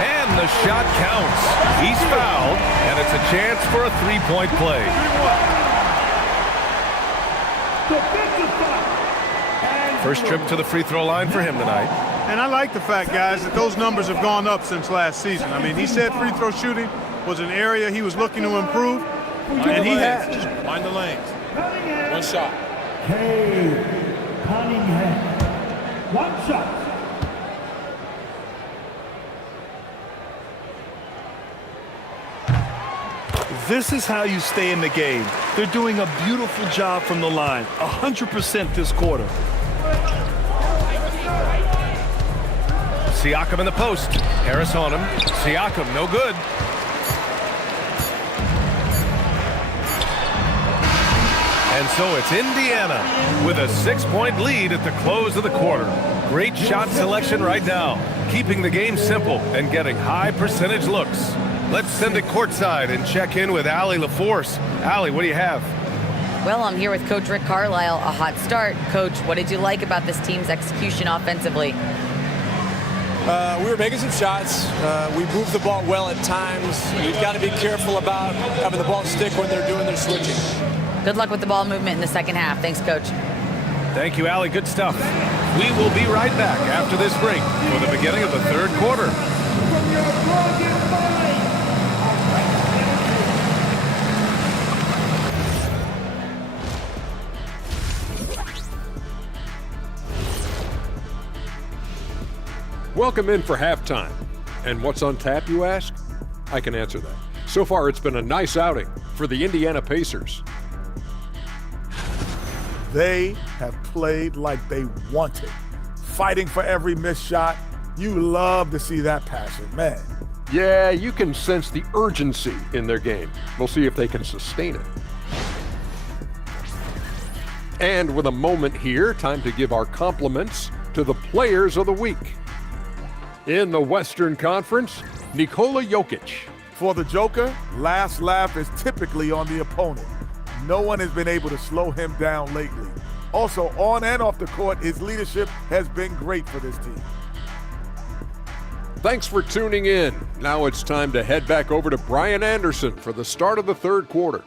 And the shot counts. He's fouled, and it's a chance for a 3-point play. First trip to the free throw line for him tonight. And I like the fact, guys, that those numbers have gone up since last season. I mean, he said free throw shooting was an area he was looking to improve. And he has. Mind the lanes. One shot. Cade Cunningham. One shot. This is how you stay in the game. They're doing a beautiful job from the line. 100% this quarter. Siakam in the post. Harris on him. Siakam, no good. And so it's Indiana with a 6-point lead at the close of the quarter. Great shot selection right now, keeping the game simple and getting high percentage looks. Let's send it courtside and check in with Allie LaForce. Allie, what do you have? Well, I'm here with Coach Rick Carlisle. A hot start. Coach, what did you like about this team's execution offensively? We were making some shots. We moved the ball well at times. We've got to be careful about having the ball stick when they're doing their switching. Good luck with the ball movement in the second half. Thanks, Coach. Thank you, Allie. Good stuff. We will be right back after this break for the beginning of the third quarter. Welcome in for halftime. And what's on tap, you ask? I can answer that. So far, it's been a nice outing for the Indiana Pacers. They have played like they want it. Fighting for every missed shot. You love to see that passion, man. Yeah, you can sense the urgency in their game. We'll see if they can sustain it. And with a moment here, time to give our compliments to the players of the week. In the Western Conference, Nikola Jokic. For the Joker, last laugh is typically on the opponent. No one has been able to slow him down lately. Also, on and off the court, his leadership has been great for this team. Thanks for tuning in. Now it's time to head back over to Brian Anderson for the start of the third quarter.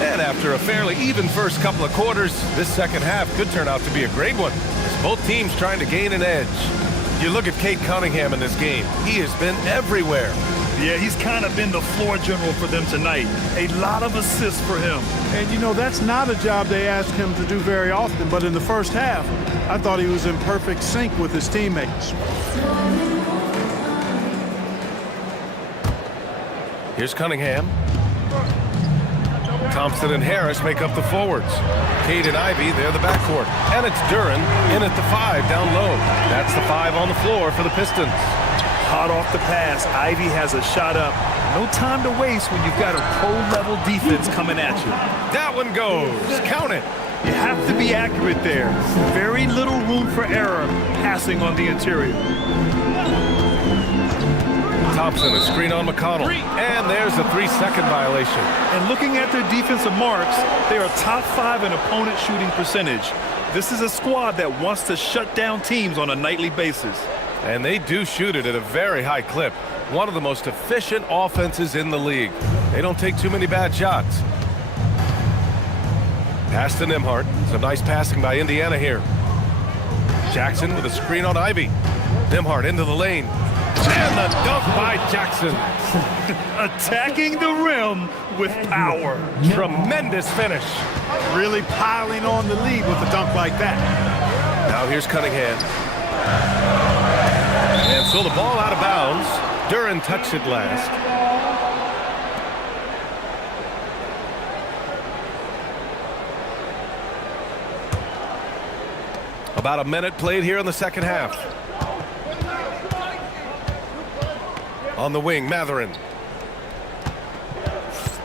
And after a fairly even first couple of quarters, this second half could turn out to be a great one, as both teams trying to gain an edge. You look at Cade Cunningham in this game. He has been everywhere. Yeah, he's kind of been the floor general for them tonight. A lot of assists for him. And, you know, that's not a job they ask him to do very often. But in the first half, I thought he was in perfect sync with his teammates. Here's Cunningham. Thompson and Harris make up the forwards. Cade and Ivy, they're the backcourt. And it's Duren in at the 5 down low. That's the 5 on the floor for the Pistons. Hot off the pass, Ivy has a shot up. No time to waste when you've got a pro-level defense coming at you. That one goes. Count it. You have to be accurate there. Very little room for error passing on the interior. Thompson, a screen on McConnell. And there's a 3-second violation. And looking at their defensive marks, they are top 5 in opponent shooting percentage. This is a squad that wants to shut down teams on a nightly basis. And they do shoot it at a very high clip. One of the most efficient offenses in the league. They don't take too many bad shots. Pass to Nembhard. Some nice passing by Indiana here. Jackson with a screen on Ivy. Nembhard into the lane. And the dunk by Jackson. Attacking the rim with power. Tremendous finish. Really piling on the lead with a dunk like that. Now here's Cunningham. And so the ball out of bounds. Duren touched it last. About a minute played here in the second half. On the wing, Matherin.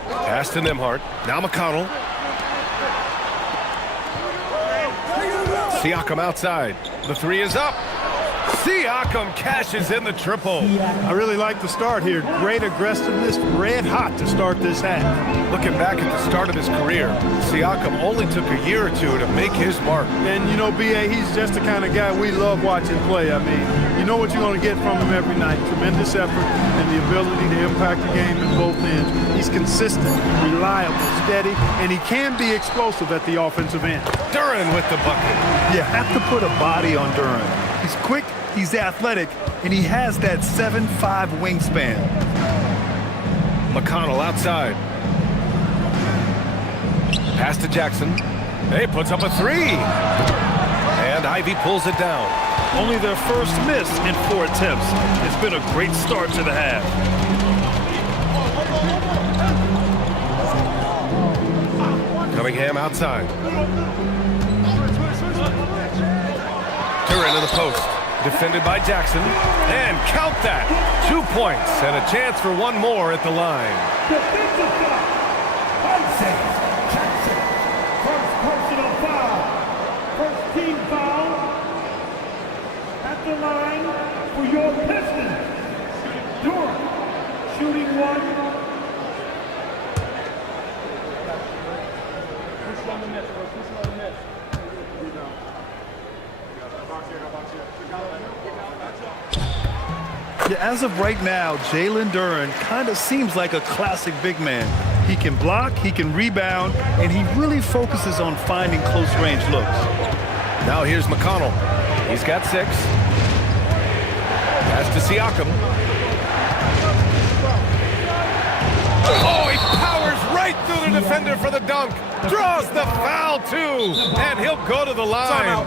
Pass to Nembhard. Now McConnell. Siakam outside. The 3 is up. Siakam cashes in the triple. I really like the start here. Great aggressiveness, red hot to start this half. Looking back at the start of his career, Siakam only took a year or two to make his mark. And, you know, B.A., he's just the kind of guy we love watching play. I mean, You know what you're going to get from him every night. Tremendous effort and the ability to impact the game in both ends. He's consistent, reliable, steady, and he can be explosive at the offensive end. Duren with the bucket. You have to put a body on Duren. He's quick, he's athletic, and he has that 7'5" wingspan. McConnell outside. Pass to Jackson. He puts up a three. And Ivy pulls it down. Only their first miss in 4 attempts. It's been a great start to the half. Cunningham outside. Duren in the post. Defended by Jackson. And count that. 2 points and a chance for one more at the line. Defensive foul. Jackson. First personal foul. First team foul. At the line for your Pistons. Duren shooting one. Push on the net. Push on the net. Yeah, as of right now, Jalen Duren kind of seems like a classic big man. He can block, he can rebound, and he really focuses on finding close-range looks. Now here's McConnell. He's got 6. Pass to Siakam. Oh, he powers right through the defender for the dunk. Draws the foul, too. And he'll go to the line.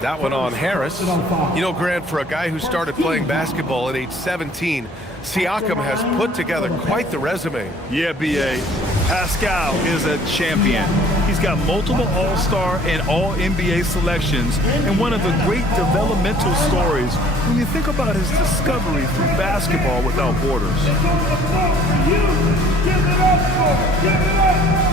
That one on Harris. You know, Grant, for a guy who started playing basketball at age 17, Siakam has put together quite the resume. Yeah, B.A. Pascal is a champion. He's got multiple All-Star and All-NBA selections, and one of the great developmental stories when you think about his discovery through basketball without borders. Give it up, give it up.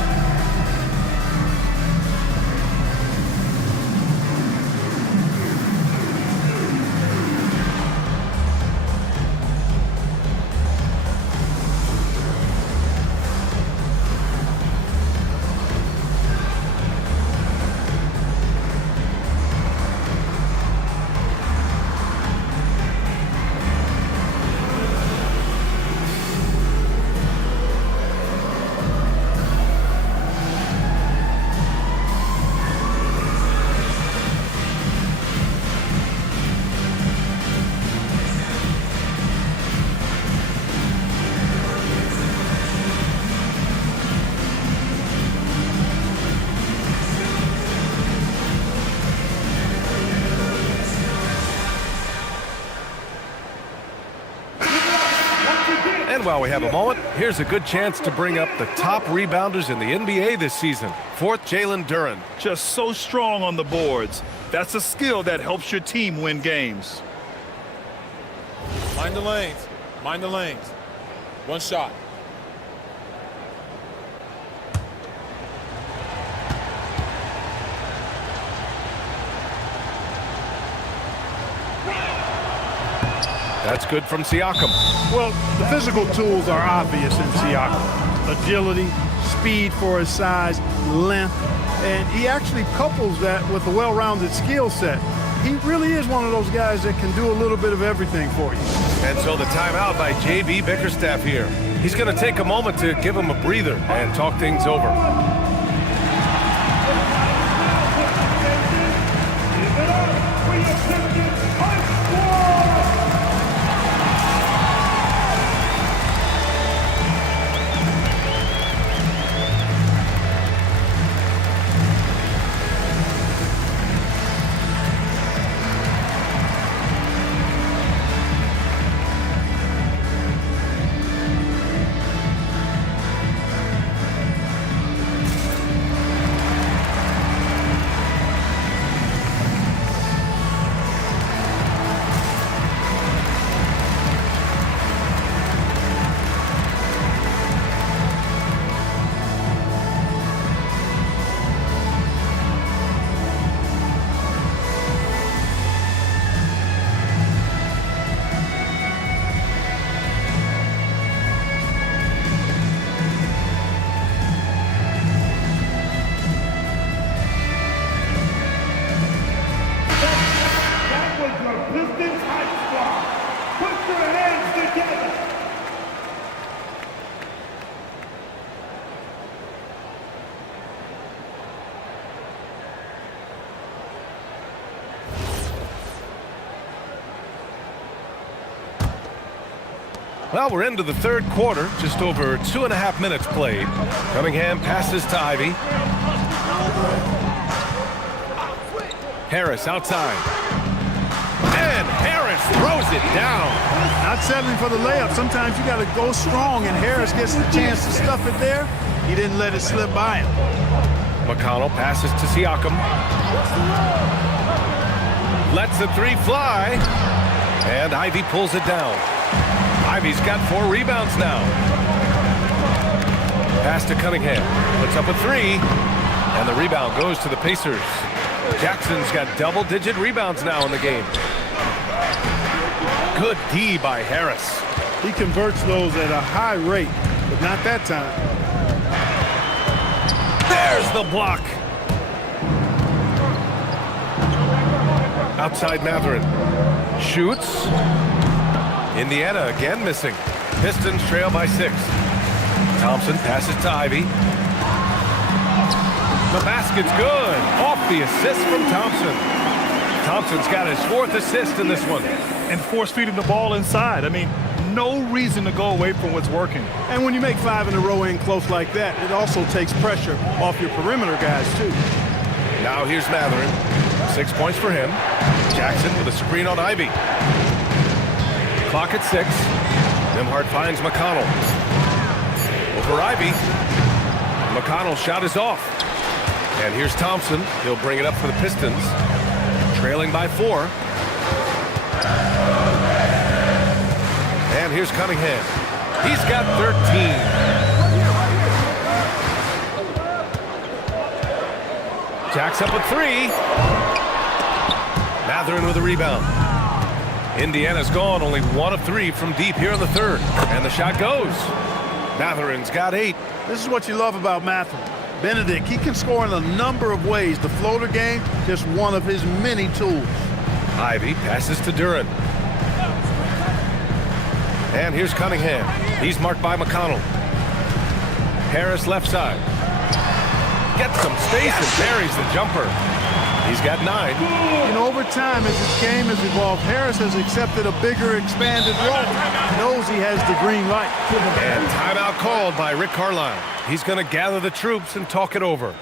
And while we have a moment, here's a good chance to bring up the top rebounders in the NBA this season. 4th, Jalen Duren. Just so strong on the boards. That's a skill that helps your team win games. Mind the lanes. Mind the lanes. One shot. That's good from Siakam. Well, the physical tools are obvious in Siakam. Agility, speed for his size, length, and he actually couples that with a well-rounded skill set. He really is one of those guys that can do a little bit of everything for you. And so the timeout by J.B. Bickerstaff here. He's going to take a moment to give him a breather and talk things over. together. Well, we're into the third quarter, just over 2.5 minutes played. Cunningham passes to Ivy. Harris outside. And Harris throws it down. Not settling for the layup. Sometimes you got to go strong, and Harris gets the chance to stuff it there. He didn't let it slip by him. McConnell passes to Siakam. Lets the three fly. And Ivy pulls it down. Ivy's got 4 rebounds now. Pass to Cunningham. Puts up a 3. And the rebound goes to the Pacers. Jackson's got double-digit rebounds now in the game. Good D by Harris. He converts those at a high rate, but not that time. There's the block. Outside Matherin. Shoots. Indiana again missing. Pistons trail by 6. Thompson passes to Ivy. The basket's good. Off the assist from Thompson. Thompson's got his 4th assist in this one. And force-feeding the ball inside. I mean, no reason to go away from what's working. And when you make 5 in a row in close like that, it also takes pressure off your perimeter guys, too. Now here's Matherin. 6 points for him. Jackson with a screen on Ivy. Clock at 6. Nembhard finds McConnell. Over Ivy. McConnell's shot is off. And here's Thompson. He'll bring it up for the Pistons. Trailing by 4. And here's Cunningham. He's got 13. Jacks up a 3. Matherin with a rebound. Indiana's gone only 1 of 3 from deep here in the third. And the shot goes. Matherin's got 8. This is what you love about Matherin. Benedict, he can score in a number of ways. The floater game, just one of his many tools. Ivy passes to Duran. And here's Cunningham. He's marked by McConnell. Harris left side. Gets some space and buries the jumper. He's got 9. You know, over time, as this game has evolved, Harris has accepted a bigger, expanded role. He knows he has the green light. And timeout called by Rick Carlisle. He's going to gather the troops and talk it over.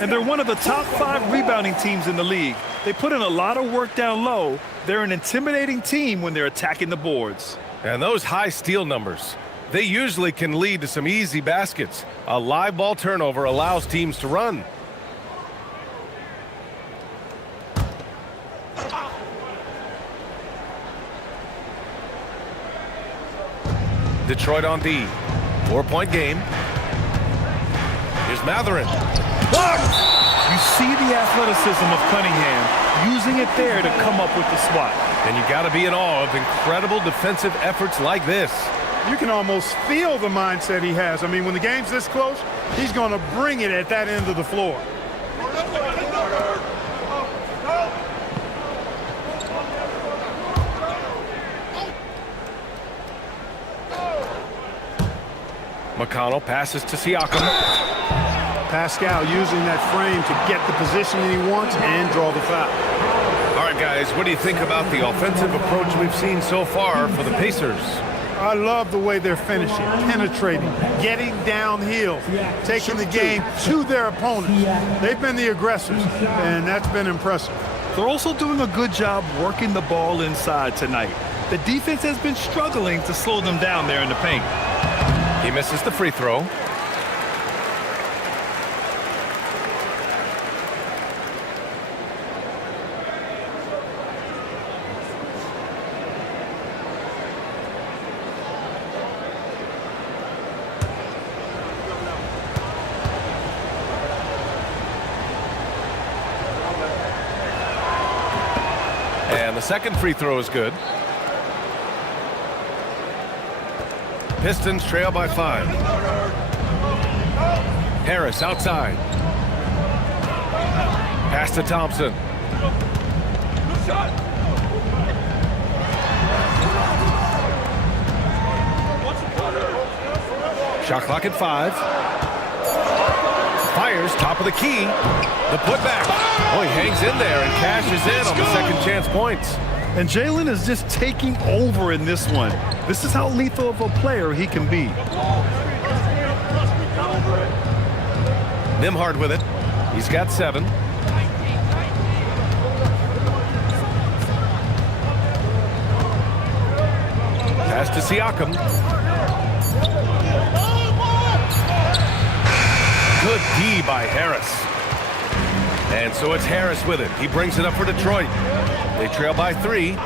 And they're one of the top 5 rebounding teams in the league. They put in a lot of work down low. They're an intimidating team when they're attacking the boards. And those high steal numbers, they usually can lead to some easy baskets. A live ball turnover allows teams to run. Detroit on D. 4-point game. Here's Matherin. Blocked! You see the athleticism of Cunningham, using it there to come up with the swat. And you got to be in awe of incredible defensive efforts like this. You can almost feel the mindset he has. I mean, when the game's this close, he's going to bring it at that end of the floor. McConnell passes to Siakam. Pascal using that frame to get the position that he wants and draw the foul. All right, guys, what do you think about the offensive approach we've seen so far for the Pacers? I love the way they're finishing, penetrating, getting downhill, taking the game to their opponents. They've been the aggressors, and that's been impressive. They're also doing a good job working the ball inside tonight. The defense has been struggling to slow them down there in the paint. He misses the free throw. And the second free throw is good. Pistons trail by 5. Harris outside. Pass to Thompson. Shot clock at 5. Fires, top of the key. The putback. Oh, he hangs in there and cashes in on the second chance points. And Jalen is just taking over in this one. This is how lethal of a player he can be. Nembhard with it. He's got 7. Pass to Siakam. Good D by Harris. And so it's Harris with it. He brings it up for Detroit. They trail by 3.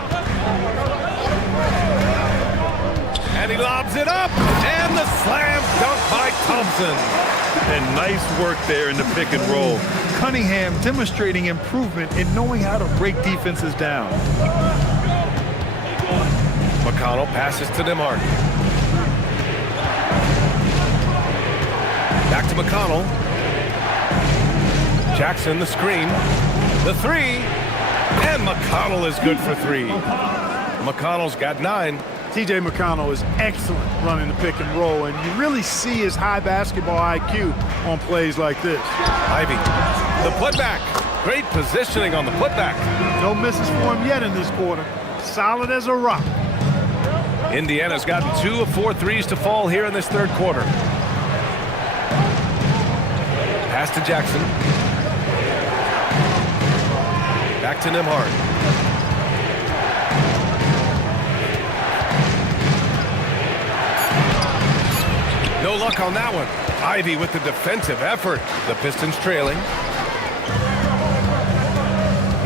And he lobs it up. And the slam dunk by Thompson. And nice work there in the pick and roll. Cunningham demonstrating improvement in knowing how to break defenses down. McConnell passes to Nembhard. Back to McConnell. Jackson, the screen. The 3. And McConnell is good for 3. McConnell's got 9. T.J. McConnell is excellent running the pick and roll, and you really see his high basketball IQ on plays like this. Ivy, the putback. Great positioning on the putback. No misses for him yet in this quarter. Solid as a rock. Indiana's gotten 2 of 4 threes to fall here in this third quarter. Pass to Jackson. Back to Nembhard. No luck on that one. Ivy with the defensive effort. The Pistons trailing.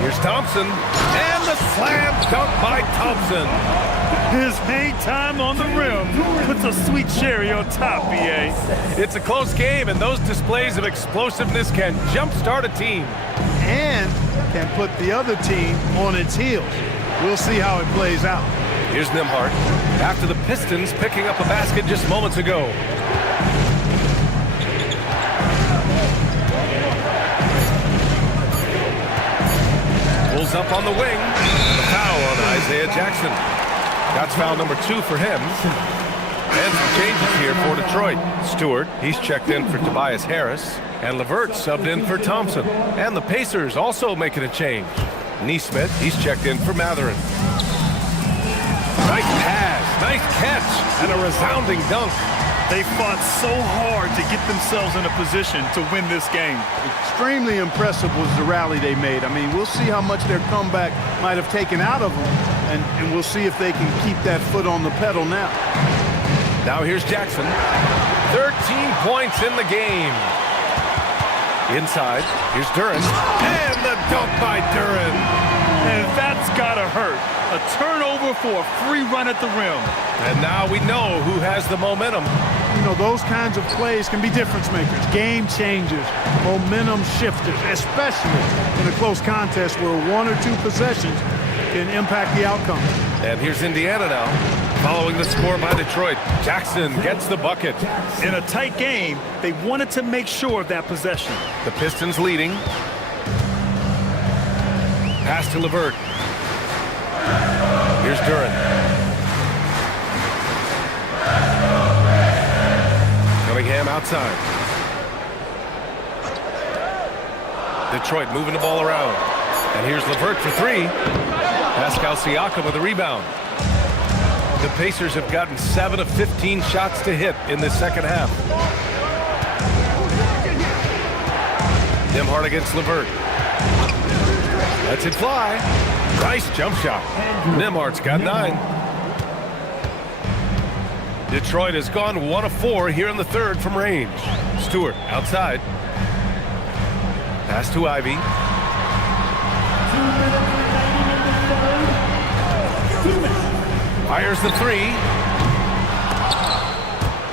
Here's Thompson. And the slam dunk by Thompson. His hang time on the rim puts a sweet cherry on top, B.A. It's a close game, and those displays of explosiveness can jumpstart a team. And can put the other team on its heels. We'll see how it plays out. Here's Nembhard. After the Pistons picking up a basket just moments ago. Pulls up on the wing. The foul on Isaiah Jackson. That's foul number 2 for him. And some changes here for Detroit. Stewart, he's checked in for Tobias Harris. And LeVert subbed in for Thompson. And the Pacers also making a change. Nesmith, he's checked in for Matherin. Nice pass, nice catch, and a resounding dunk. They fought so hard to get themselves in a position to win this game. Extremely impressive was the rally they made. I mean, we'll see how much their comeback might have taken out of them, and we'll see if they can keep that foot on the pedal now. Now here's Jackson. 13 points in the game. Inside, here's Duren. And the dunk by Duren. And that's gotta hurt. A turnover for a free run at the rim. And now we know who has the momentum. You know, those kinds of plays can be difference makers, game changers, momentum shifters, especially in a close contest where 1 or 2 possessions can impact the outcome. And here's Indiana now, following the score by Detroit. Jackson gets the bucket. In a tight game, they wanted to make sure of that possession. The Pistons leading. Pass to LeVert. Here's Duren. Cunningham outside. Detroit moving the ball around. And here's LeVert for three. Pascal Siakam with a rebound. The Pacers have gotten 7 of 15 shots to hit in the second half. Nembhard against LeVert. Lets it fly. Nice jump shot. Nembhard's got 9. Detroit has gone 1 of 4 here in the third from range. Stewart outside. Pass to Ivy. Fires the three.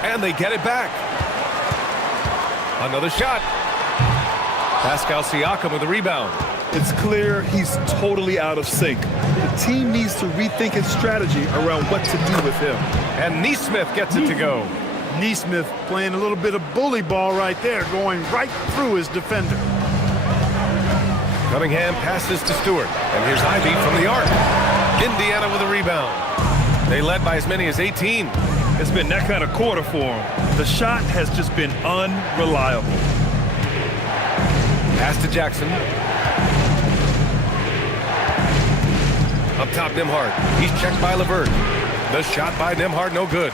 And they get it back. Another shot. Pascal Siakam with a rebound. It's clear he's totally out of sync. The team needs to rethink its strategy around what to do with him. And Neesmith gets it to go. Neesmith playing a little bit of bully ball right there, going right through his defender. Cunningham passes to Stewart. And here's Ivy from the arc. Indiana with a rebound. They led by as many as 18. It's been that kind of quarter for him. The shot has just been unreliable. Pass to Jackson. Up top, Nembhard. He's checked by LeVert. The shot by Nembhard, no good.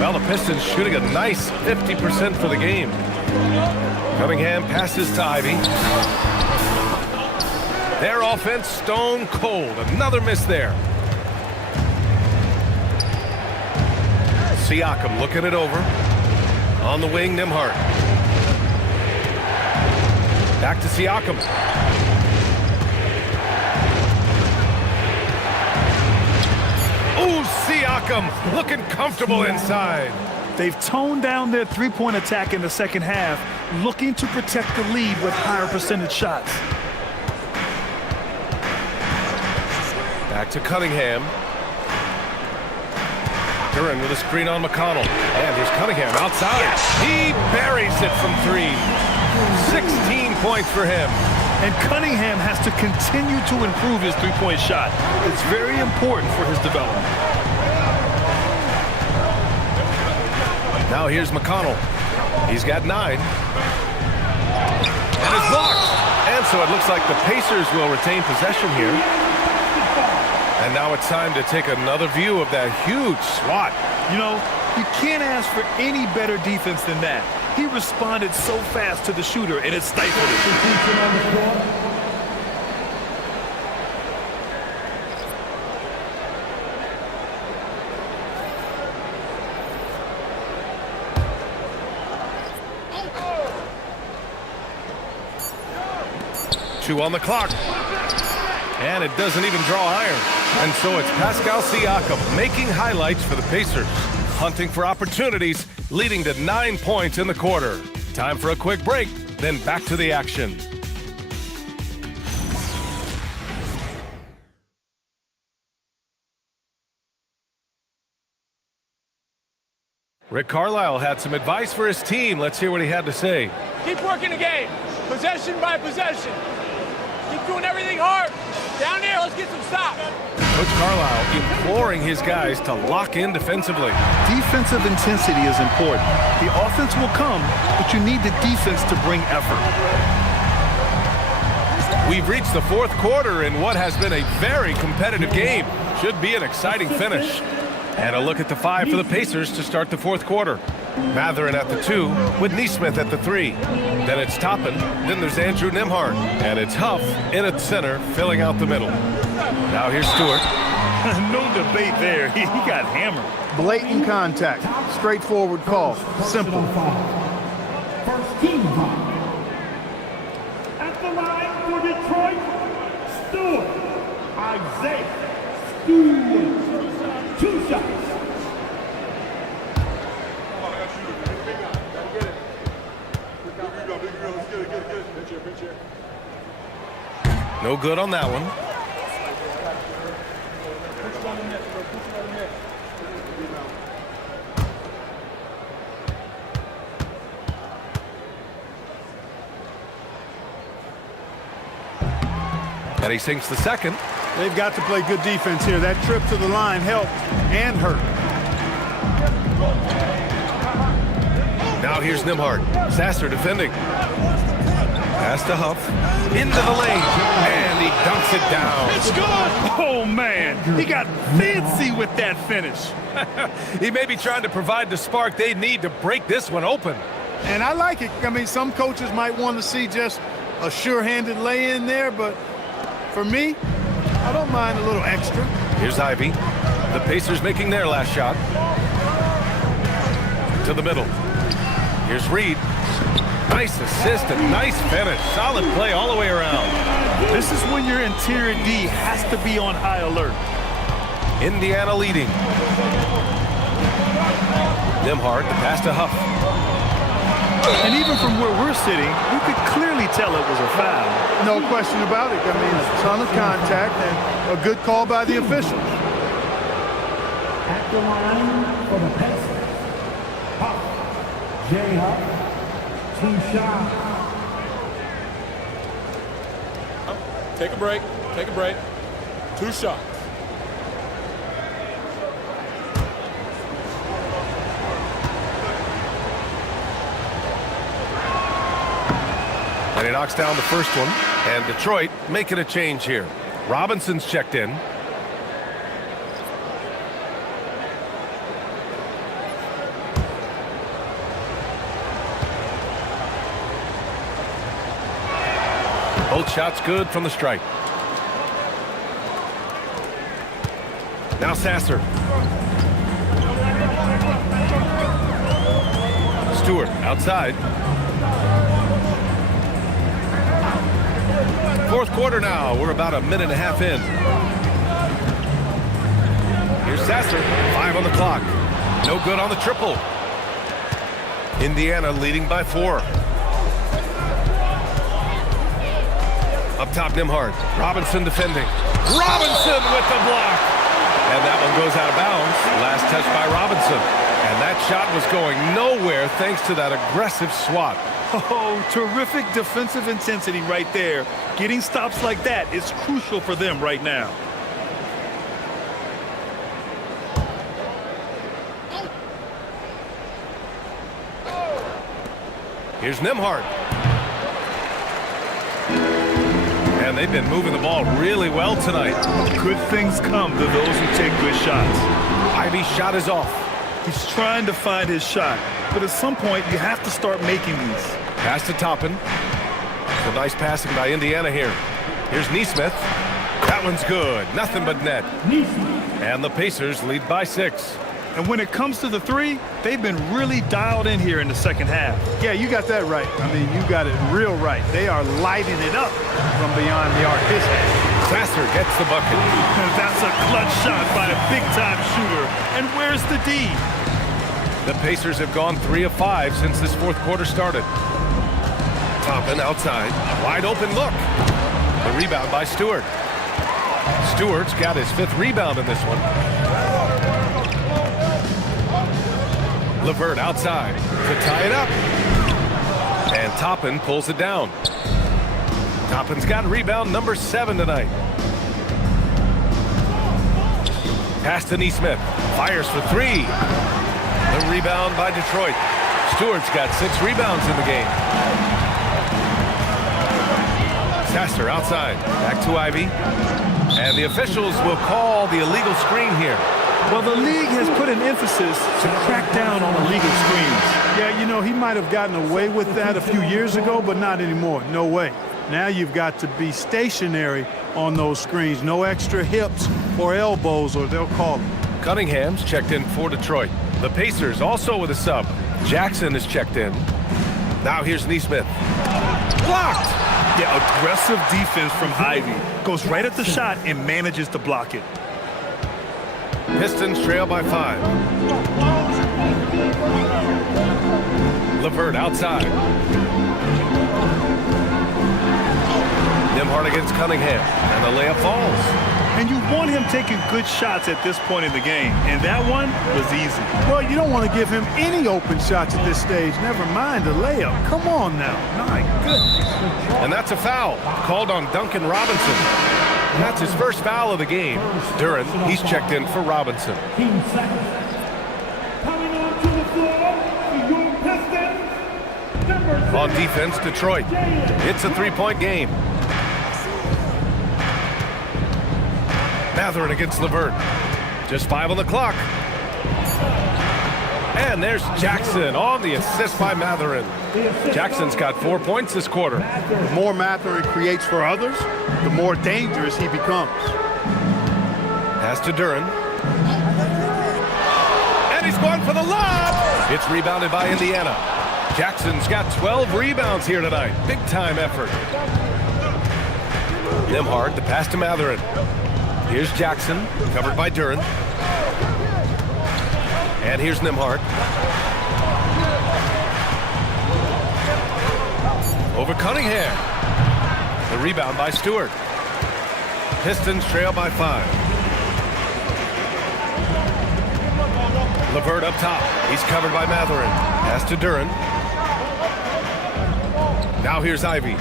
Well, the Pistons shooting a nice 50% for the game. Cunningham passes to Ivy. Their offense stone cold. Another miss there. Siakam looking it over. On the wing, Nembhard. Back to Siakam. Ooh, Siakam looking comfortable inside. They've toned down their three-point attack in the second half, looking to protect the lead with higher percentage shots. Back to Cunningham. Duran with a screen on McConnell. And here's Cunningham outside. He buries it from 3. 16 points for him. And Cunningham has to continue to improve his three-point shot. It's very important for his development. Now here's McConnell. He's got 9. And it's blocked. And so it looks like the Pacers will retain possession here. And now it's time to take another view of that huge swat. You know, you can't ask for any better defense than that. He responded so fast to the shooter, and it stifled it. Two on the clock. And it doesn't even draw iron. And so it's Pascal Siakam making highlights for the Pacers. Hunting for opportunities, leading to 9 points in the quarter. Time for a quick break, then back to the action. Rick Carlisle had some advice for his team. Let's hear what he had to say. Keep working the game, possession by possession. Keep doing everything hard. Down there, let's get some stops. Coach Carlisle imploring his guys to lock in defensively. Defensive intensity is important. The offense will come, but you need the defense to bring effort. We've reached the fourth quarter in what has been a very competitive game. Should be an exciting finish. And a look at the 5 for the Pacers to start the fourth quarter. Mathurin at the 2 with Neesmith at the 3. Then it's Toppin. Then there's Andrew Nembhard. And it's Huff in at center, filling out the middle. Now here's Stewart. No debate there. He got hammered. Blatant contact. Straightforward call. Simple. First team foul. At the line for Detroit, Stewart. Isaiah Stewart. 2 shots. No good on that one. And he sinks the second. They've got to play good defense here. That trip to the line helped and hurt. Now here's Nembhard. Sasser defending. Pass to Huff. Into the lane. And he dunks it down. It's good. Oh, man. He got fancy with that finish. He may be trying to provide the spark they need to break this one open. And I like it. I mean, some coaches might want to see just a sure-handed lay-in there, but for me, I don't mind a little extra. Here's Ivy. The Pacers making their last shot. To the middle. Here's Reed. Nice assist and nice finish. Solid play all the way around. This is when your interior D has to be on high alert. Indiana leading. Nembhard, the pass to Huff. And even from where we're sitting, you could clearly tell it was a foul. No question about it. I mean, a ton of contact and a good call by the officials. At the line for the Pacers, Huff, Jay Huff, team shot. Take a break. Take a break. 2 shots. And he knocks down the first one. And Detroit making a change here. Robinson's checked in. Both shots good from the stripe. Now Sasser. Stewart outside. Fourth quarter now. We're about a minute and a half in. Here's Sasser. 5 on the clock. No good on the triple. Indiana leading by 4. Up top, Nembhard. Robinson defending. Robinson with the block. And that one goes out of bounds. Last touch by Robinson. And that shot was going nowhere thanks to that aggressive swat. Oh, terrific defensive intensity right there. Getting stops like that is crucial for them right now. Here's Nembhard. And they've been moving the ball really well tonight. Good things come to those who take good shots. Ivy's shot is off. He's trying to find his shot, but at some point you have to start making these. Pass to Toppin. So nice passing by Indiana here. Here's Nesmith. That one's good. Nothing but net. And the Pacers lead by 6. And when it comes to the 3, they've been really dialed in here in the second half. Yeah, you got that right. I mean, you got it real right. They are lighting it up from beyond the arc this half. Sasser gets the bucket. That's a clutch shot by a big-time shooter. And where's the D? The Pacers have gone 3 of 5 since this fourth quarter started. Toppin outside. Wide open look. The rebound by Stewart. Stewart's got his 5th rebound in this one. LeVert outside to tie it up. And Toppin pulls it down. Toppin's got rebound number 7 tonight. Pass to Nesmith. Fires for 3. The rebound by Detroit. Stewart's got 6 rebounds in the game. Sasser outside. Back to Ivy. And the officials will call the illegal screen here. Well, the league has put an emphasis to crack down on illegal screens. Yeah, you know, he might have gotten away with that a few years ago, but not anymore. No way. Now you've got to be stationary on those screens. No extra hips or elbows, or they'll call them. Cunningham's checked in for Detroit. The Pacers also with a sub. Jackson is checked in. Now here's Nesmith. Blocked! Yeah, aggressive defense from Ivy. Goes right at the shot and manages to block it. Pistons trail by 5. LeVert outside. Nembhard against Cunningham. And the layup falls. And you want him taking good shots at this point in the game. And that one was easy. Well, you don't want to give him any open shots at this stage. Never mind a layup. Come on now. My goodness. And that's a foul. Called on Duncan Robinson. And that's his first foul of the game. Duran, he's checked in for Robinson. Coming onto the floor for your Pistons, On defense, Detroit. It's a three-point game. Mathurin against LeVert. Just 5 on the clock. And there's Jackson on the assist by Mathurin. Jackson's got 4 points this quarter. The more Mathurin creates for others, the more dangerous he becomes. Pass to Duren. And he's going for the lob. It's rebounded by Indiana. Jackson's got 12 rebounds here tonight. Big time effort. Nembhard, the pass to Mathurin. Here's Jackson, covered by Duren. And here's Nembhard. Over Cunningham. The rebound by Stewart. Pistons trail by 5. LeVert up top. He's covered by Mathurin. Pass to Duren. Now here's Ivey.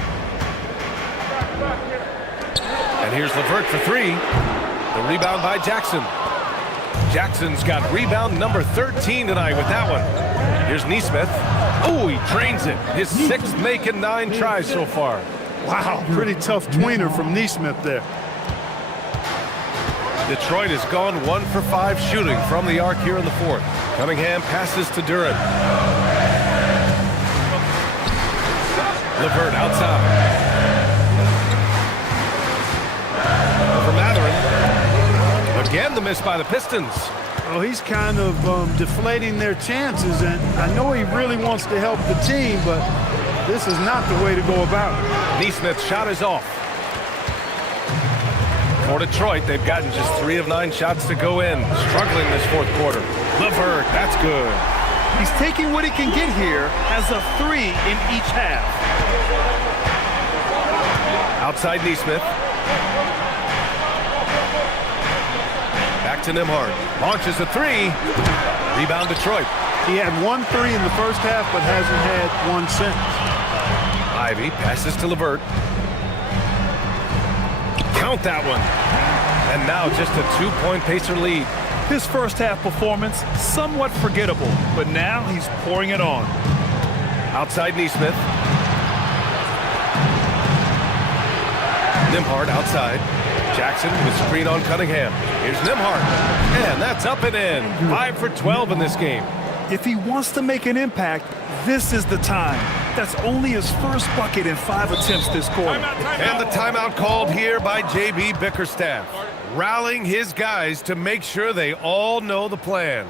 And here's LeVert for 3. The rebound by Jackson. Jackson's got rebound number 13 tonight with that one. Here's Nesmith. Oh, he drains it. His 6th make in 9 tries so far. Wow, pretty tough tweener from Nesmith there. Detroit has gone 1 for 5 shooting from the arc here in the 4th. Cunningham passes to Duren. LeVert outside. For Mathurin. Again, the miss by the Pistons. Well, he's kind of deflating their chances, and I know he really wants to help the team, but this is not the way to go about it. Nesmith's shot is off. For Detroit, they've gotten just 3 of 9 shots to go in. Struggling this 4th quarter. LeVert, that's good. He's taking what he can get here, has a 3 in each half. Outside Nesmith. Back to Nembhard. Launches a 3. Rebound Detroit. He had 1 3 in the first half, but hasn't had 1 since. Ivey passes to LeVert. Count that one. And now just a 2-point Pacer lead. His first half performance, somewhat forgettable, but now he's pouring it on. Outside Nesmith. Nembhard outside. Jackson with screen on Cunningham. Here's Nembhard. And that's up and in. 5 for 12 in this game. If he wants to make an impact, this is the time. That's only his first bucket in 5 attempts this quarter. And the timeout called here by J.B. Bickerstaff, rallying his guys to make sure they all know the plan.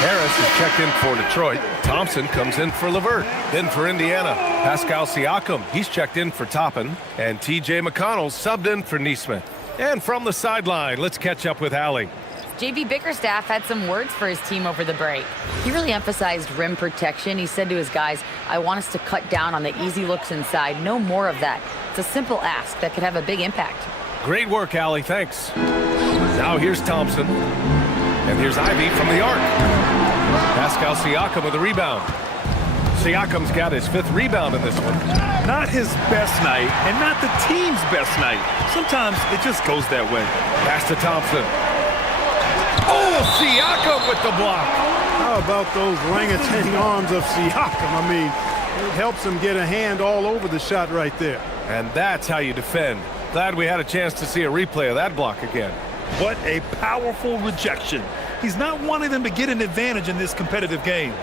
Harris is checked in for Detroit. Thompson comes in for LeVert. Then for Indiana, Pascal Siakam. He's checked in for Toppin. And T.J. McConnell subbed in for Nesmith. And from the sideline, let's catch up with Allie. J.B. Bickerstaff had some words for his team over the break. He really emphasized rim protection. He said to his guys, I want us to cut down on the easy looks inside. No more of that. It's a simple ask that could have a big impact. Great work, Allie. Thanks. Now here's Thompson. And here's Ivey from the arc. Pascal Siakam with a rebound. Siakam's got his 5th rebound in this one. Not his best night, and not the team's best night. Sometimes it just goes that way. Pass to Thompson. Oh, Siakam with the block. How about those orangutan arms of Siakam? I mean, it helps him get a hand all over the shot right there. And that's how you defend. Glad we had a chance to see a replay of that block again. What a powerful rejection. He's not wanting them to get an advantage in this competitive game.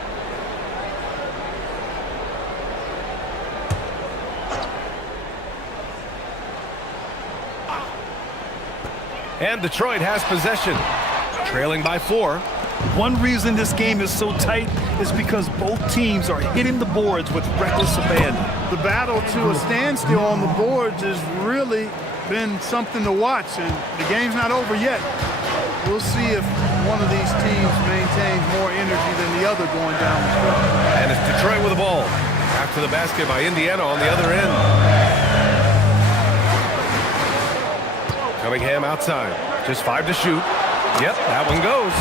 And Detroit has possession, trailing by 4. One reason this game is so tight is because both teams are hitting the boards with reckless abandon. The battle to a standstill on the boards has really been something to watch, and the game's not over yet. We'll see if one of these teams maintains more energy than the other going down the stretch. And it's Detroit with the ball. After the basket by Indiana on the other end. Cunningham outside. Just 5 to shoot. Yep, that one goes.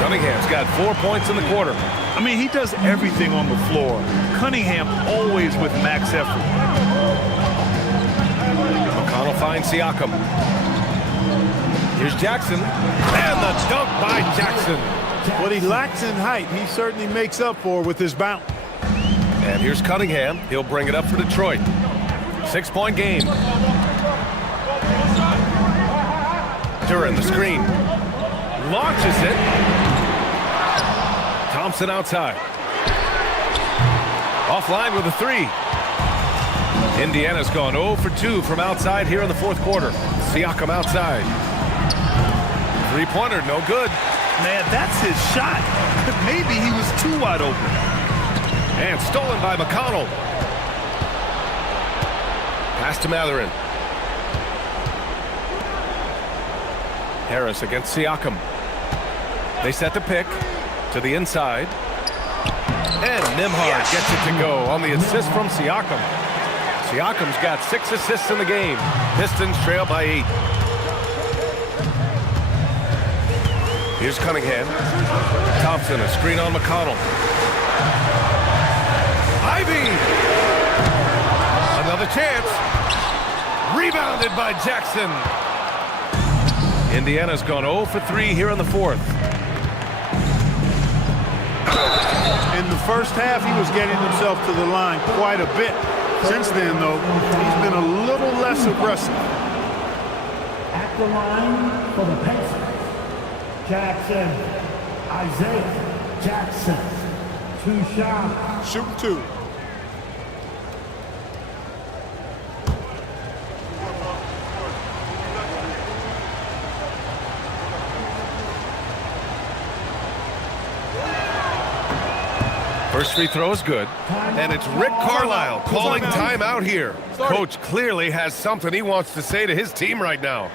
Cunningham's got 4 points in the quarter. I mean, he does everything on the floor. Cunningham always with max effort. McConnell finds Siakam. Here's Jackson. And the dunk by Jackson. What he lacks in height, he certainly makes up for with his bounce. And here's Cunningham. He'll bring it up for Detroit. 6-point game. Duran the screen. Launches it. Thompson outside. Offline with a 3. Indiana's gone 0 for 2 from outside here in the fourth quarter. Siakam outside. 3-pointer, no good. Man, that's his shot. Maybe he was too wide open. And stolen by McConnell. Pass to Matherin. Harris against Siakam. They set the pick to the inside. And Nembhard gets it to go on the assist from Siakam. Siakam's got 6 assists in the game. Pistons trail by 8. Here's Cunningham. Thompson, a screen on McConnell. Ivy! Another chance. Rebounded by Jackson. Indiana's gone 0 for 3 here in the fourth. In the first half, he was getting himself to the line quite a bit. Since then, though, he's been a little less aggressive. At the line for the Pacers, Jackson, Isaiah Jackson, 2 shots. Shooting 2. First free throw is good. And it's Rick Carlisle calling timeout here. Coach clearly has something he wants to say to his team right now.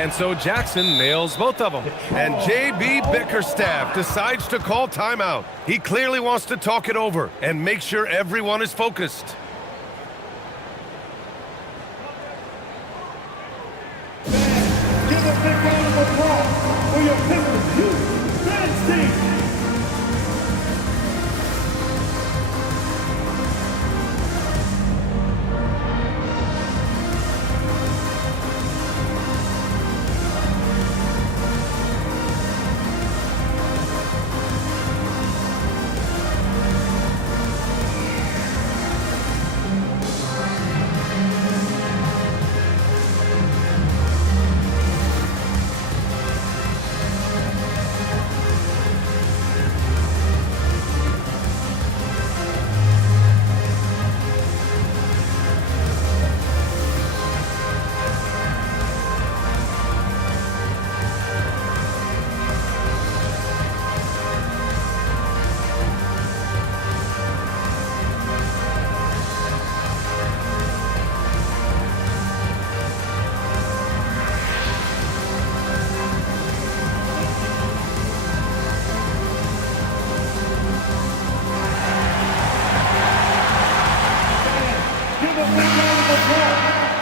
And so Jackson nails both of them. And J.B. Bickerstaff decides to call timeout. He clearly wants to talk it over and make sure everyone is focused. Give a big round of applause for your Pistons Youth Dance Team.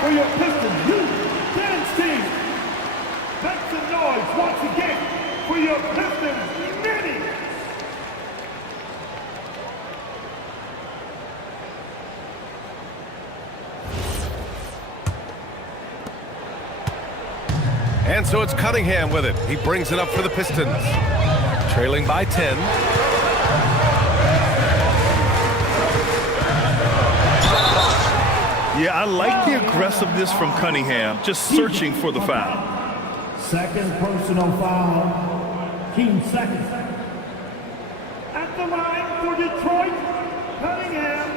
For your Pistons Youth Dance Team. Make some noise once again for your Pistons Mini. And so it's Cunningham with it. He brings it up for the Pistons. Trailing by 10. Yeah, I like the aggressiveness from Cunningham, just searching for the foul. Second personal foul. Team second. At the line for Detroit, Cunningham.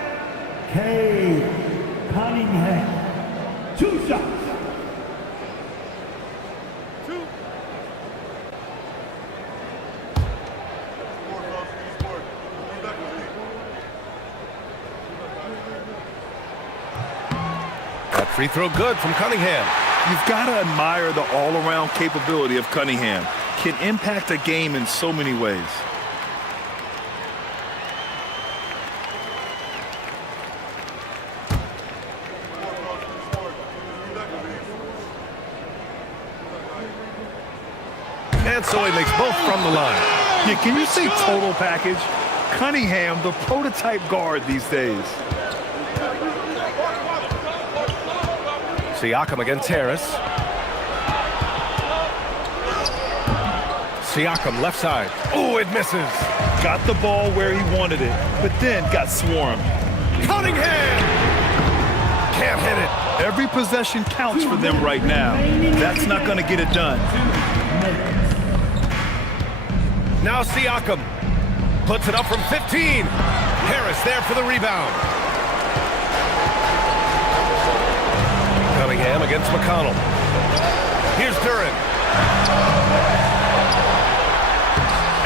K. Cunningham. 2 shots. Free throw good from Cunningham. You've got to admire the all-around capability of Cunningham. Can impact a game in so many ways. And so he makes both from the line. Yeah, can you say total package? Cunningham, the prototype guard these days. Siakam against Harris. Siakam left side. Oh, it misses. Got the ball where he wanted it, but then got swarmed. Cunningham! Can't hit it. Every possession counts for them right now. That's not going to get it done. Now Siakam puts it up from 15. Harris there for the rebound. Cunningham against McConnell. Here's Duran.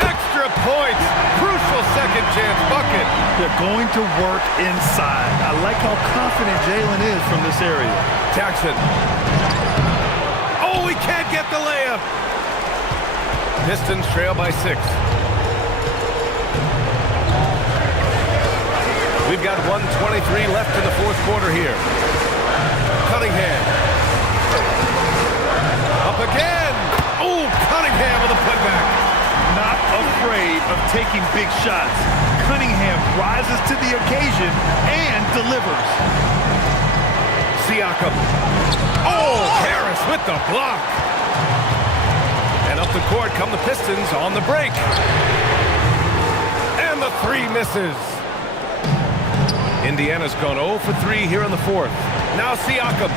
Extra points. Crucial second chance bucket. They're going to work inside. I like how confident Jalen is from this area. Jackson. Oh, he can't get the layup. Pistons trail by 6. We've got 1:23 left in the fourth quarter here. Cunningham. Up again. Oh, Cunningham with a putback. Not afraid of taking big shots. Cunningham rises to the occasion and delivers. Siakam. Oh, Harris with the block. And up the court come the Pistons on the break. And the 3 misses. Indiana's gone 0 for 3 here in the fourth. Now Siakam.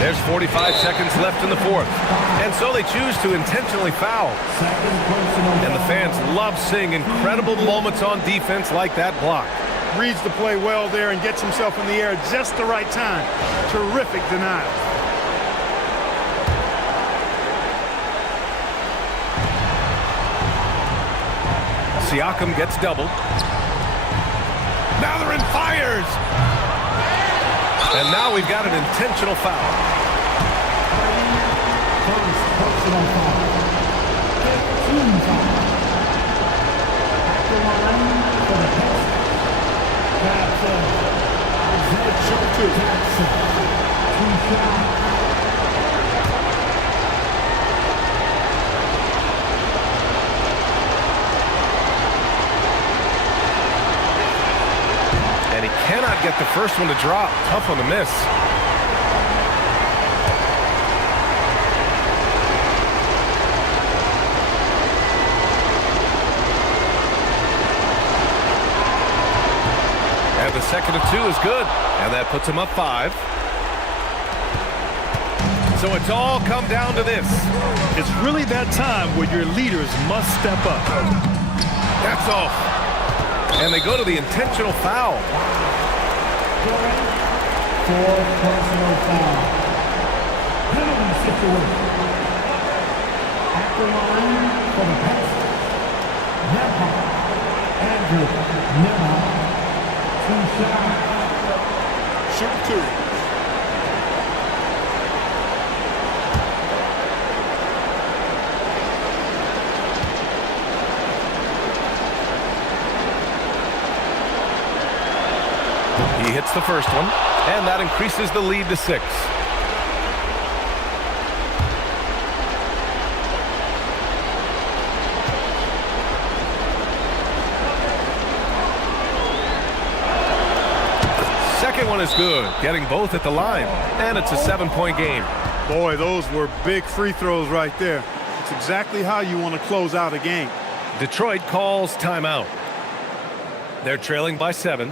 There's 45 seconds left in the fourth. And so they choose to intentionally foul. And the fans love seeing incredible moments on defense like that block. Reads the play well there and gets himself in the air at just the right time. Terrific denial. Siakam gets doubled. Mathurin fires. And And now we've got an intentional foul. First personal foul. 15 foul. At the line for the Pistons. Jackson. Isaiah Jackson. 2 shots. And he cannot get the first one to drop. Tough one to miss. And the second and 2 is good. And that puts him up 5. So it's all come down to this. It's really that time where your leaders must step up. That's off. And they go to the intentional foul. 4 personal foul. Penalty situation. At the line for the Pistons. Nembhard. Andrew Nembhard. 2 shots. Shoot 2. He hits the first one, and that increases the lead to 6. Second one is good, getting both at the line, and it's a 7-point game. Boy, those were big free throws right there. It's exactly how you want to close out a game. Detroit calls timeout. They're trailing by 7.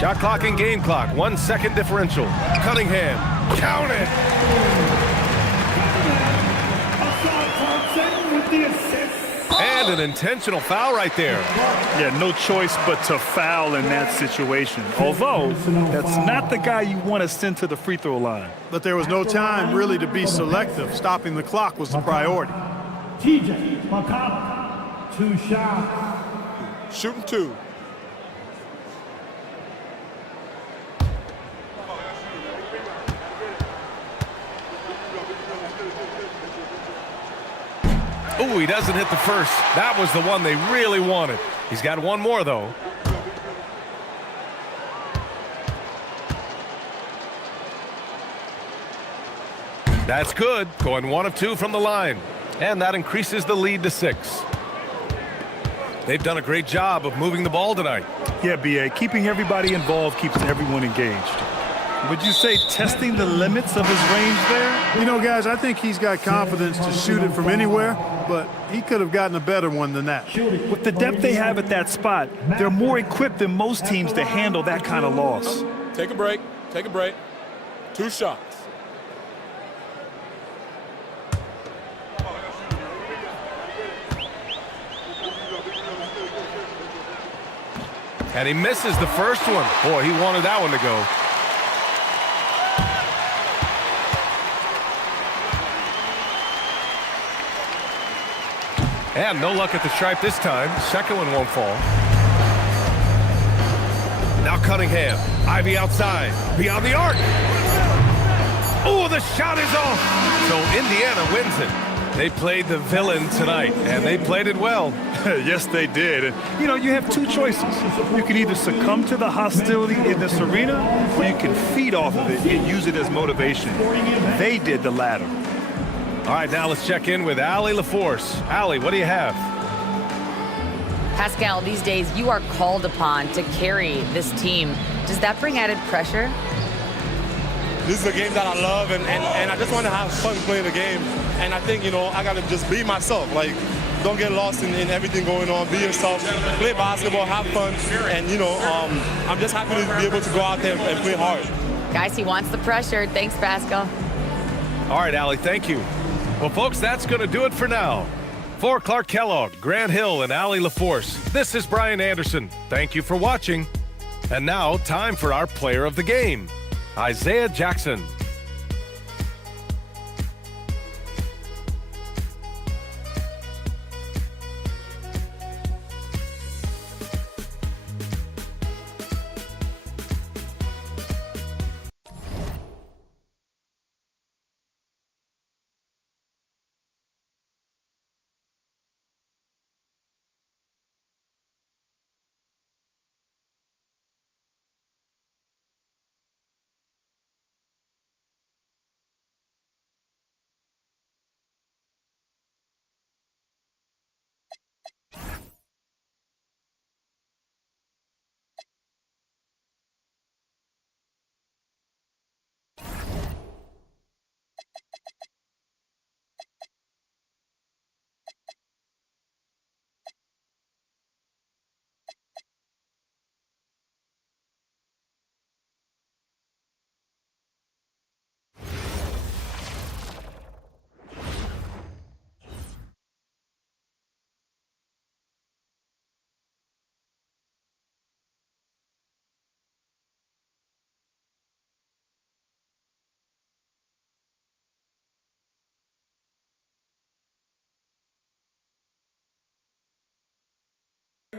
Shot clock and game clock, 1 second differential. Cunningham, count it! And an intentional foul right there. Yeah, no choice but to foul in that situation. Although, that's not the guy you want to send to the free throw line. But there was no time really to be selective. Stopping the clock was the priority. TJ McConnell. 2 shots. Shooting 2. Ooh, he doesn't hit the first. That was the one they really wanted. He's got one more, though. That's good. Going 1 of 2 from the line. And that increases the lead to 6. They've done a great job of moving the ball tonight. Yeah, B.A., keeping everybody involved keeps everyone engaged. Would you say testing the limits of his range there? You know, guys, I think he's got confidence to shoot it from anywhere, but he could have gotten a better one than that. With the depth they have at that spot, they're more equipped than most teams to handle that kind of loss. Take a break. Take a break. 2 shots. And he misses the first one. Boy, he wanted that one to go. And no luck at the stripe this time. Second one won't fall. Now Cunningham. Ivy outside. Beyond the arc. Oh, the shot is off. So Indiana wins it. They played the villain tonight, and they played it well. Yes, they did. And, you know, you have 2 choices. You can either succumb to the hostility in this arena, or you can feed off of it and use it as motivation. They did the latter. All right, now let's check in with Allie LaForce. Allie, what do you have? Pascal, these days you are called upon to carry this team. Does that bring added pressure? This is a game that I love, and I just want to have fun playing the game. And I think, you know, I got to just be myself. Like, don't get lost in everything going on. Be yourself, play basketball, have fun. And, you know, I'm just happy to be able to go out there and play hard. Guys, he wants the pressure. Thanks, Pascal. All right, Allie, thank you. Well, folks, that's going to do it for now. For Clark Kellogg, Grant Hill, and Allie LaForce, this is Brian Anderson. Thank you for watching. And now, time for our player of the game, Isaiah Jackson.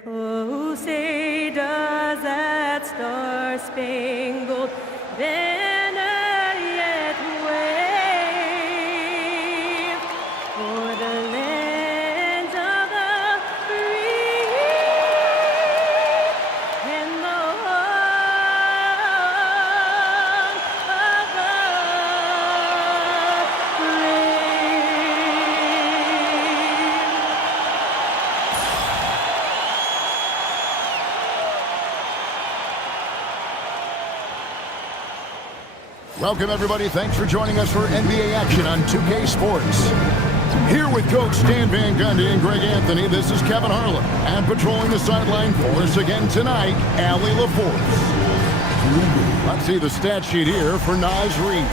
Oh, say does that star-spangled banner yet wave for the land of the free and the home of the Welcome, everybody. Thanks for joining us for NBA action on 2K Sports. Here with Coach Stan Van Gundy and Greg Anthony, this is Kevin Harlan. And patrolling the sideline for us again tonight, Allie LaForce. Let's see the stat sheet here for Naz Reid.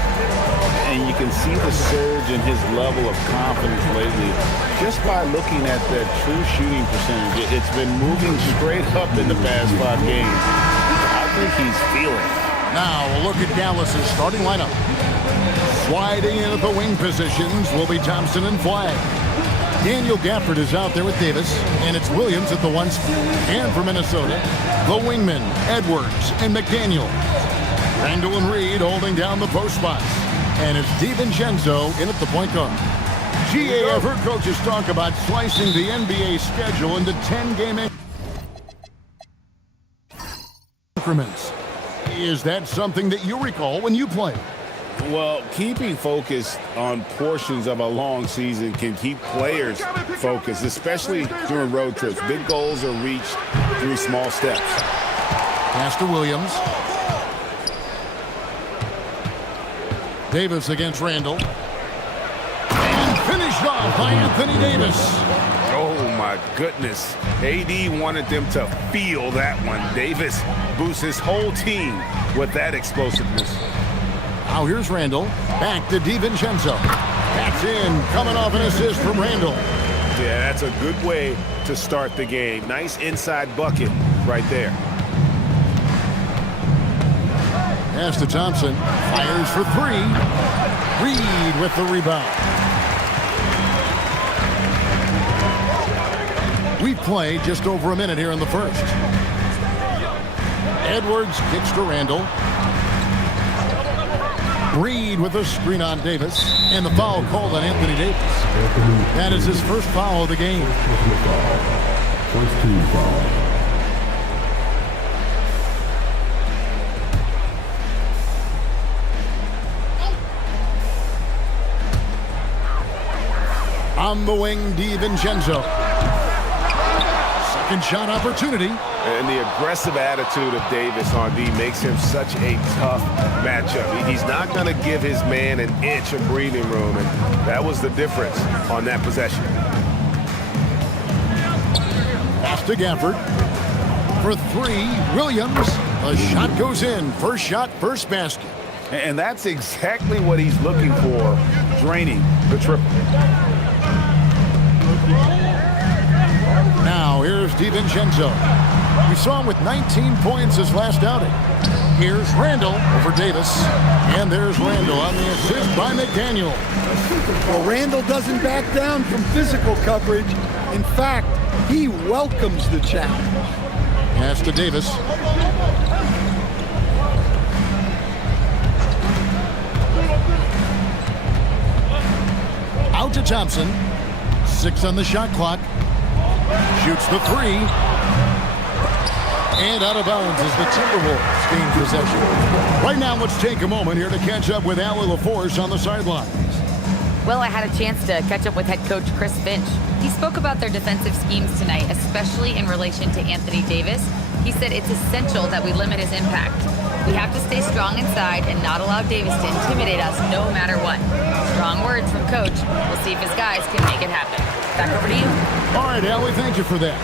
And you can see the surge in his level of confidence lately just by looking at that true shooting percentage. It's been moving straight up in the past 5 games. I think he's feeling it. Now we'll look at Dallas's starting lineup. Sliding in at the wing positions will be Thompson and Flagg. Daniel Gafford is out there with Davis, and it's Williams at the 1 spot. And for Minnesota, the wingmen, Edwards and McDaniel. Randall and Reed holding down the post spots. And it's DiVincenzo in at the point guard. GA, I've heard coaches talk about slicing the NBA schedule into 10-game increments. Is that something that you recall when you played? Well, keeping focused on portions of a long season can keep players focused, especially during road trips. Big goals are reached through small steps. Pass to Williams. Davis against Randall. And finished off by Anthony Davis. Oh, my goodness. AD wanted them to feel that one. Davis boosts his whole team with that explosiveness. Now here's Randall. Back to DiVincenzo. That's in. Coming off an assist from Randall. Yeah, that's a good way to start the game. Nice inside bucket right there. Pass to Thompson. Fires for three. Reed with the rebound. We play just over a minute here in the first. Edwards kicks to Randall. Reed with a screen on Davis. And the foul called on Anthony Davis. That is his first foul of the game. First team foul. On the wing, DiVincenzo. Second shot opportunity. And the aggressive attitude of Davis on D makes him such a tough matchup. He's not going to give his man an inch of breathing room, and that was the difference on that possession. Pass to Gafford. For three, Williams. A shot goes in. First shot, first basket. And that's exactly what he's looking for, draining the triple. Now, here's DiVincenzo. We saw him with 19 points his last outing. Here's Randall over Davis. And there's Randall on the assist by McDaniel. Well, Randall doesn't back down from physical coverage. In fact, he welcomes the challenge. Pass to Davis. Out to Thompson. 6 on the shot clock. Shoots the three. And out of bounds as the Timberwolves gain possession. Right now, let's take a moment here to catch up with Allie LaForce on the sidelines. Well, I had a chance to catch up with head coach Chris Finch. He spoke about their defensive schemes tonight, especially in relation to Anthony Davis. He said it's essential that we limit his impact. We have to stay strong inside and not allow Davis to intimidate us no matter what. Strong words from coach. We'll see if his guys can make it happen. Back over to you. All right, Allie, thank you for that.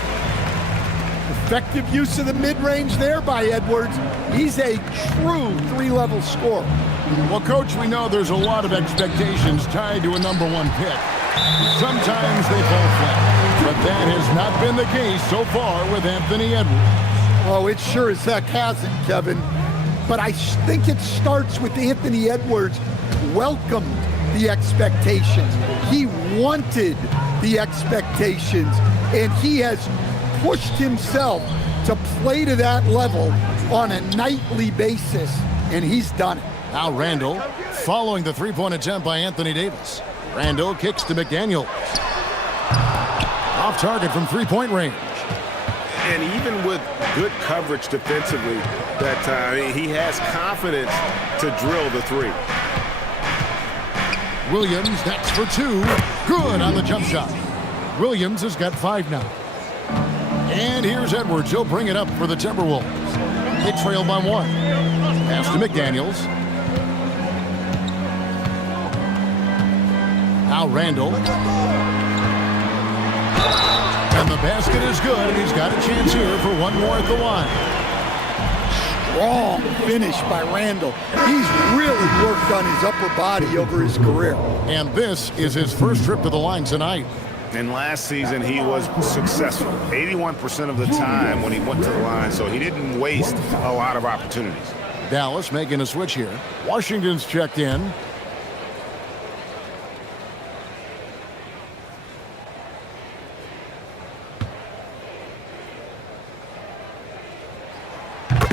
Effective use of the mid-range there by Edwards. He's a true three-level scorer. Well, Coach, we know there's a lot of expectations tied to a #1 pick. Sometimes they fall flat, but that has not been the case so far with Anthony Edwards. Oh, it sure as heck hasn't, Kevin. But I think it starts with Anthony Edwards welcomed the expectations. He wanted the expectations, and he has pushed himself to play to that level on a nightly basis, and he's done it. Now Randall following the three-point attempt by Anthony Davis. Randall kicks to McDaniel. Off target from three-point range. And even with good coverage defensively that time, he has confidence to drill the three. Williams, that's for two. Good on the jump shot. Williams has got 5 now. And here's Edwards. He'll bring it up for the Timberwolves. They trail by 1. Pass to McDaniels. Now Randall. And the basket is good, and he's got a chance here for one more at the line. Strong finish by Randall. He's really worked on his upper body over his career. And this is his first trip to the line tonight. And last season, he was successful 81% of the time when he went to the line, so he didn't waste a lot of opportunities. Dallas making a switch here. Washington's checked in.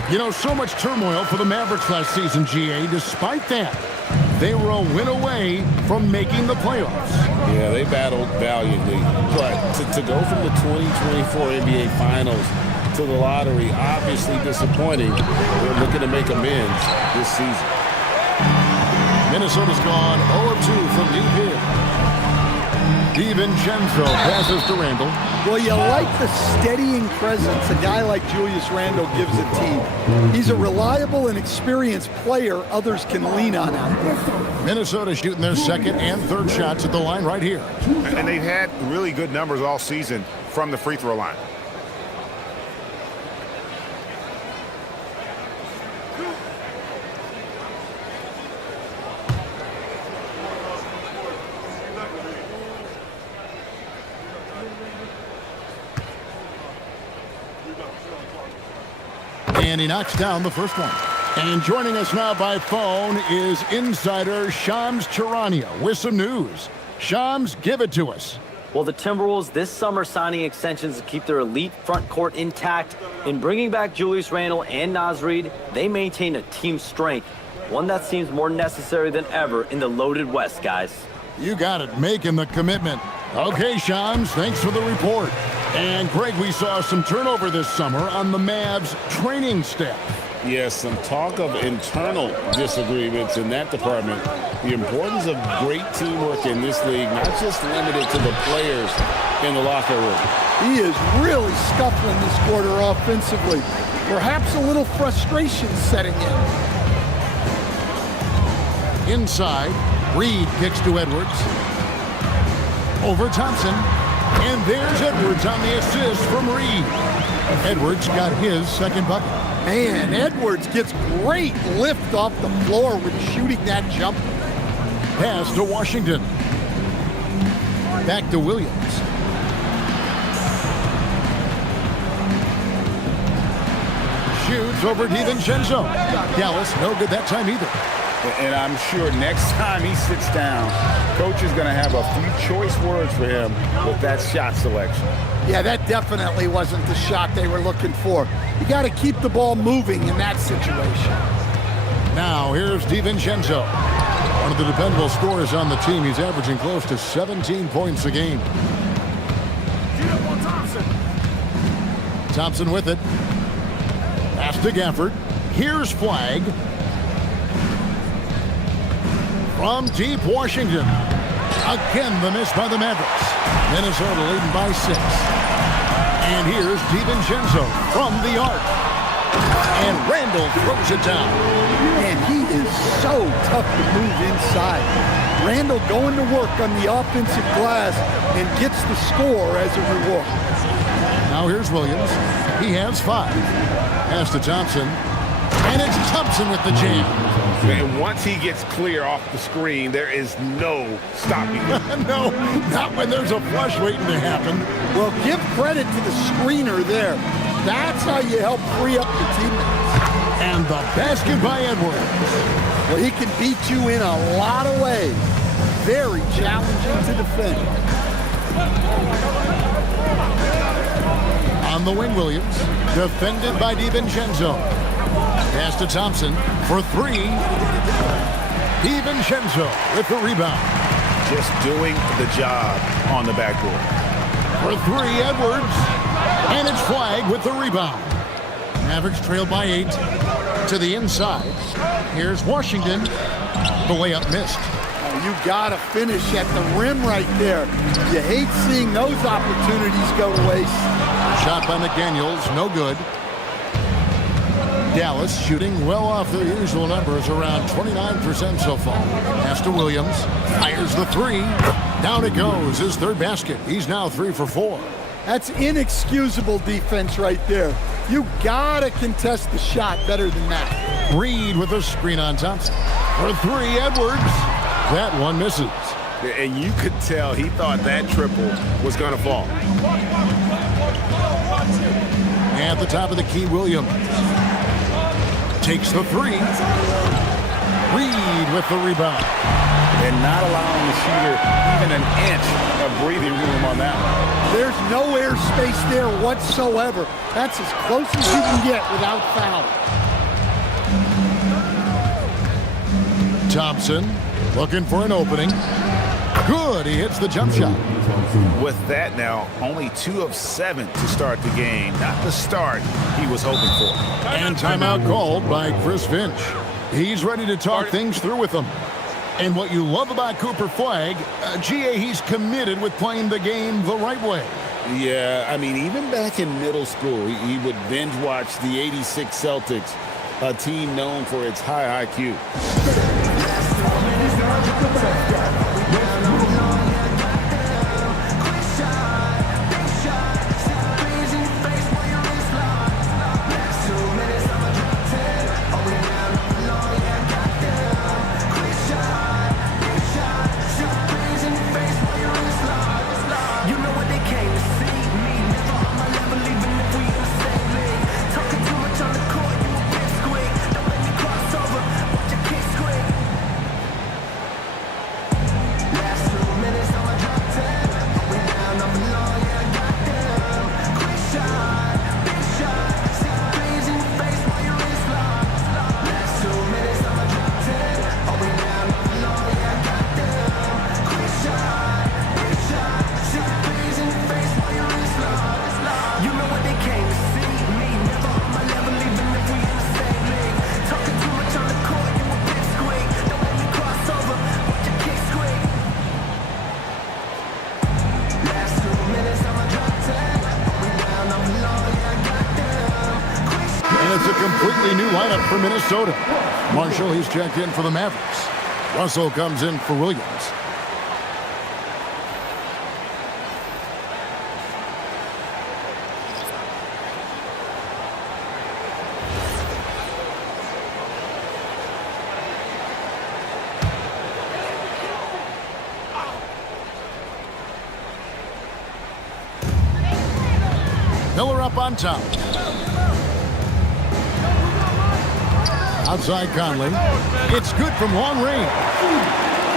You know, so much turmoil for the Mavericks last season, GA. Despite that, they were a win away from making the playoffs. Yeah, they battled valiantly. But to go from the 2024 NBA Finals to the lottery, obviously disappointing. They're looking to make amends this season. Minnesota's gone 0-2 from deep here. DiVincenzo passes to Randall. Well, you like the steadying presence a guy like Julius Randle gives a team. He's a reliable and experienced player others can lean on out there. Minnesota shooting their second and third shots at the line right here. And they've had really good numbers all season from the free throw line. And he knocks down the first one. And joining us now by phone is insider Shams Charania with some news. Shams, give it to us. Well, the Timberwolves this summer signing extensions to keep their elite front court intact. In bringing back Julius Randle and Naz Reid, they maintain a team strength, one that seems more necessary than ever in the loaded West, guys. You got it, making the commitment. Okay, Shams, thanks for the report. And Greg, we saw some turnover this summer on the Mavs training staff. Yes, some talk of internal disagreements in that department. The importance of great teamwork in this league, not just limited to the players in the locker room. He is really scuffling this quarter offensively. Perhaps a little frustration setting in. Inside, Reid kicks to Edwards. Over Thompson. And there's Edwards on the assist from Reid. Edwards got his second bucket. Man, Edwards gets great lift off the floor when shooting that jumper. Pass to Washington. Back to Williams. Shoots over DiVincenzo. Dallas, no good that time either. And I'm sure next time he sits down, coach is going to have a few choice words for him with that shot selection. Yeah, that definitely wasn't the shot they were looking for. You got to keep the ball moving in that situation. Now here's DiVincenzo. One of the dependable scorers on the team. He's averaging close to 17 points a game. Thompson with it. Pass to Gafford. Here's Flag. From deep Washington. Again, the miss by the Mavericks. Minnesota leading by 6. And here's DiVincenzo from the arc. And Randle throws it down. Man, he is so tough to move inside. Randle going to work on the offensive glass and gets the score as a reward. Now here's Williams. He has 5. Pass to Thompson. And it's Thompson with the jam. And once he gets clear off the screen, there is no stopping him. No, not when there's a flush waiting to happen. Well, give credit to the screener there. That's how you help free up your teammates. And the basket by Edwards. Well, he can beat you in a lot of ways. Very challenging to defend. On the wing, Williams. Defended by DiVincenzo. Pass to Thompson for 3. DiVincenzo with the rebound. Just doing the job on the backboard. For 3, Edwards. And it's Flag with the rebound. Mavericks trail by 8 to the inside. Here's Washington. The layup missed. You got to finish at the rim right there. You hate seeing those opportunities go to waste. Shot by McDaniels, no good. Dallas shooting well off their usual numbers, around 29% so far. Pass to Williams, fires the 3. Down it goes, his third basket. He's now 3 for 4. That's inexcusable defense right there. You gotta contest the shot better than that. Reid with a screen on Thompson. For 3, Edwards. That one misses. And you could tell he thought that triple was gonna fall. At the top of the key, Williams. Takes the 3. Reid with the rebound. And not allowing the shooter even an inch of breathing room on that one. There's no air space there whatsoever. That's as close as you can get without foul. Thompson looking for an opening. Good, he hits the jump shot. With that now, only 2 of 7 to start the game. Not the start he was hoping for. And timeout called by Chris Finch. He's ready to talk things through with them. And what you love about Cooper Flag, GA, he's committed with playing the game the right way. Yeah, I mean, even back in middle school, he would binge watch the '86 Celtics, a team known for its high IQ. for Minnesota. Marshall, he's checked in for the Mavericks. Russell comes in for Williams. Miller up on top. Outside Conley. It's good from long range.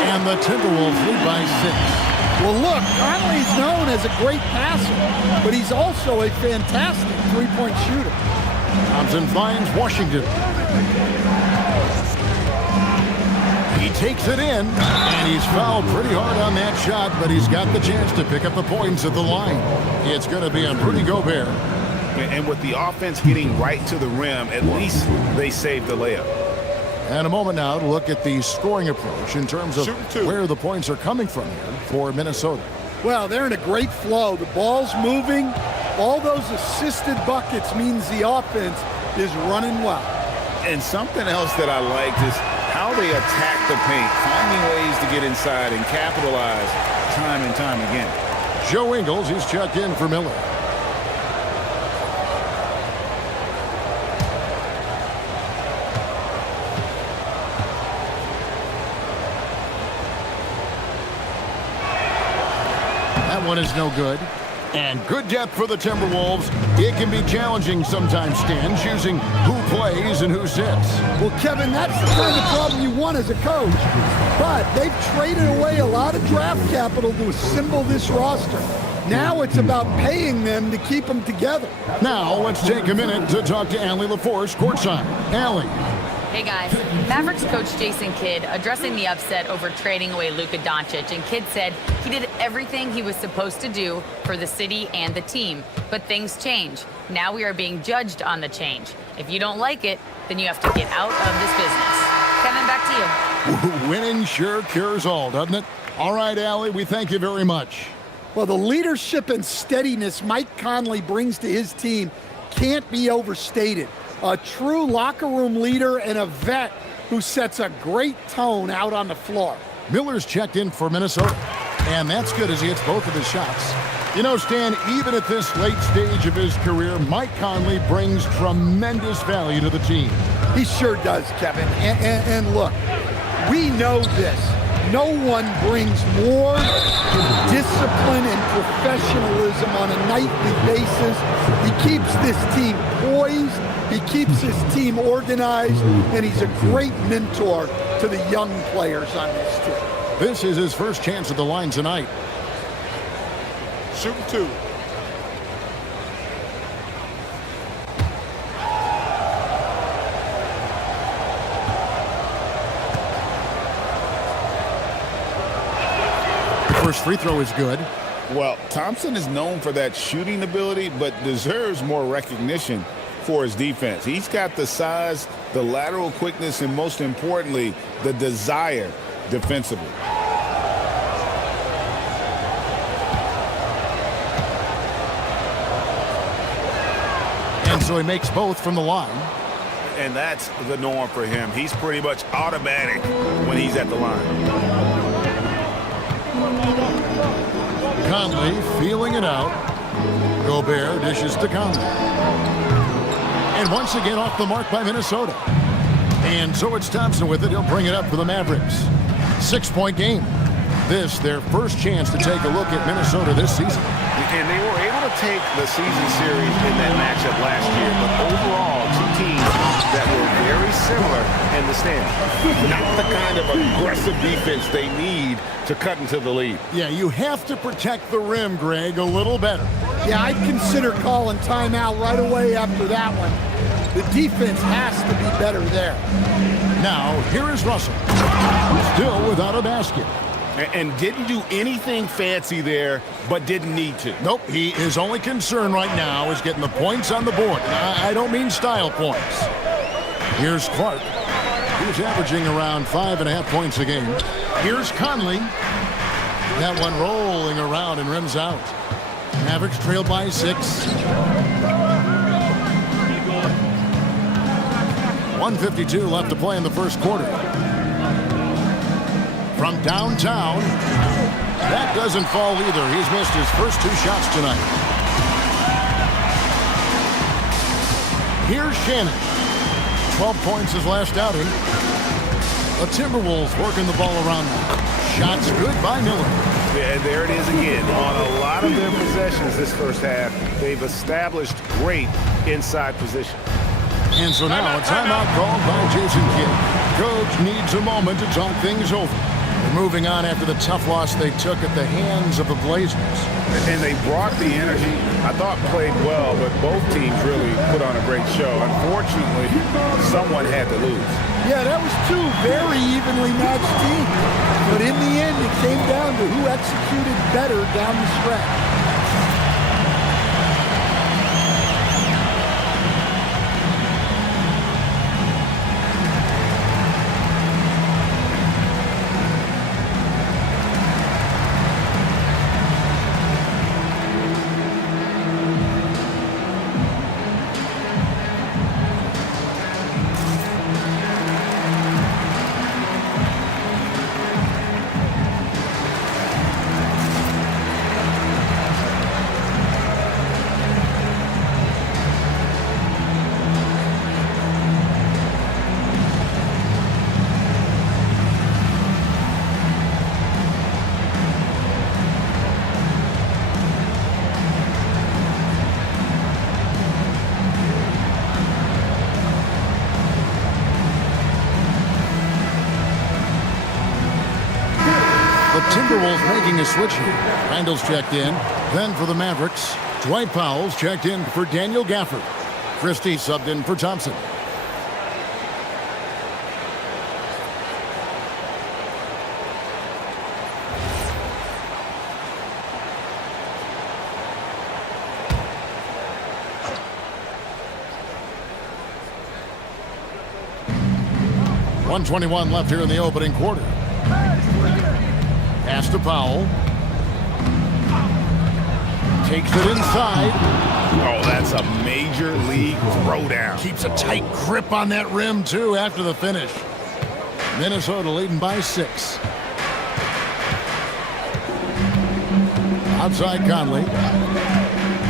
And the Timberwolves lead by 6. Well, look, Conley's known as a great passer, but he's also a fantastic three-point shooter. Thompson finds Washington. He takes it in, and he's fouled pretty hard on that shot, but he's got the chance to pick up the points at the line. It's going to be a pretty Gobert. And with the offense getting right to the rim, at least they saved the layup. And a moment now to look at the scoring approach in terms of where the points are coming from here for Minnesota. Well, they're in a great flow. The ball's moving. All those assisted buckets means the offense is running well. And something else that I liked is how they attack the paint, finding ways to get inside and capitalize time and time again. Joe Ingles, he's checked in for Miller. That one is no good. And good depth for the Timberwolves. It can be challenging sometimes, Stan, choosing who plays and who sits. Well, Kevin, that's the kind of problem you want as a coach. But they've traded away a lot of draft capital to assemble this roster. Now it's about paying them to keep them together. Now let's take a minute to talk to Allie LaForce courtside. Allie. Hey guys, Mavericks coach Jason Kidd addressing the upset over trading away Luka Doncic, and Kidd said he did everything he was supposed to do for the city and the team. But things change. Now we are being judged on the change. If you don't like it, then you have to get out of this business. Kevin, back to you. Winning sure cures all, doesn't it? All right, Allie, we thank you very much. Well, the leadership and steadiness Mike Conley brings to his team can't be overstated. A true locker room leader and a vet who sets a great tone out on the floor. Miller's checked in for Minnesota, and that's good as he hits both of his shots. You know, Stan, even at this late stage of his career, Mike Conley brings tremendous value to the team. He sure does, Kevin. And look, we know this. No one brings more discipline and professionalism on a nightly basis. He keeps this team poised. He keeps his team organized, and he's a great mentor to the young players on this team. This is his first chance at the line tonight. Shooting 2. First free throw is good. Well, Thompson is known for that shooting ability, but deserves more recognition for his defense. He's got the size, the lateral quickness, and most importantly, the desire defensively. And so he makes both from the line. And that's the norm for him. He's pretty much automatic when he's at the line. Conley feeling it out. Gobert dishes to Conley. And once again off the mark by Minnesota. And so it's Thompson with it. He'll bring it up for the Mavericks. 6-point game. This, their first chance to take a look at Minnesota this season. And they were able to take the season series in that matchup last year. But overall, two teams that were very similar in the stands. Not the kind of aggressive defense they need to cut into the lead. Yeah, you have to protect the rim, Greg, a little better. Yeah, I'd consider calling timeout right away after that one. The defense has to be better there. Now, here is Russell. Still without a basket. And didn't do anything fancy there, but didn't need to. Nope, his only concern right now is getting the points on the board. I don't mean style points. Here's Clark. He's averaging around 5.5 points a game. Here's Conley. That one rolling around and rims out. Mavericks trail by 6. 1:52 left to play in the first quarter. From downtown, that doesn't fall either. He's missed his first 2 shots tonight. Here's Shannon. 12 points his last outing. The Timberwolves working the ball around now. Shots good by Miller. Yeah, and there it is again. On a lot of their possessions this first half, they've established great inside position. And so now a timeout called by Jason Kidd. Coach needs a moment to talk things over. They're moving on after the tough loss they took at the hands of the Blazers. And they brought the energy. I thought played well, but both teams really put on a great show. Unfortunately, someone had to lose. Yeah, that was 2 very evenly matched teams. But in the end, it came down to who executed better down the stretch. Timberwolves making a switch here. Randall's checked in. Then for the Mavericks, Dwight Powell's checked in for Daniel Gafford. Christie subbed in for Thompson. .121 left here in the opening quarter. Pass to Powell. Takes it inside. Oh, that's a major league throwdown. Keeps a tight grip on that rim, too, after the finish. Minnesota leading by 6. Outside Conley.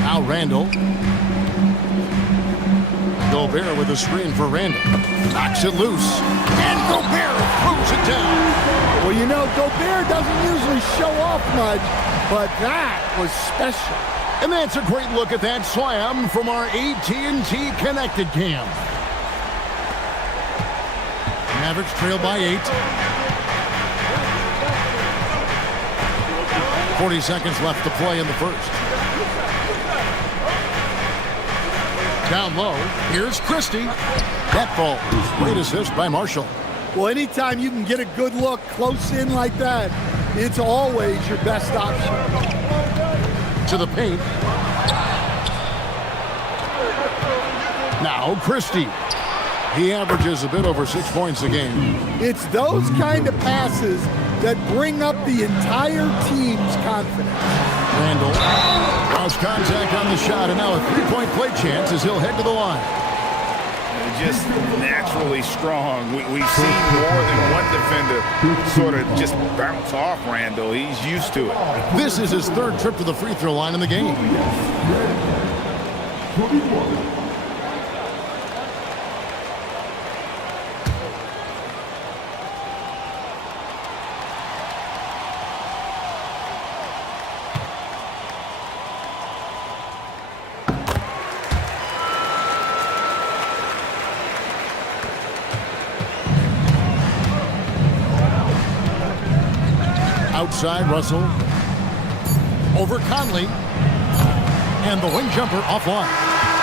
Now Randall. Gobert with a screen for Randall. Knocks it loose. And Gobert throws it down. Well, you know, Gobert doesn't usually show off much, but that was special. And that's a great look at that slam from our AT&T Connected Cam. Mavericks trail by 8. 40 seconds left to play in the first. Down low, here's Christie. That ball, great assist by Marshall. Well, anytime you can get a good look close in like that, it's always your best option. To the paint. Now Christie. He averages a bit over 6 points a game. It's those kind of passes that bring up the entire team's confidence. Randall lost contact on the shot, and now a 3-point play chance as he'll head to the line. Just naturally strong. We've seen more than one defender sort of just bounce off Randall. He's used to it. This is his 3rd trip to the free throw line in the game. Outside, Russell. Over Conley. And the wing jumper offline.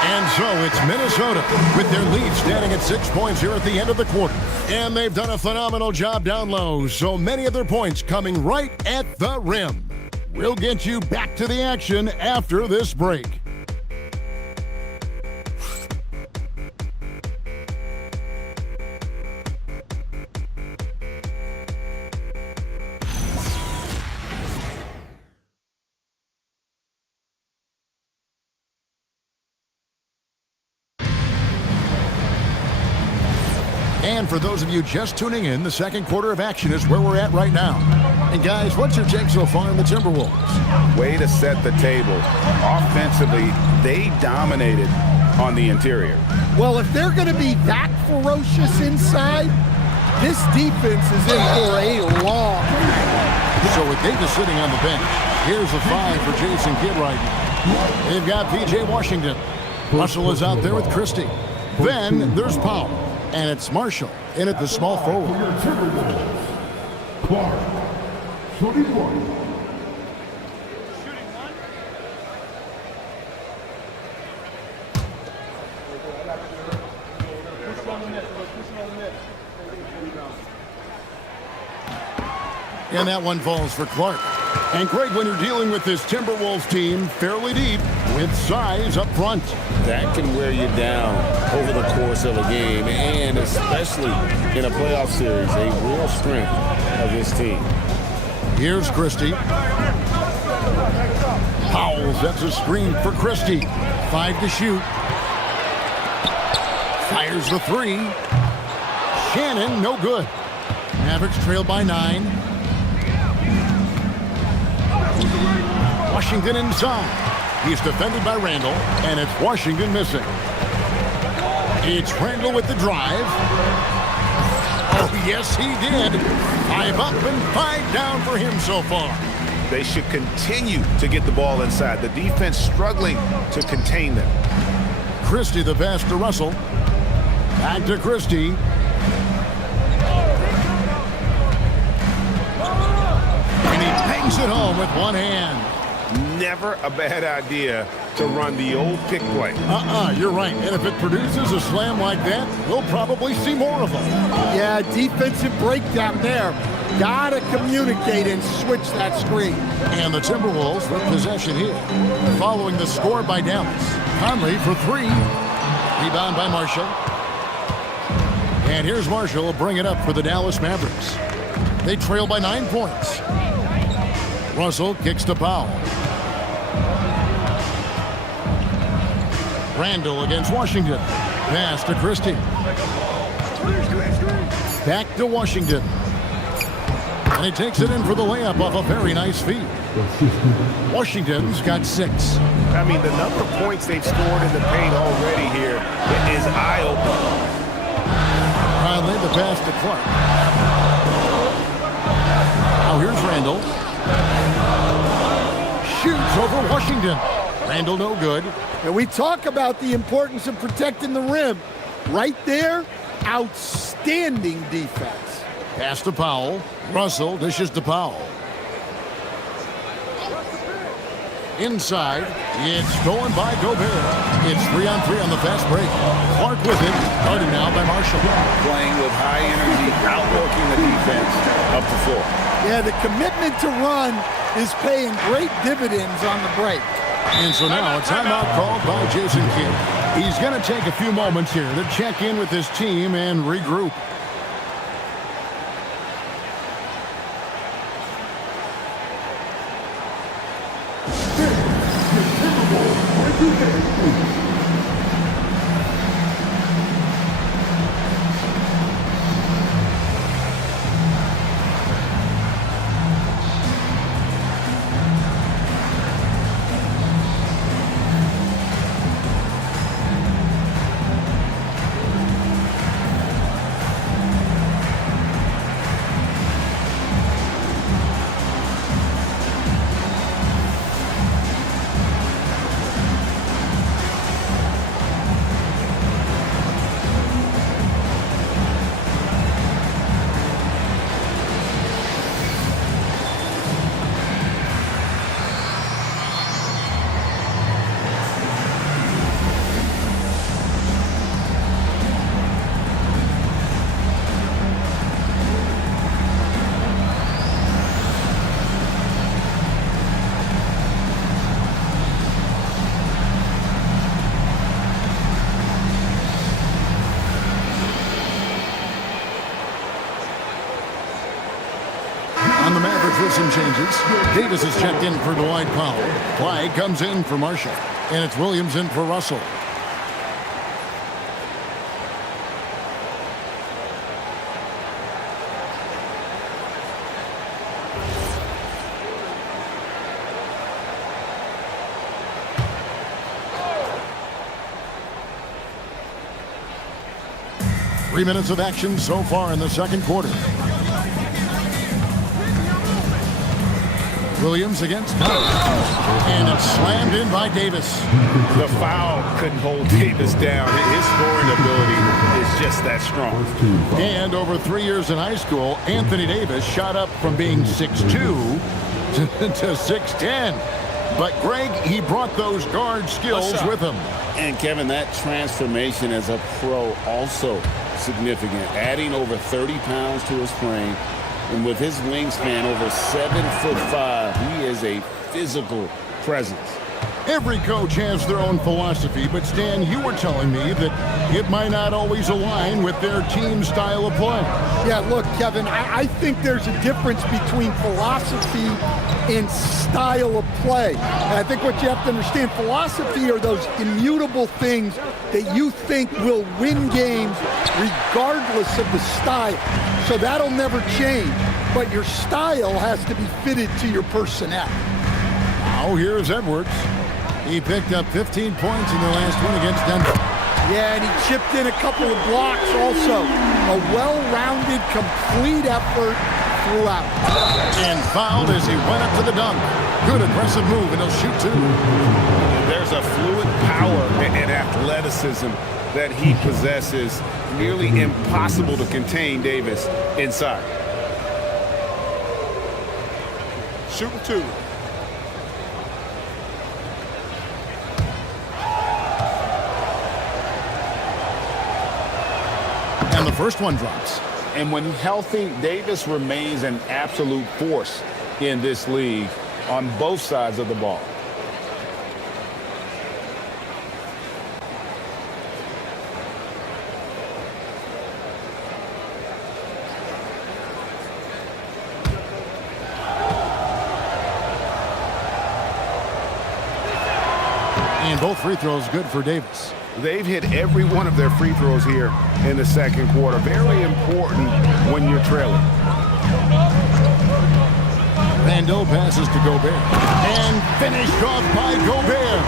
And so it's Minnesota with their lead standing at 6 points here at the end of the quarter. And they've done a phenomenal job down low. So many of their points coming right at the rim. We'll get you back to the action after this break. And for those of you just tuning in, the second quarter of action is where we're at right now. And guys, what's your take so far on the Timberwolves? Way to set the table. Offensively, they dominated on the interior. Well, if they're going to be that ferocious inside, this defense is in for a long. So with Davis sitting on the bench, here's a 5 for Jason Kidd right now. They've got P.J. Washington. Russell is out there with Christie. Then there's Powell, and it's Marshall in at the small forward. Clark, shooting one. And that one falls for Clark. And Greg, when you're dealing with this Timberwolves team fairly deep with size up front, that can wear you down over the course of a game, and especially in a playoff series, a real strength of this team. Here's Christie. Powell sets a screen for Christie. 5 to shoot. Fires the 3. Shannon, no good. Mavericks trail by 9. Washington inside. He's defended by Randall, and it's Washington missing. It's Randall with the drive. Oh, yes, he did. 5 up and 5 down for him so far. They should continue to get the ball inside. The defense struggling to contain them. Christie the pass to Russell. Back to Christie. And he bangs it home with one hand. Never a bad idea to run the old pick play. You're right. And if it produces a slam like that, we'll probably see more of them. Yeah, defensive breakdown there. Gotta communicate and switch that screen. And the Timberwolves with possession here. Following the score by Dallas. Conley for 3. Rebound by Marshall. And here's Marshall to bring it up for the Dallas Mavericks. They trail by 9 points. Russell kicks to Powell. Randall against Washington. Pass to Christie. Back to Washington. And he takes it in for the layup off a very nice feed. Washington's got 6. I mean, the number of points they've scored in the paint already here is eye-opening. Conley the pass to Clark. Now here's Randall. Shoots over Washington. Randall no good. And we talk about the importance of protecting the rim. Right there, outstanding defense. Pass to Powell. Russell dishes to Powell. Inside, it's stolen by Gobert. It's 3-on-3 on the fast break. Clark with it, guarded now by Marshall. Playing with high energy, outworking the defense up the floor. Yeah, the commitment to run is paying great dividends on the break. And so now a timeout called by Jason Kidd. He's going to take a few moments here to check in with his team and regroup. With some changes. Davis is checked in for Dwight Powell. Clyde comes in for Marshall. And it's Williams in for Russell. 3 minutes of action so far in the second quarter. Williams against Miller. And it's slammed in by Davis. The foul couldn't hold Davis down. His scoring ability is just that strong. And over 3 years in high school, Anthony Davis shot up from being 6'2" to 6'10". But Greg, he brought those guard skills with him. And Kevin, that transformation as a pro also significant. Adding over 30 pounds to his frame. And with his wingspan over 7'5", he is a physical presence. Every coach has their own philosophy, but Stan, you were telling me that it might not always align with their team style of play. Yeah, look, Kevin, I think there's a difference between philosophy and style of play. And I think what you have to understand, philosophy are those immutable things that you think will win games regardless of the style. So that'll never change, but your style has to be fitted to your personnel. Now here's Edwards. He picked up 15 points in the last one against Denver. Yeah, and he chipped in a couple of blocks also. A well-rounded, complete effort throughout. And fouled as he went up to the dunk. Good aggressive move, and he'll shoot two. There's a fluid power and athleticism that he possesses. Nearly impossible to contain Davis inside. Shooting two. And the first one drops. And when healthy, Davis remains an absolute force in this league on both sides of the ball. And both free throws good for Davis. They've hit every one of their free throws here in the second quarter. Very important when you're trailing. Randall passes to Gobert. And finished off by Gobert.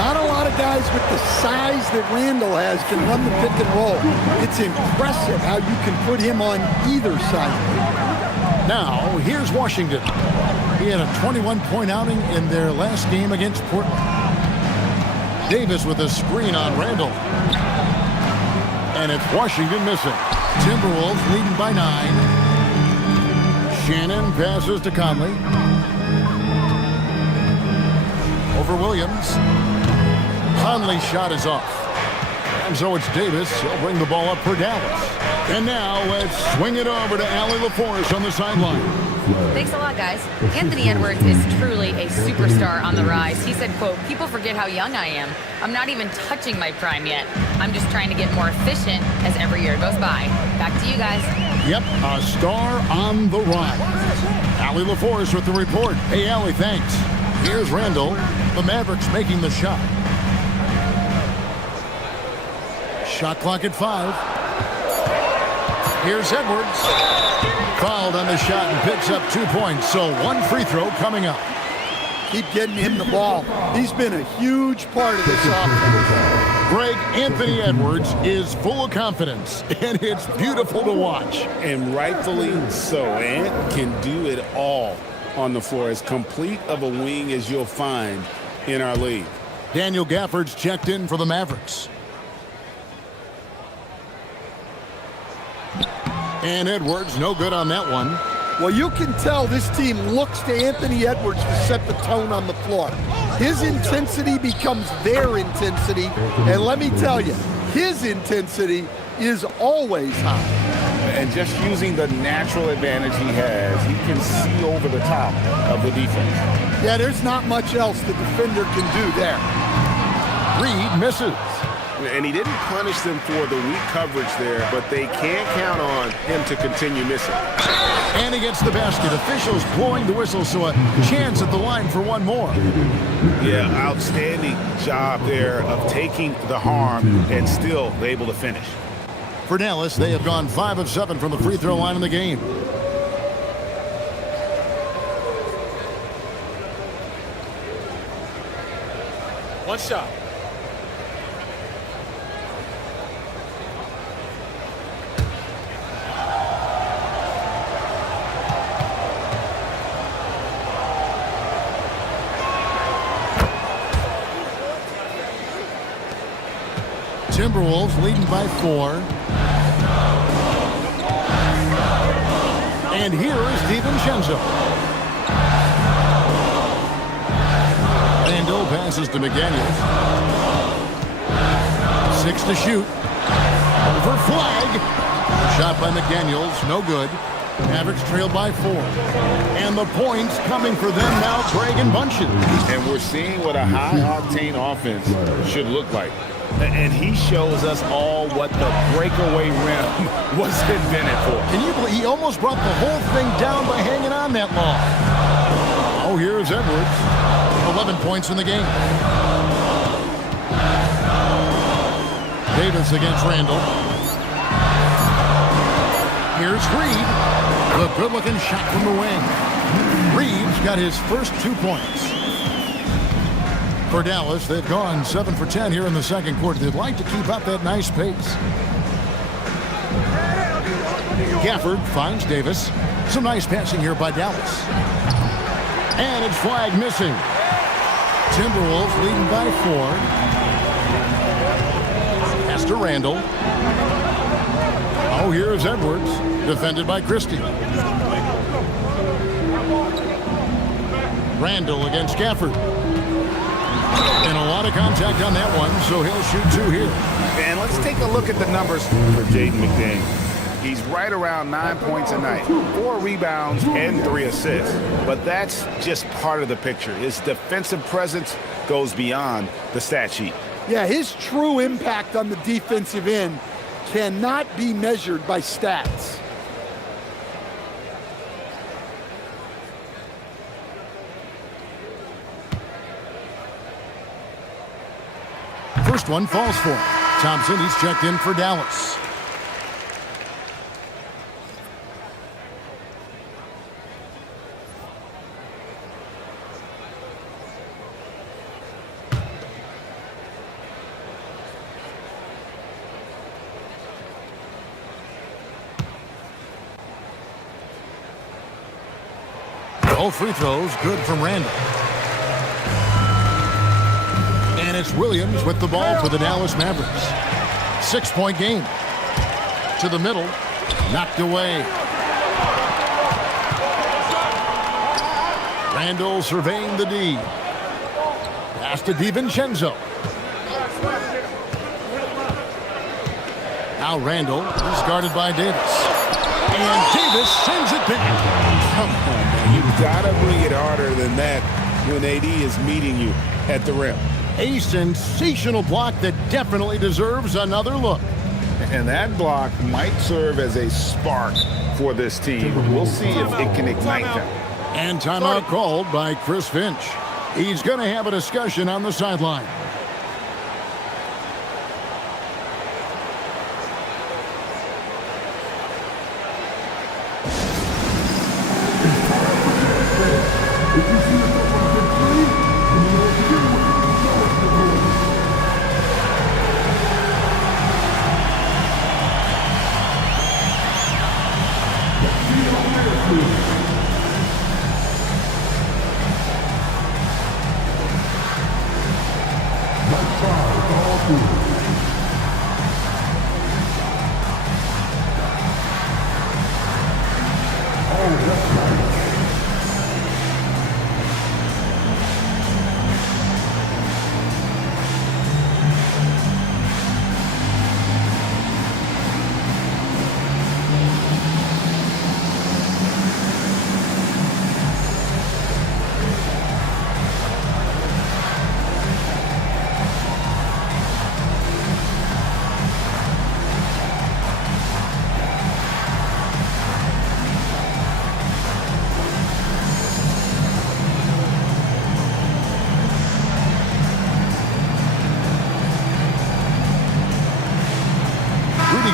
Not a lot of guys with the size that Randall has can run the pick and roll. It's impressive how you can put him on either side. Now, here's Washington. He had a 21-point outing in their last game against Portland. Davis with a screen on Randall. And it's Washington missing. Timberwolves leading by 9. Shannon passes to Conley. Over Williams. Conley's shot is off. And so it's Davis. He'll bring the ball up for Dallas. And now let's swing it over to Allie LaForce on the sideline. Thanks a lot, guys. Anthony Edwards is truly a superstar on the rise. He said, quote, "People forget how young I am. I'm not even touching my prime yet. I'm just trying to get more efficient as every year goes by." Back to you guys. Yep, a star on the rise. Allie LaForce with the report. Hey, Allie, thanks. Here's Randall. The Mavericks making the shot. Shot clock at 5. Here's Edwards. Fouled on the shot and picks up 2 points. So one free throw coming up. Keep getting him the ball. He's been a huge part of this offense. Greg, Anthony Edwards is full of confidence, and it's beautiful to watch. And rightfully so. Ant can do it all on the floor. As complete of a wing as you'll find in our league. Daniel Gafford's checked in for the Mavericks. And Edwards, no good on that one. Well, you can tell this team looks to Anthony Edwards to set the tone on the floor. His intensity becomes their intensity. And let me tell you, his intensity is always high. And just using the natural advantage he has, he can see over the top of the defense. Yeah, there's not much else the defender can do there. Reed misses. And he didn't punish them for the weak coverage there, but they can't count on him to continue missing. And he gets the basket. Officials blowing the whistle, so a chance at the line for one more. Yeah, outstanding job there of taking the harm and still able to finish. For Dallas, they have gone 5 of 7 from the free throw line in the game. One shot. Timberwolves leading by 4. And here is DiVincenzo. Randall passes to McDaniels. 6 to shoot. Over flag. Shot by McDaniels, no good. Mavericks trailed by 4. And the points coming for them now, Craig and bunches. And we're seeing what a high-octane offense should look like. And he shows us all what the breakaway rim was invented for. Can you believe he almost brought the whole thing down by hanging on that long? Oh, here's Edwards. 11 points in the game. Davis against Randall. Here's Reed. The good-looking shot from the wing. Reed's got his first 2 points. For Dallas, they've gone 7 for 10 here in the second quarter. They'd like to keep up that nice pace. Gafford finds Davis. Some nice passing here by Dallas. And it's flag missing. Timberwolves leading by 4. Pass to Randall. Oh, here's Edwards. Defended by Christie. Randall against Gafford. And a lot of contact on that one, so he'll shoot 2 here. And let's take a look at the numbers for Jaden McDaniels. He's right around 9 points a night, 4 rebounds, and 3 assists. But that's just part of the picture. His defensive presence goes beyond the stat sheet. Yeah, his true impact on the defensive end cannot be measured by stats. First one falls for him. Thompson, he's checked in for Dallas. All free throws good from Randall. And it's Williams with the ball for the Dallas Mavericks. 6-point game. To the middle. Knocked away. Randall surveying the D. Pass to DiVincenzo. Now Randall is guarded by Davis. And Davis sends it back. Come on, man. You've got to bring it harder than that when AD is meeting you at the rim. A sensational block that definitely deserves another look. And that block might serve as a spark for this team. We'll see if it can ignite them. And timeout called by Chris Finch. He's going to have a discussion on the sideline.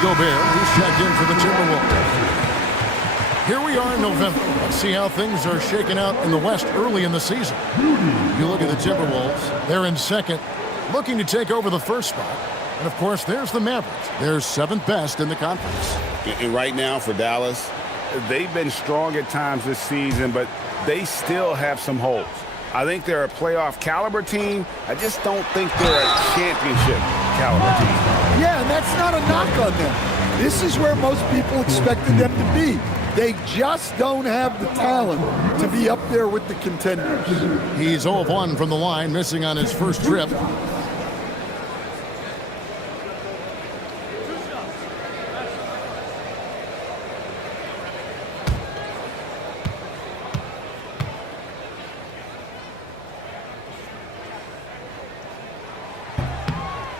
Gobert, who's checked in for the Timberwolves. Here we are in November. Let's see how things are shaking out in the West early in the season. You look at the Timberwolves, they're in second, looking to take over the first spot. And, of course, there's the Mavericks. They're 7th best in the conference. And right now for Dallas, they've been strong at times this season, but they still have some holes. I think they're a playoff caliber team. I just don't think they're a championship caliber team. Yeah, and that's not a knock on them. This is where most people expected them to be. They just don't have the talent to be up there with the contenders. He's 0 of 1 from the line, missing on his first trip.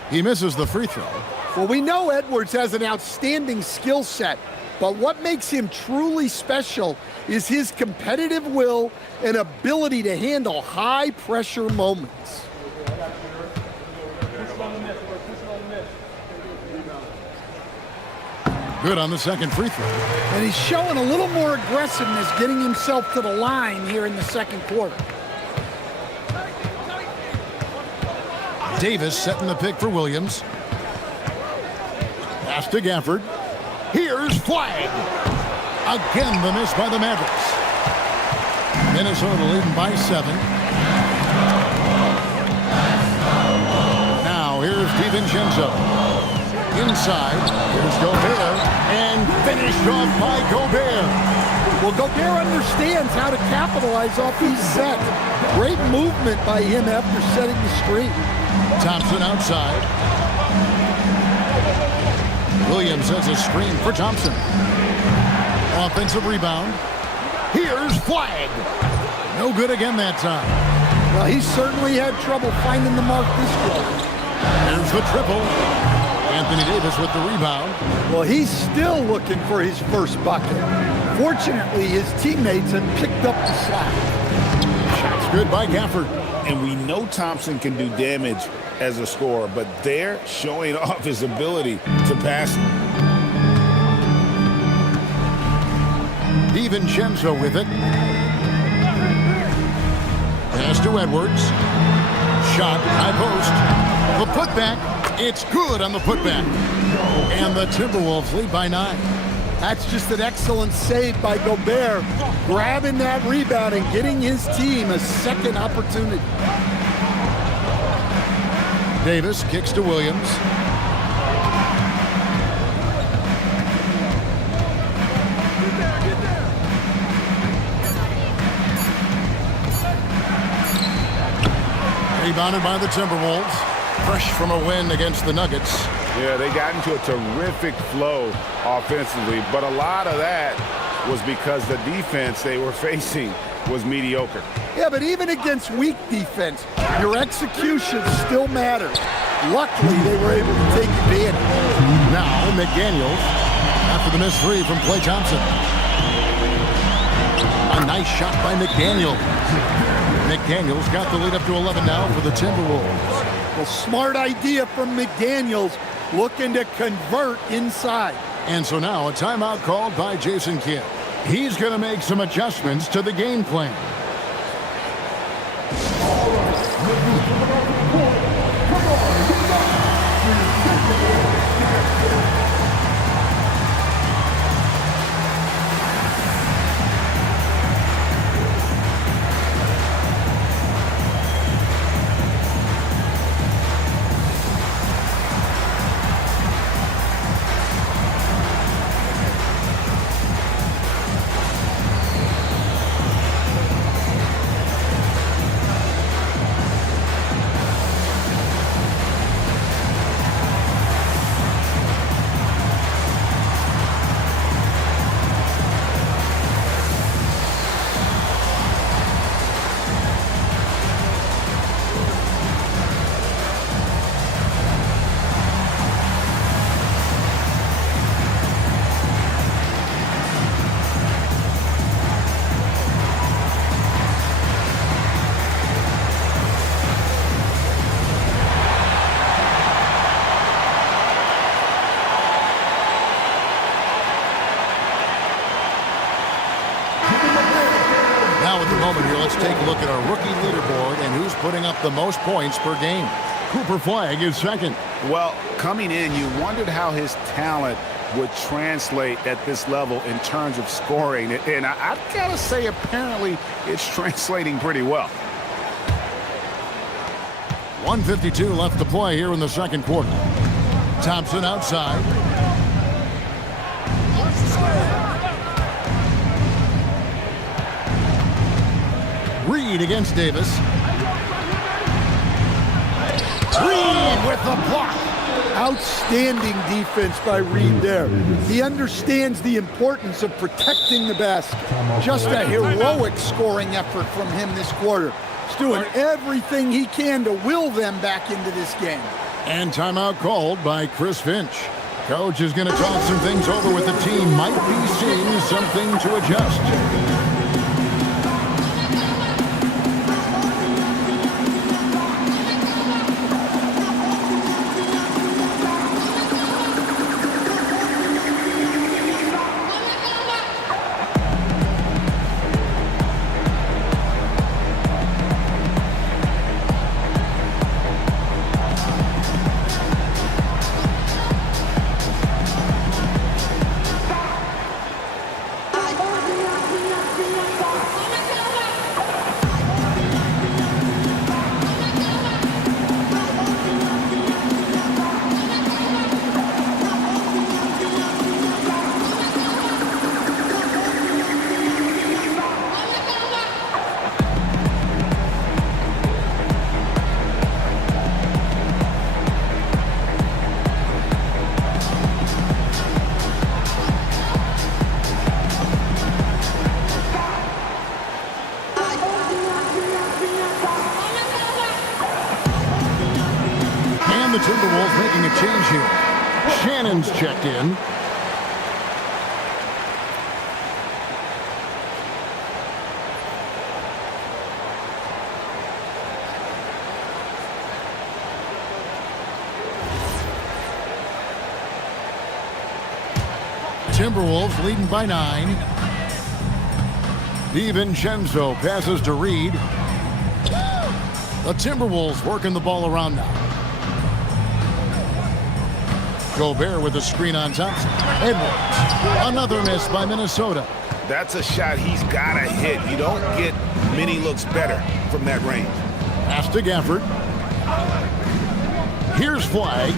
He misses the free throw. Well, we know Edwards has an outstanding skill set, but what makes him truly special is his competitive will and ability to handle high-pressure moments. Good on the second free throw. And he's showing a little more aggressiveness getting himself to the line here in the second quarter. Davis setting the pick for Williams. Pass to Gafford. Here's Flag. Again, the miss by the Mavericks. Minnesota leading by 7. Now here's DiVincenzo. Inside. Here's Gobert. And finished off by Gobert. Well, Gobert understands how to capitalize off these sets. Great movement by him after setting the screen. Thompson outside. Williams has a screen for Thompson. Offensive rebound. Here's Flag. No good again that time. Well, he certainly had trouble finding the mark this quarter. There's the triple. Anthony Davis with the rebound. Well, he's still looking for his first bucket. Fortunately, his teammates have picked up the slack. Shots good by Gafford. And we know Thompson can do damage as a scorer, but they're showing off his ability to pass. DiVincenzo with it. Pass to Edwards. Shot, high post. The putback, it's good on the putback. And the Timberwolves lead by 9. That's just an excellent save by Gobert, grabbing that rebound and getting his team a second opportunity. Davis kicks to Williams. Rebounded by the Timberwolves. Fresh from a win against the Nuggets. Yeah, they got into a terrific flow offensively, but a lot of that was because the defense they were facing was mediocre. Yeah, but even against weak defense, your execution still matters. Luckily, they were able to take advantage. Now, McDaniels, after the missed 3 from Klay Thompson. A nice shot by McDaniels. McDaniels got the lead up to 11 now for the Timberwolves. Well, smart idea from McDaniels, looking to convert inside. And so now a timeout called by Jason Kidd. He's going to make some adjustments to the game plan. Now at the moment here, let's take a look at our rookie leaderboard and who's putting up the most points per game. Cooper Flag is second. Well, coming in, you wondered how his talent would translate at this level in terms of scoring. And I've got to say, apparently, it's translating pretty well. 1:52 left to play here in the second quarter. Thompson outside. Reed against Davis. Reed with the block. Outstanding defense by Reed there. He understands the importance of protecting the basket. Just a heroic scoring effort from him this quarter. He's doing everything he can to will them back into this game. And timeout called by Chris Finch. Coach is going to talk some things over with the team. Might be seeing something to adjust. The Timberwolves making a change here. Shannon's checked in. Timberwolves leading by 9. DiVincenzo passes to Reed. The Timberwolves working the ball around now. Gobert with a screen on Thompson. Edwards. Another miss by Minnesota. That's a shot he's got to hit. You don't get many looks better from that range. Pass to Gafford. Here's Flag.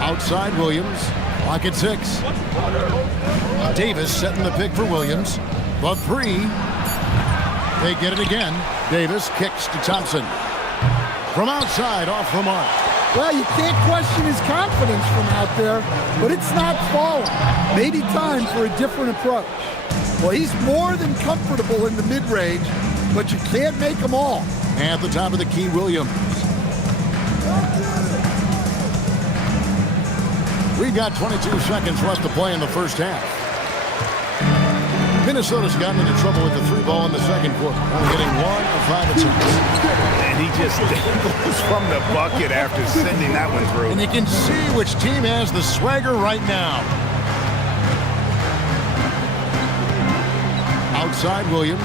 Outside Williams. Clock at 6. Davis setting the pick for Williams. The 3. They get it again. Davis kicks to Thompson. From outside, off the mark. Well, you can't question his confidence from out there, but it's not falling. Maybe time for a different approach. Well, he's more than comfortable in the mid-range, but you can't make them all. At the top of the key, Williams. We've got 22 seconds left to play in the first half. Minnesota's gotten into trouble with the 3 ball in the second quarter, only hitting 1 of 5 attempts. And he just dangles from the bucket after sending that one through. And you can see which team has the swagger right now. Outside Williams.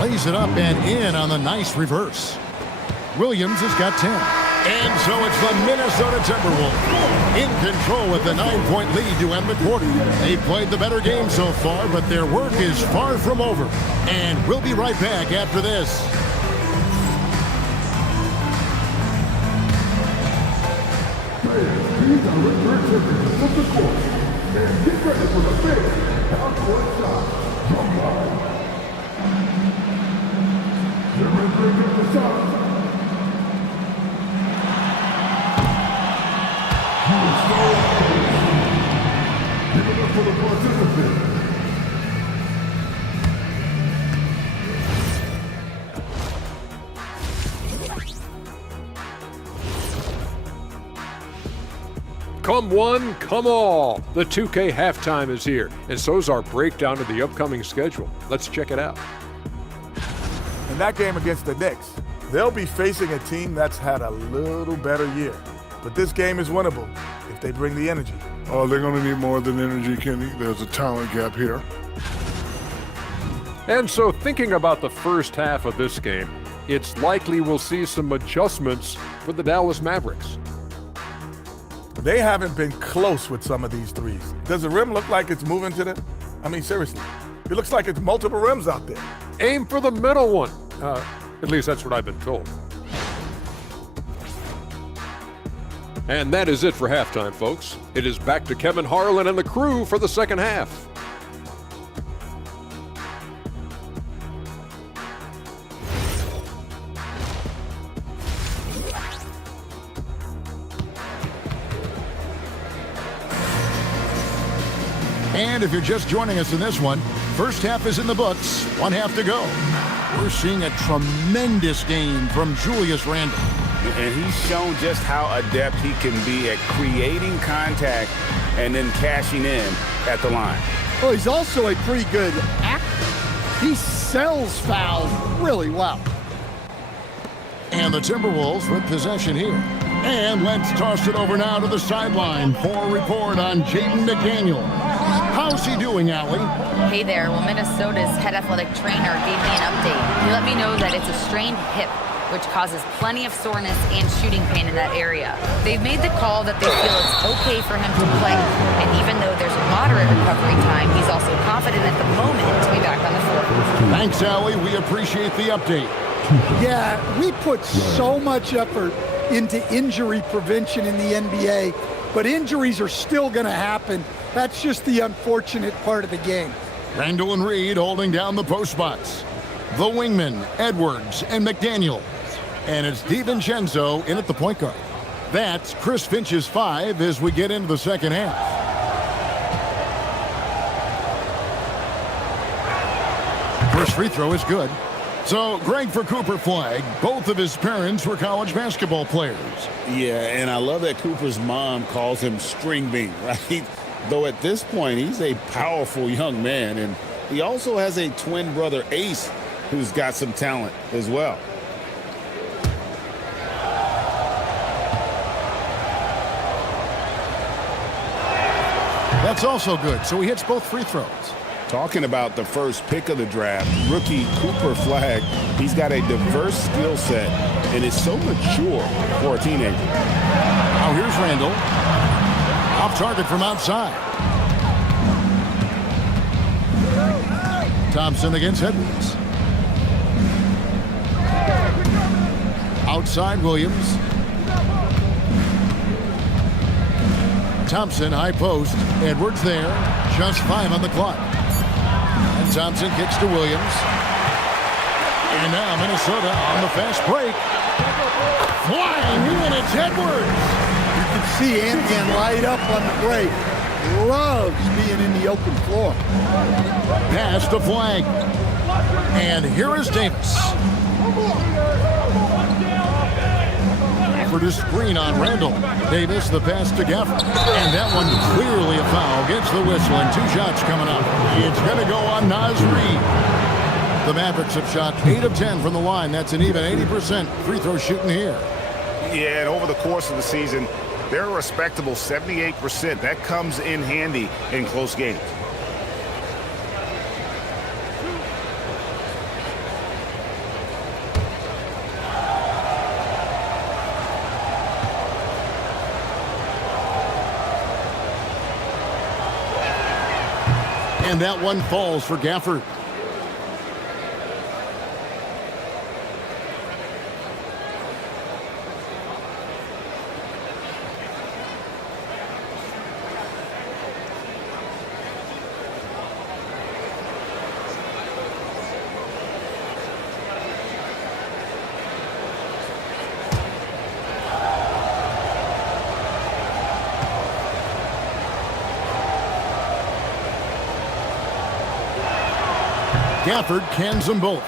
Lays it up and in on the nice reverse. Williams has got 10. And so it's the Minnesota Timberwolves in control with the 9-point lead to end the quarter. They've played the better game so far, but their work is far from over. And we'll be right back after this. These are return champions of the court. And get ready for the big half-court shot. Come on. They're ready to get the shot. Give it up for the participants. Come one, come all. The 2K halftime is here, and so's our breakdown of the upcoming schedule. Let's check it out. In that game against the Knicks, they'll be facing a team that's had a little better year. But this game is winnable if they bring the energy. Oh, they're going to need more than energy, Kenny. There's a talent gap here. And so thinking about the first half of this game, it's likely we'll see some adjustments for the Dallas Mavericks. They haven't been close with some of these threes. Does the rim look like it's moving to them? I mean, seriously. It looks like it's multiple rims out there. Aim for the middle one. At least that's what I've been told. And that is it for halftime, folks. It is back to Kevin Harlan and the crew for the second half. And if you're just joining us in this one, first half is in the books, one half to go. We're seeing a tremendous game from Julius Randle. And he's shown just how adept he can be at creating contact and then cashing in at the line. Well, he's also a pretty good actor. He sells fouls really well. And the Timberwolves with possession here. And let's toss it over now to the sideline for a report on Jaden McDaniel. How's he doing, Allie? Hey there. Well, Minnesota's head athletic trainer gave me an update. He let me know that it's a strained hip, which causes plenty of soreness and shooting pain in that area. They've made the call that they feel it's okay for him to play. And even though there's a moderate recovery time, he's also confident at the moment to be back on the floor. Thanks, Allie. We appreciate the update. Yeah, we put so much effort into injury prevention in the NBA, but injuries are still going to happen. That's just the unfortunate part of the game. Randall and Reed holding down the post spots. The wingmen, Edwards and McDaniel. And it's DiVincenzo in at the point guard. That's Chris Finch's 5 as we get into the second half. First free throw is good. So, Greg, for Cooper Flagg, both of his parents were college basketball players. Yeah, and I love that Cooper's mom calls him String Bean, right? Though at this point, he's a powerful young man, and he also has a twin brother, Ace, who's got some talent as well. That's also good, so he hits both free throws. Talking about the first pick of the draft, rookie Cooper Flagg, he's got a diverse skill set and is so mature for a teenager. Now here's Randall. Off target from outside. Thompson against Edwards. Outside Williams. Thompson, high post. Edwards there. Just 5 on the clock. And Thompson kicks to Williams. And now Minnesota on the fast break. Flying in, it's Edwards. You can see Anthony light up on the break. Loves being in the open floor. Pass to Flagg. And here is Davis. For the screen on Randall. Davis, the pass to Gafford. And that one clearly a foul. Gets the whistle and 2 shots coming up. It's going to go on Naz Reid. The Mavericks have shot 8 of 10 from the line. That's an even 80% free throw shooting here. Yeah, and over the course of the season, they're a respectable 78%. That comes in handy in close games. And that one falls for Gafford. Gafford cans them both.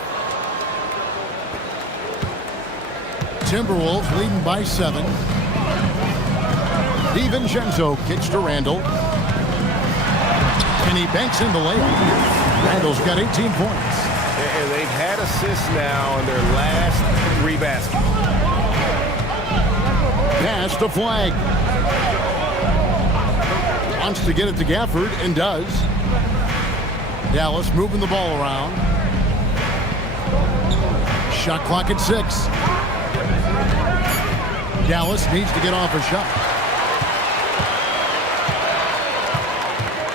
Timberwolves leading by 7. DiVincenzo kicks to Randall. And he banks in the layup. Randall's got 18 points. And they've had assists now in their last 3 baskets. Pass to Flagg. Wants to get it to Gafford and does. Dallas moving the ball around. Shot clock at 6. Dallas needs to get off a shot.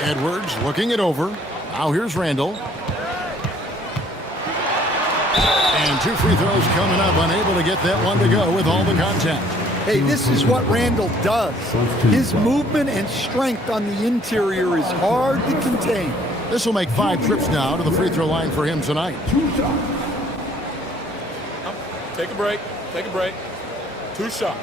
Edwards looking it over. Now here's Randall. And 2 free throws coming up, unable to get that one to go with all the contact. Hey, this is what Randall does. His movement and strength on the interior is hard to contain. This will make 5 trips now to the free throw line for him tonight. Take a break. Take a break. 2 shots.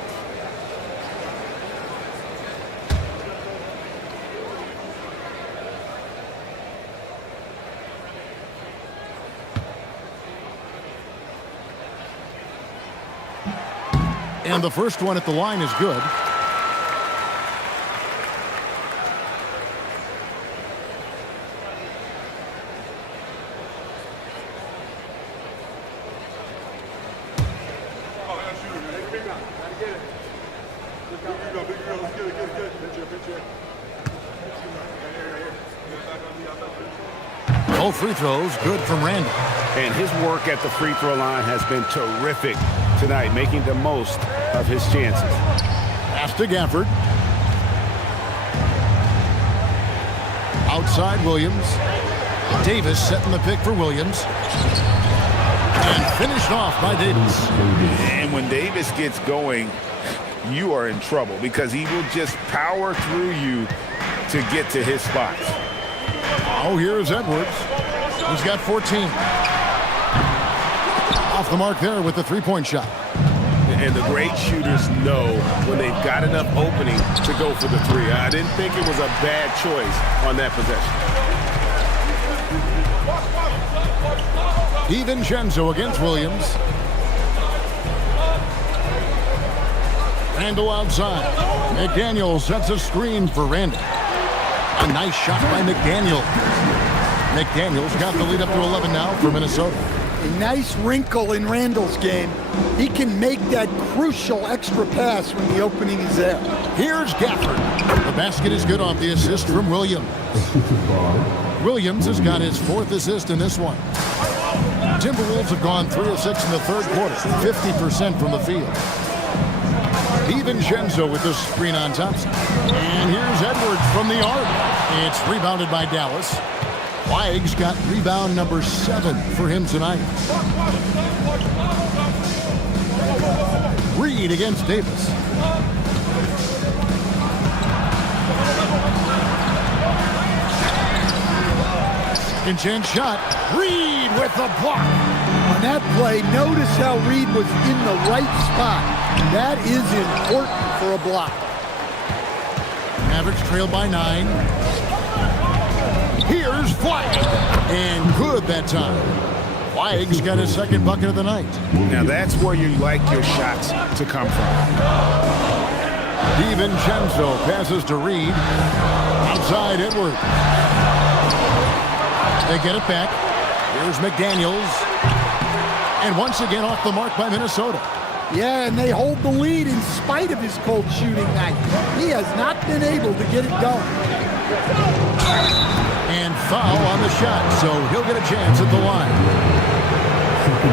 And the first one at the line is good. Both free throws good from Randall. And his work at the free throw line has been terrific tonight, making the most of his chances. Pass to Gafford. Outside Williams. Davis setting the pick for Williams. And finished off by Davis. And when Davis gets going, you are in trouble because he will just power through you to get to his spots. Oh, here's Edwards. He's got 14. Off the mark there with the three-point shot. And the great shooters know when they've got enough opening to go for the three. I didn't think it was a bad choice on that possession. DiVincenzo against Williams. Randall outside. McDaniel sets a screen for Randall. A nice shot by McDaniel. McDaniel's got the lead up to 11 now for Minnesota. A nice wrinkle in Randall's game. He can make that crucial extra pass when the opening is there. Here's Gafford. The basket is good off the assist from Williams. Williams has got his 4th assist in this one. Timberwolves have gone 3 of 6 in the third quarter, 50% from the field. DiVincenzo with the screen on Thompson. And here's Edwards from the arc. It's rebounded by Dallas. Weig's got rebound number 7 for him tonight. Reed against Davis. Second chance shot. Reed with the block. On that play, notice how Reed was in the right spot. That is important for a block. Mavericks trail by 9. Here's Weig. And good that time. Weig's got his 2nd bucket of the night. Now that's where you like your shots to come from. DiVincenzo passes to Reed. Outside Edwards. They get it back. Here's McDaniels. And once again off the mark by Minnesota. Yeah, and they hold the lead in spite of his cold shooting night. He has not been able to get it going. And foul on the shot, so he'll get a chance at the line.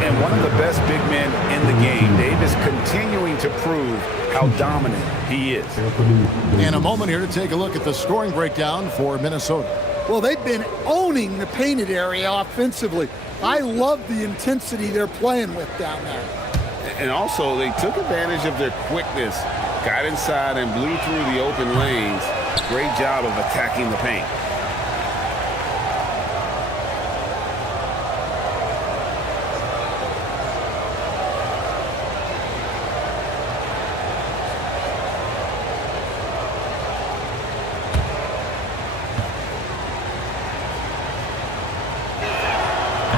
And one of the best big men in the game, Davis, continuing to prove how dominant he is. And a moment here to take a look at the scoring breakdown for Minnesota. Well, they've been owning the painted area offensively. I love the intensity they're playing with down there. And also, they took advantage of their quickness, got inside and blew through the open lanes. Great job of attacking the paint.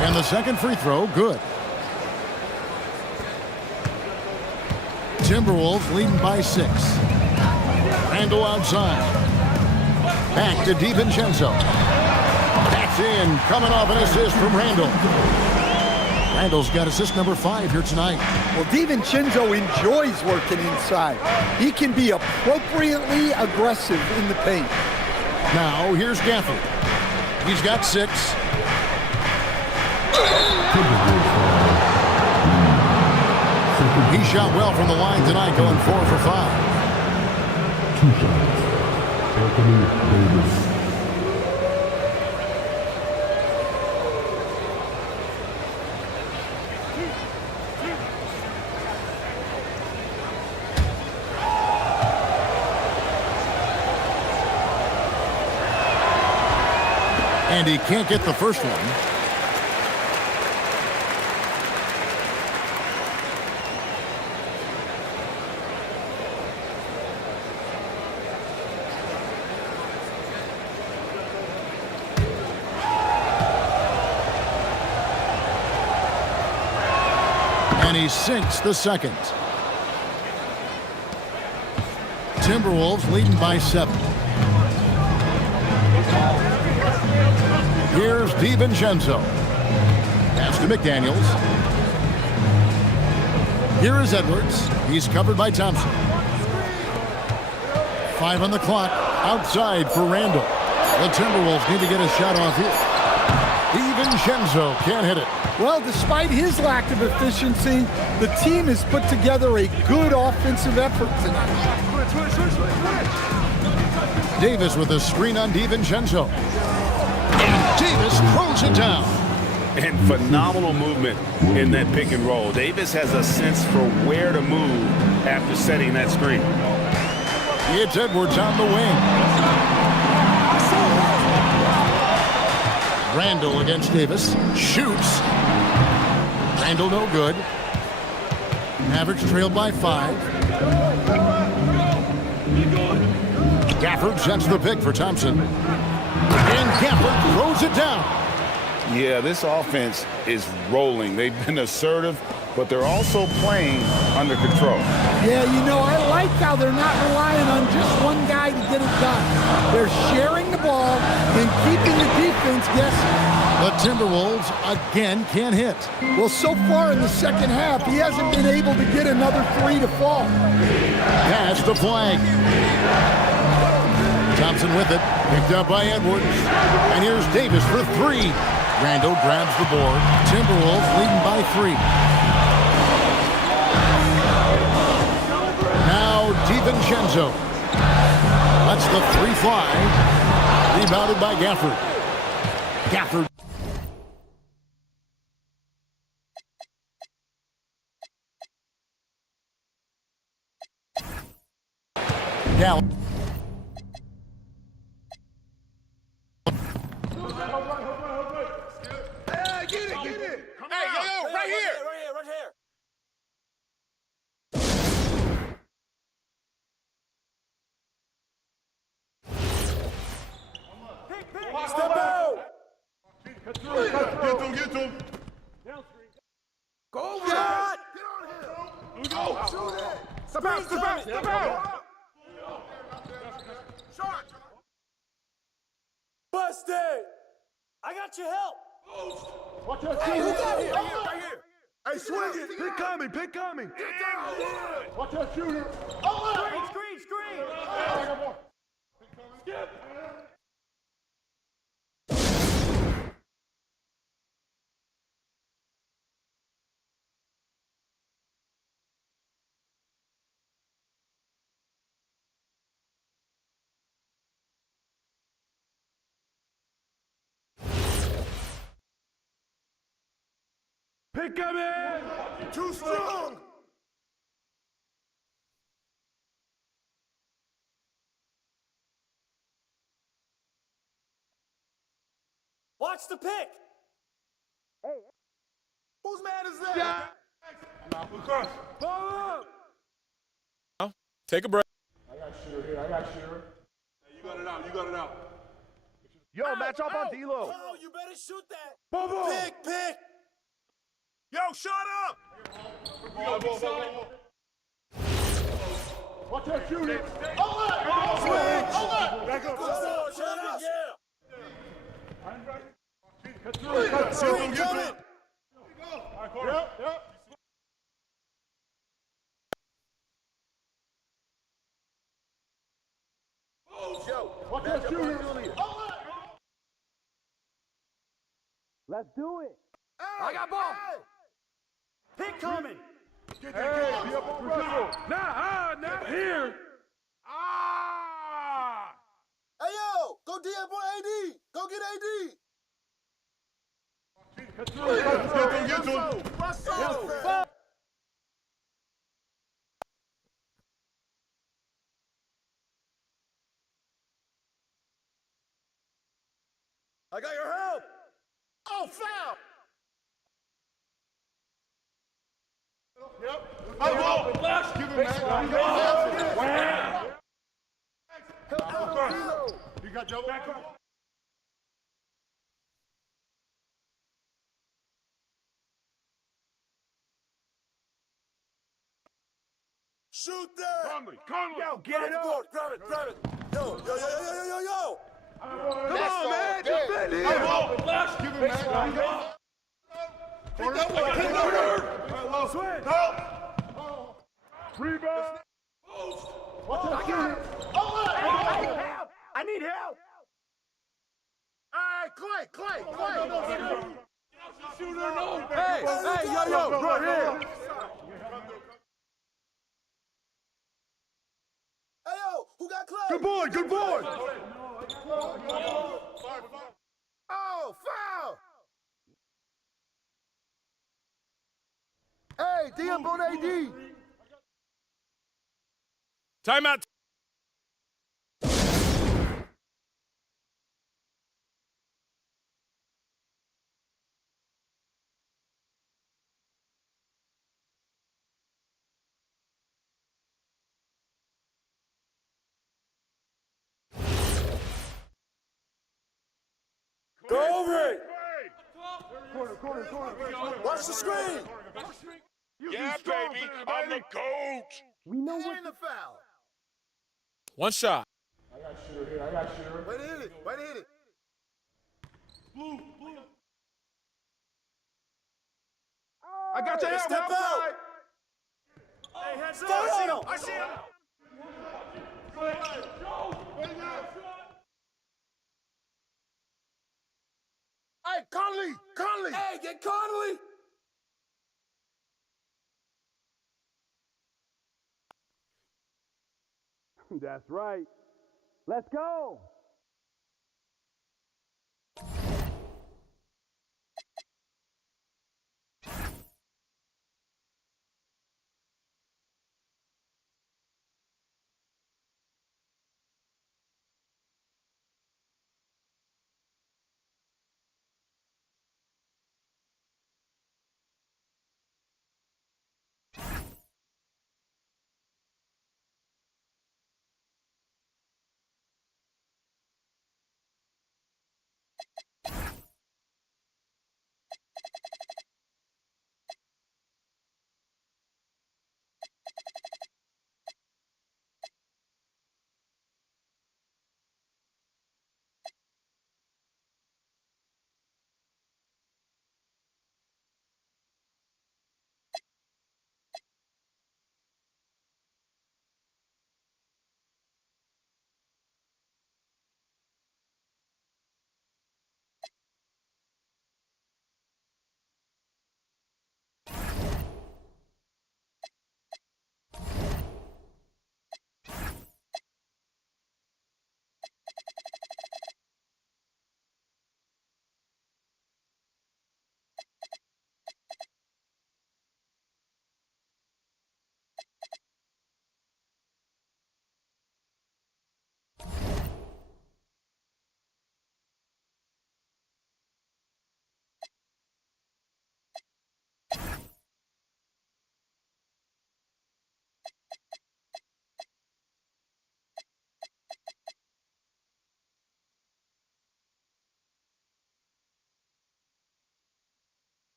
And the second free throw, good. Timberwolves leading by 6. Randall outside. Back to DiVincenzo. That's in, coming off an assist from Randall. Randall's got assist number 5 here tonight. Well, DiVincenzo enjoys working inside. He can be appropriately aggressive in the paint. Now, here's Gafford. He's got 6. He shot well from the line tonight, going 4 for 5. 2 shots. Anthony Davis. And he can't get the first one. And he sinks the second. Timberwolves leading by 7. Here's DiVincenzo. Pass to McDaniels. Here is Edwards. He's covered by Thompson. 5 on the clock. Outside for Randall. The Timberwolves need to get a shot off here. DiVincenzo can't hit it. Well, despite his lack of efficiency, the team has put together a good offensive effort tonight. Davis with a screen on DiVincenzo. And Davis throws it down. And phenomenal movement in that pick and roll. Davis has a sense for where to move after setting that screen. It's Edwards on the wing. Randall against Davis. Shoots. Randall no good. Mavericks trailed by 5. Gafford sets the pick for Thompson. And Gafford throws it down. Yeah, this offense is rolling. They've been assertive, but they're also playing under control. Yeah, you know, I like how they're not relying on just one guy to get it done. They're sharing the ball and keeping the defense guessing. The Timberwolves again can't hit. Well, so far in the second half, he hasn't been able to get another 3 to fall. Pass the flag. Thompson with it. Picked up by Edwards. And here's Davis for 3. Randall grabs the board. Timberwolves leading by 3. Now DiVincenzo. Lets the 3 fly. Rebounded by Gafford. Gafford. Down. Hey, get it. Hey, yo, right here. Step out. Get to him. Go, shot. Get on him. Shoot it. Step out. Shot. Busted. I got your help. Watch out, Hey, who got here? Right here. Hey, swing it. Pick coming. Get down. Watch out, shooter. Screen. Skip. Pick him in. Too strong. Watch the pick. Whose man is that? Take a break. I got shooter here. Hey, you got it out. Yo, match up on D-Lo. Oh, you better shoot that. Boom. Pick. Yo, shut up. Watch out, shooter. Switch. Back up. Shut up. Screen coming. Yep. Watch out, shooter. Let's do it. I got ball. Pick coming. Hey, be up on Russell. Not here. Hey, yo, go D up on AD. Go get AD. Get to him. Russell. I got your help. Oh, foul. Yep. Give him You got double. Back up. Shoot that. Conley. Yo, get it up. Grab it. Yo. Come on, man. Defend it. Give him that. Swing. Rebound. I need help. All right, Clay. Hey, yo, right here. Hey, yo, who got Clay? Good boy. Oh, foul. Hey, DM on AD. Timeout. Go over it. Corner. Watch the screen. Yeah, baby. I'm the GOAT. We know what the foul. One shot. I got shooter here. Way to hit it. Blue. I got your help. Step out. Hey, heads up. I see him. Hey, Conley. Hey, get Conley. That's right. Let's go.